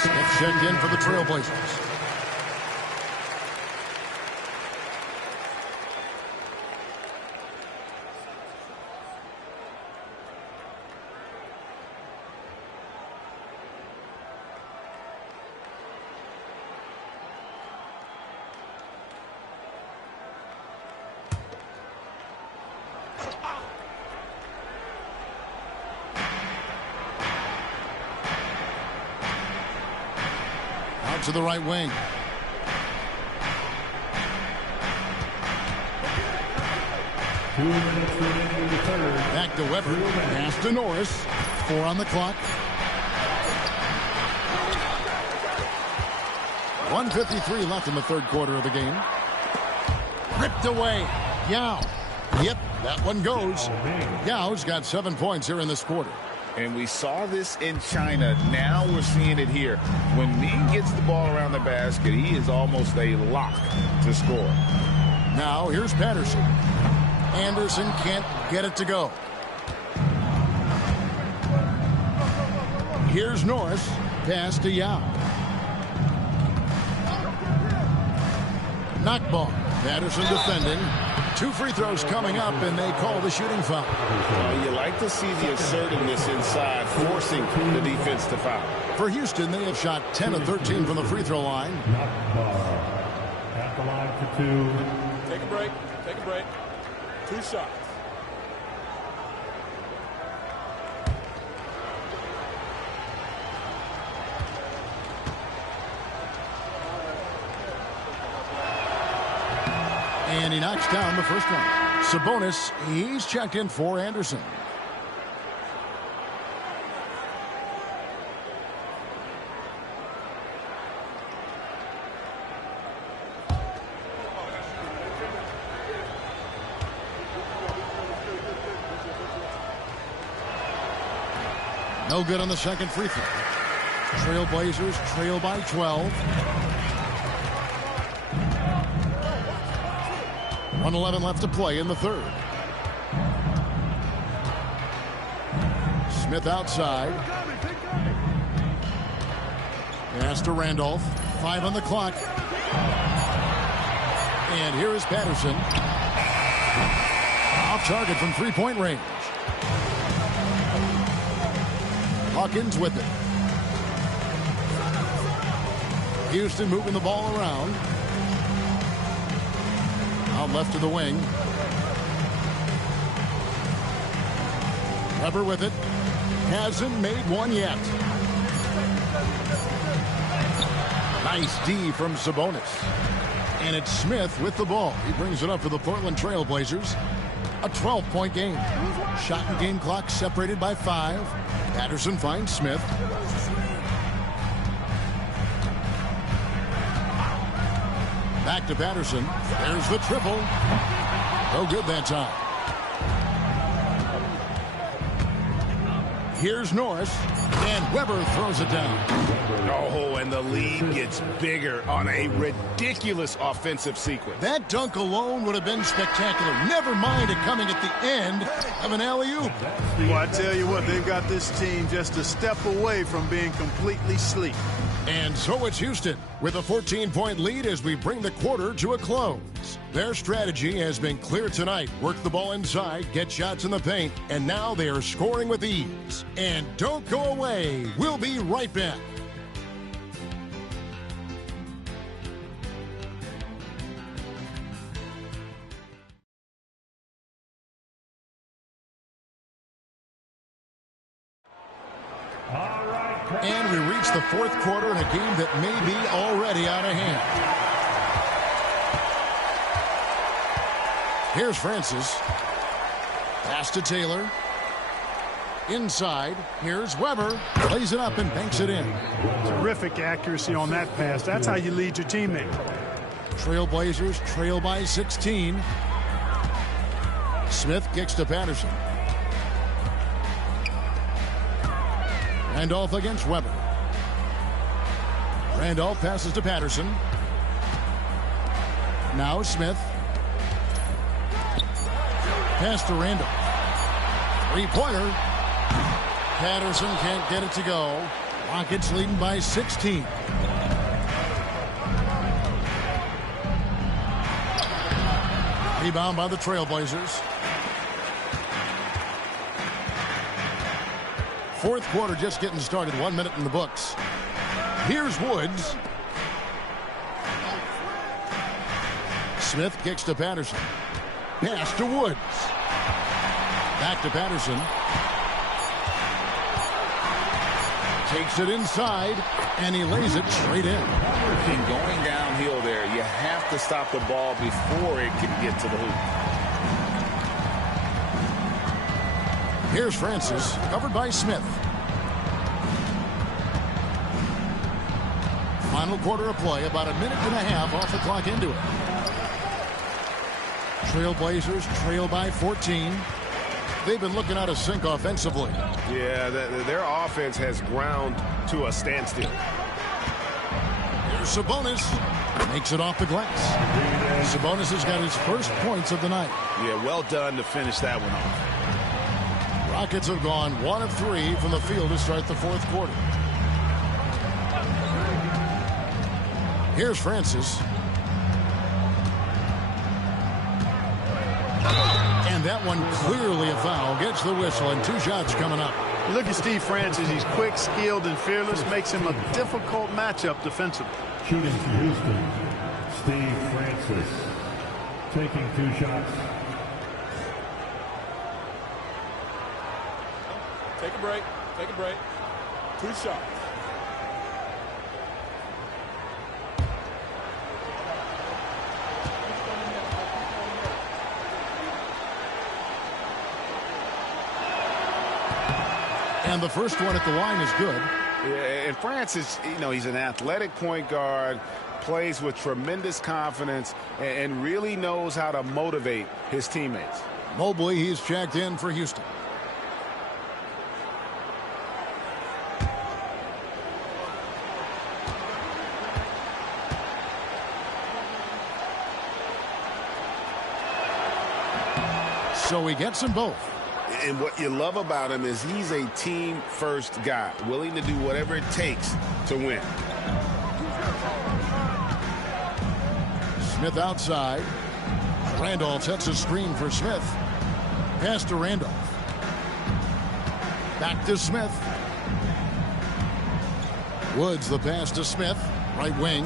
Smith checked in for the Trailblazers. To the right wing. Back to Weber. Pass to Norris. 4 on the clock. 1:53 left in the third quarter of the game. Ripped away. Yao. Yep, that one goes. Yao's got 7 points here in this quarter. And we saw this in China. Now we're seeing it here. When Ming gets the ball around the basket, he is almost a lock to score. Now here's Patterson. Anderson can't get it to go. Here's Norris. Pass to Yao. Knockball. Patterson defending. 2 free throws coming up, and they call the shooting foul. You like to see the assertiveness inside, forcing the defense to foul. For Houston, they have shot 10 of 13 from the free throw line. the line for two. Take a break. Take a break. 2 shots. And he knocks down the first one. Sabonis, he's checked in for Anderson. No good on the second free throw. Trailblazers trail by 12. 1:11 left to play in the third. Smith outside. Pass to Randolph. 5 on the clock. And here is Patterson. Off target from three-point range. Hawkins with it. Houston moving the ball around. Out left to the wing. Weber with it. Hasn't made one yet. Nice D from Sabonis. And it's Smith with the ball. He brings it up for the Portland Trailblazers. A 12-point game. Shot and game clock separated by 5. Patterson finds Smith. Back to Patterson. There's the triple. No good that time. Here's Norris. And Weber throws it down. Oh, and the lead gets bigger on a ridiculous offensive sequence. That dunk alone would have been spectacular. Never mind it coming at the end of an alley-oop. Well, I tell you what, they've got this team just a step away from being completely sleep. And so it's Houston with a 14-point lead as we bring the quarter to a close. Their strategy has been clear tonight. Work the ball inside, get shots in the paint, and now they are scoring with ease. And don't go away. We'll be right back. And we reach the fourth quarter in a game that may be already out of hand. Here's Francis. Pass to Taylor. Inside. Here's Weber. Lays it up and banks it in. Terrific accuracy on that pass. That's how you lead your teammate. Trailblazers trail by 16. Smith kicks to Patterson. Randolph against Weber. Randolph passes to Patterson. Now Smith. Pass to Randolph. Three-pointer. Patterson can't get it to go. Rockets leading by 16. Rebound by the Trailblazers. Fourth quarter just getting started. 1 minute in the books. Here's Woods. Smith kicks to Patterson. Pass to Woods. Back to Patterson. Takes it inside, and he lays it straight in. And going downhill there, you have to stop the ball before it can get to the hoop. Here's Francis, covered by Smith. Final quarter of play, about a minute and a half off the clock into it. Trailblazers trail by 14. They've been looking out of sync offensively. Yeah, their offense has ground to a standstill. Here's Sabonis. Makes it off the glass. Sabonis has got his first points of the night. Yeah, well done to finish that one off. Rockets have gone 1 of 3 from the field to start the fourth quarter. Here's Francis. And that one clearly a foul. Gets the whistle and 2 shots coming up. Look at Steve Francis. He's quick, skilled, and fearless. Makes him a difficult matchup defensively. Shooting for Houston, Steve Francis. Francis taking 2 shots. Take a break. Take a break. 2 shots. And the first one at the line is good. Yeah, and Francis, he's an athletic point guard, plays with tremendous confidence, and really knows how to motivate his teammates. Mobley, he's checked in for Houston. So he gets them both. And what you love about him is he's a team-first guy, willing to do whatever it takes to win. Smith outside. Randolph sets a screen for Smith. Pass to Randolph. Back to Smith. Woods the pass to Smith. Right wing.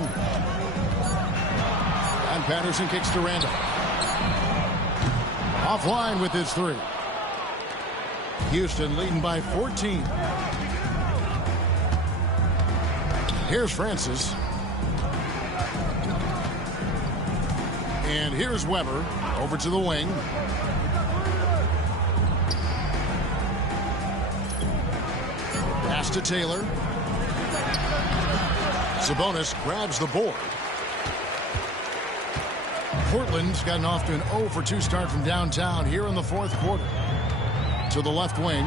And Patterson kicks to Randolph. Offline with his 3. Houston leading by 14. Here's Francis. And here's Weber over to the wing. Pass to Taylor. Sabonis grabs the board. Portland's gotten off to an 0 for 2 start from downtown here in the 4th quarter. To the left wing.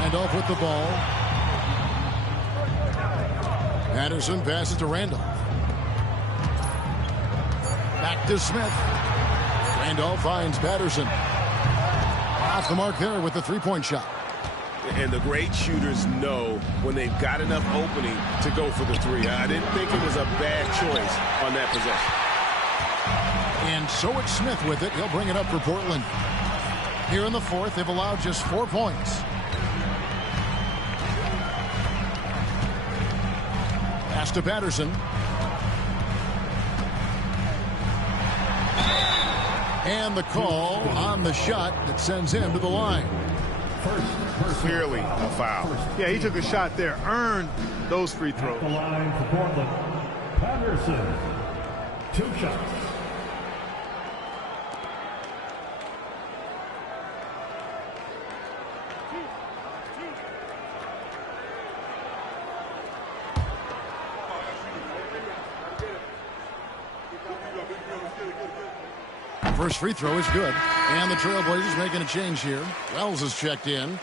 Randolph with the ball. Patterson passes to Randolph. Back to Smith. Randolph finds Patterson. Off the mark there with the 3-point shot. And the great shooters know when they've got enough opening to go for the 3. I didn't think it was a bad choice on that possession. And so it's Smith with it. He'll bring it up for Portland. Here in the 4th, they've allowed just 4 points. Pass to Patterson. And the call on the shot that sends him to the line. Clearly a foul. Yeah, he took a shot there, earned those free throws. The line for Portland. Patterson, 2 shots. First free throw is good. And the Trailblazers making a change here. Wells is checked in.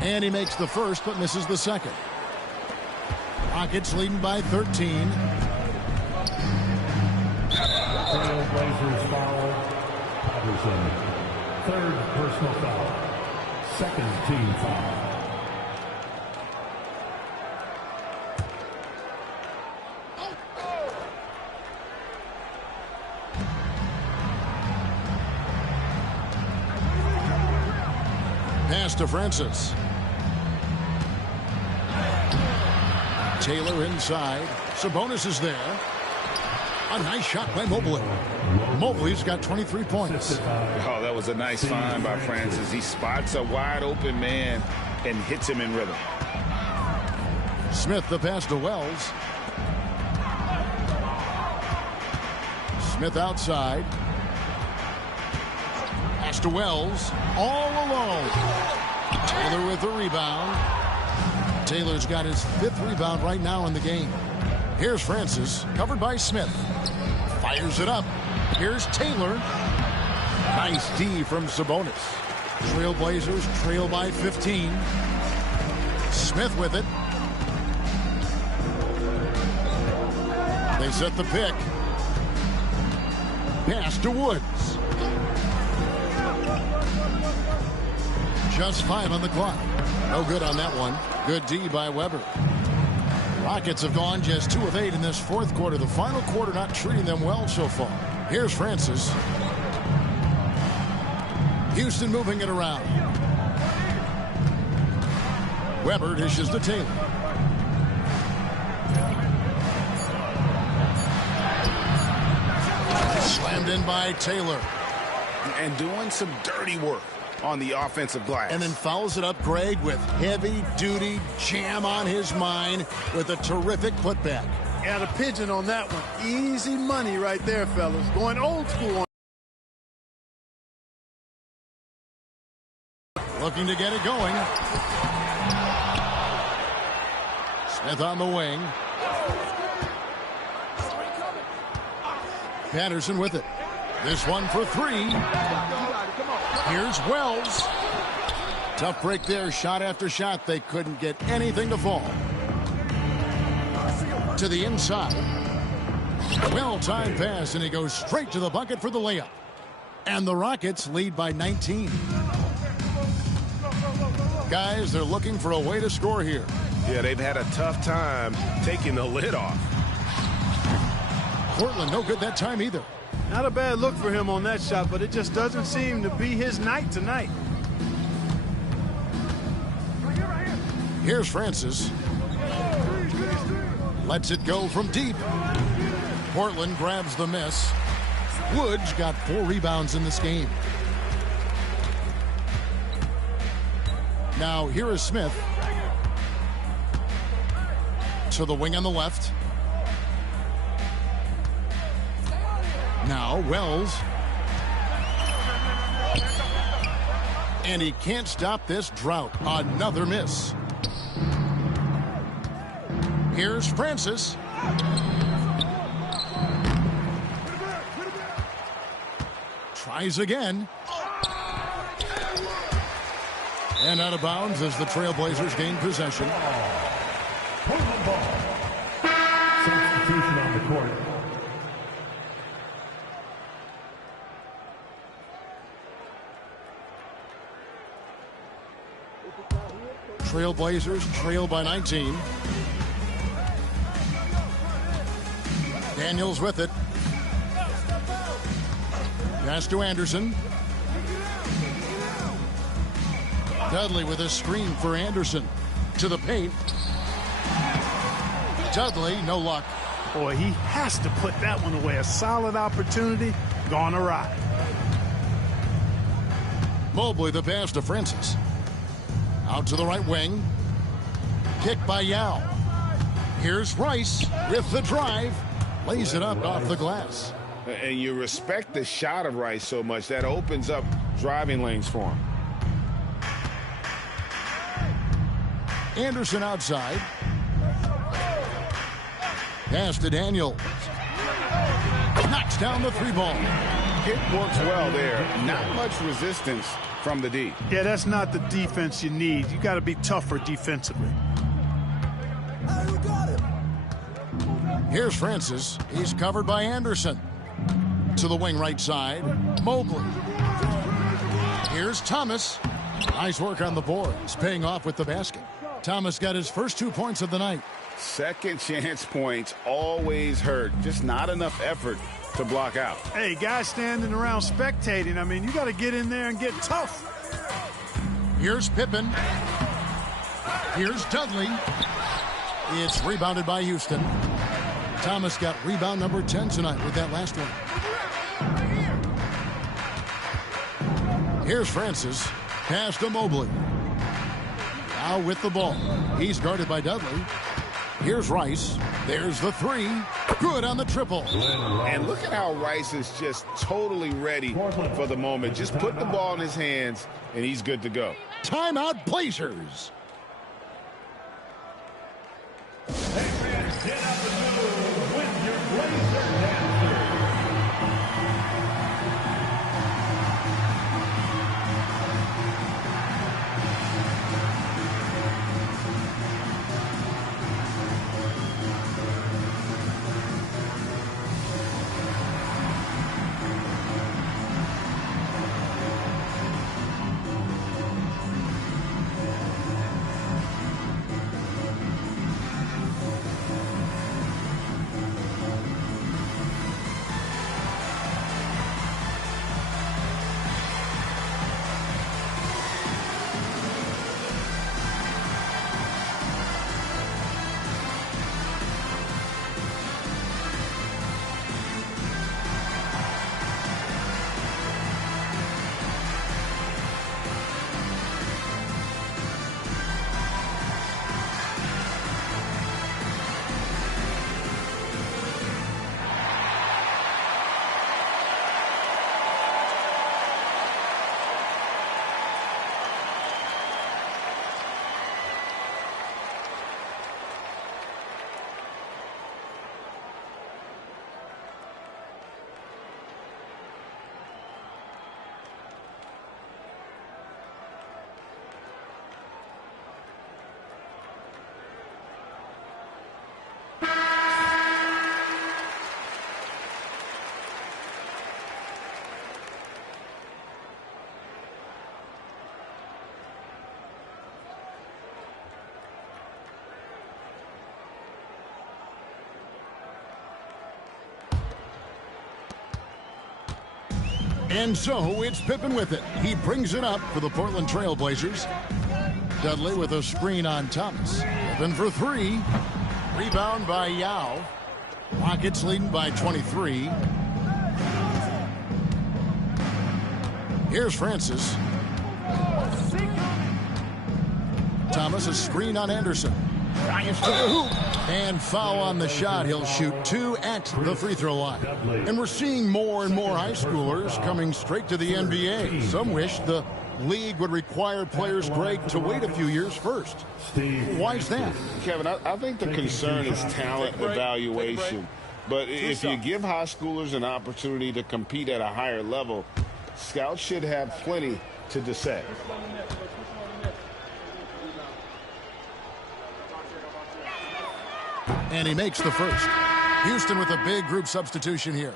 And he makes the first but misses the second. Rockets leading by 13. Trailblazers foul. Patterson. 3rd personal foul. 2nd team foul. Pass to Francis. Taylor inside. Sabonis is there. A nice shot by Mobley. Mobley's got 23 points. Oh, that was a nice find by Francis. He spots a wide open man and hits him in rhythm. Smith the pass to Wells. Smith outside. Pass to Wells. All alone. Taylor with the rebound. Taylor's got his 5th rebound right now in the game. Here's Francis, covered by Smith. Fires it up. Here's Taylor. Nice D from Sabonis. Trailblazers trail by 15. Smith with it. They set the pick. Pass to Woods. Just 5 on the clock. No good on that one. Good D by Weber. Rockets have gone just 2 of 8 in this fourth quarter. The final quarter not treating them well so far. Here's Francis. Houston moving it around. Weber dishes to Taylor. Slammed in by Taylor. And doing some dirty work on the offensive glass. And then fouls it up, Greg, with heavy-duty jam on his mind with a terrific putback. Got a pigeon on that one. Easy money right there, fellas. Going old school on. Looking to get it going. Smith on the wing. Patterson with it. This one for 3. Here's Wells. Tough break there. Shot after shot. They couldn't get anything to fall. To the inside. Well-timed pass, and he goes straight to the bucket for the layup. And the Rockets lead by 19. Guys, they're looking for a way to score here. Yeah, they've had a tough time taking the lid off. Portland no good that time either. Not a bad look for him on that shot, but it just doesn't seem to be his night tonight. Here's Francis. Lets it go from deep. Portland grabs the miss. Woods got 4 rebounds in this game. Now here is Smith. To the wing on the left. Now Wells. And he can't stop this drought. Another miss. Here's Francis. Tries again. And out of bounds as the Trailblazers gain possession. Portland ball. Substitution on the court. Trailblazers trail by 19. Daniels with it. Pass to Anderson. Dudley with a screen for Anderson. To the paint. Dudley, no luck. Boy, he has to put that one away. A solid opportunity, gone awry. Mobley the pass to Francis. Out to the right wing. Kick by Yao. Here's Rice with the drive. Lays it up off the glass. And you respect the shot of Rice so much that opens up driving lanes for him. Anderson outside. Pass to Daniel. Knocks down the 3-ball. It works well there. Not much resistance from the D. Yeah, that's not the defense you need. You got to be tougher defensively. Here's Francis. He's covered by Anderson. To the wing right side. Mobley. Here's Thomas. Nice work on the boards. Paying off with the basket. Thomas got his first 2 points of the night. Second chance points always hurt. Just not enough effort to block out. Hey, guys standing around spectating. I mean, you got to get in there and get tough. Here's Pippen. Here's Dudley. It's rebounded by Houston. Thomas got rebound number 10 tonight with that last one. Here's Francis. Pass to Mobley. Now with the ball. He's guarded by Dudley. Here's Rice. There's the 3. Good on the triple. And look at how Rice is just totally ready for the moment. Just put the ball in his hands, and he's good to go. Timeout, Blazers. Hey, fans, get out the middle with your Blazer dancers. And so it's Pippen with it. He brings it up for the Portland Trailblazers. Dudley with a screen on Thomas. Pippen for three. Rebound by Yao. Rockets leading by 23. Here's Francis. Thomas a screen on Anderson. Drives to the hoop. And foul on the shot. He'll shoot 2 at the free throw line. And we're seeing more and more high schoolers coming straight to the NBA. Some wish the league would require players, Greg, to wait a few years first. Why is that? Kevin, I think the concern is talent evaluation. But if you give high schoolers an opportunity to compete at a higher level, scouts should have plenty to dissect. And he makes the first. Houston with a big group substitution here.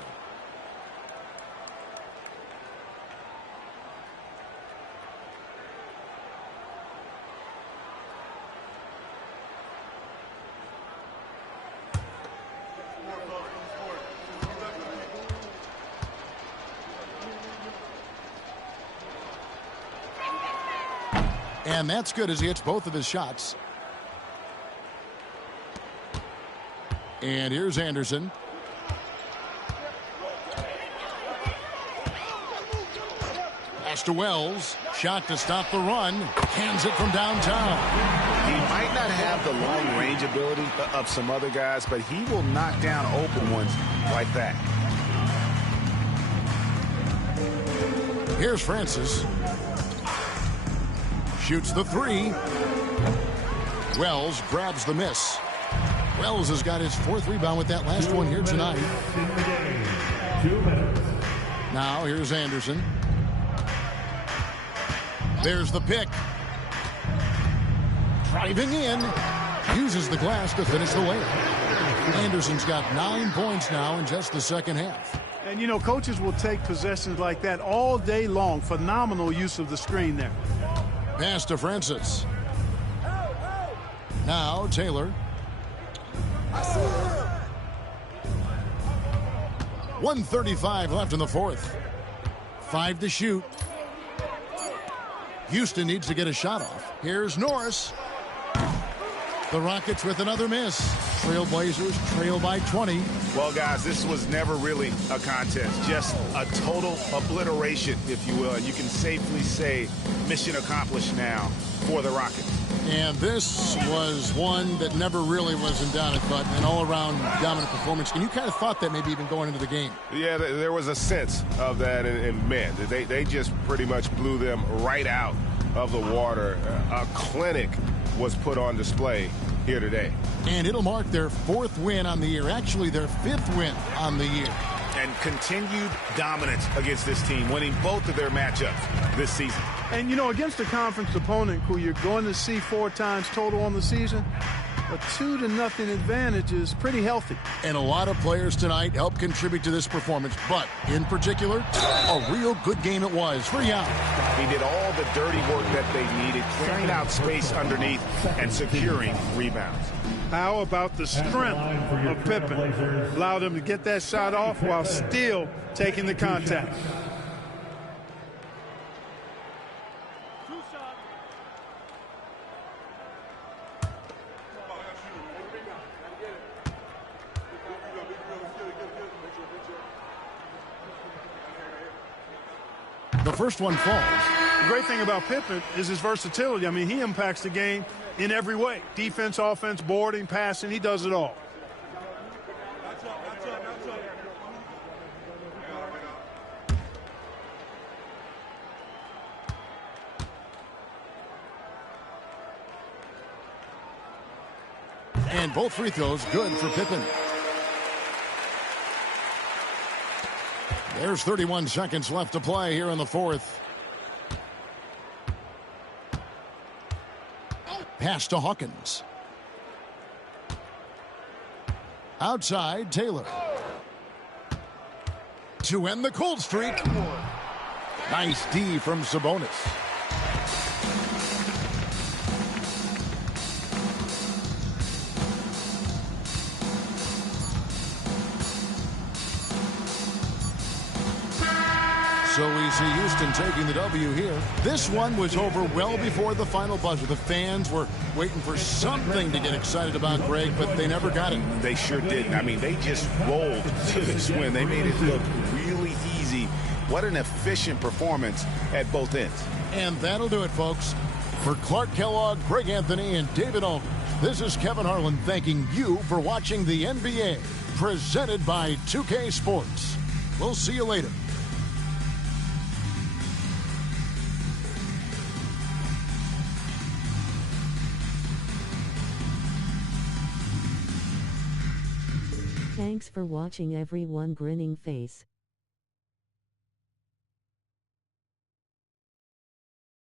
And that's good as he hits both of his shots. And here's Anderson. Pass to Wells. Shot to stop the run. Hands it from downtown. He might not have the long range ability of some other guys, but he will knock down open ones like that. Here's Francis. Shoots the three. Wells grabs the miss. Wells has got his 4th rebound with that last one here tonight. 2 minutes. Now here's Anderson. There's the pick. Driving in. Uses the glass to finish the layup. Anderson's got 9 points now in just the second half. And, you know, coaches will take possessions like that all day long. Phenomenal use of the screen there. Pass to Francis. Now Taylor. 1:35 left in the 4th. 5 to shoot. Houston needs to get a shot off. Here's Norris. The Rockets with another miss. Trailblazers trail by 20. Well, guys, this was never really a contest. Just a total obliteration, if you will. And you can safely say mission accomplished now for the Rockets. And this was one that never really was in doubt, but an all-around dominant performance. And you kind of thought that maybe even going into the game. Yeah, there was a sense of that, and man, they just pretty much blew them right out of the water. A clinic was put on display here today. And it'll mark their 4th win on the year, actually their 5th win on the year. And continued dominance against this team, winning both of their matchups this season. And, you know, against a conference opponent who you're going to see 4 times total on the season, a 2-0 advantage is pretty healthy. And a lot of players tonight helped contribute to this performance, but in particular, a real good game it was for Yao. He did all the dirty work that they needed, clearing out space underneath and securing rebounds. How about the strength of Pippen? Allowed him to get that shot off while still taking the contact. The first one falls. The great thing about Pippen is his versatility. I mean, he impacts the game in every way. Defense, offense, boarding, passing, he does it all. And both free throws good for Pippen. There's 31 seconds left to play here in the 4th. Pass to Hawkins. Outside, Taylor. To end the cold streak. Nice D from Sabonis. So we see Houston taking the W here. This one was over well before the final buzzer. The fans were waiting for something to get excited about, Greg, but they never got it. They sure didn't. I mean, they just rolled to this win. They made it look really easy. What an efficient performance at both ends. And that'll do it, folks. For Clark Kellogg, Greg Anthony, and David Aldridge, this is Kevin Harlan thanking you for watching the NBA, presented by 2K Sports. We'll see you later. Thanks for watching, everyone. Grinning face.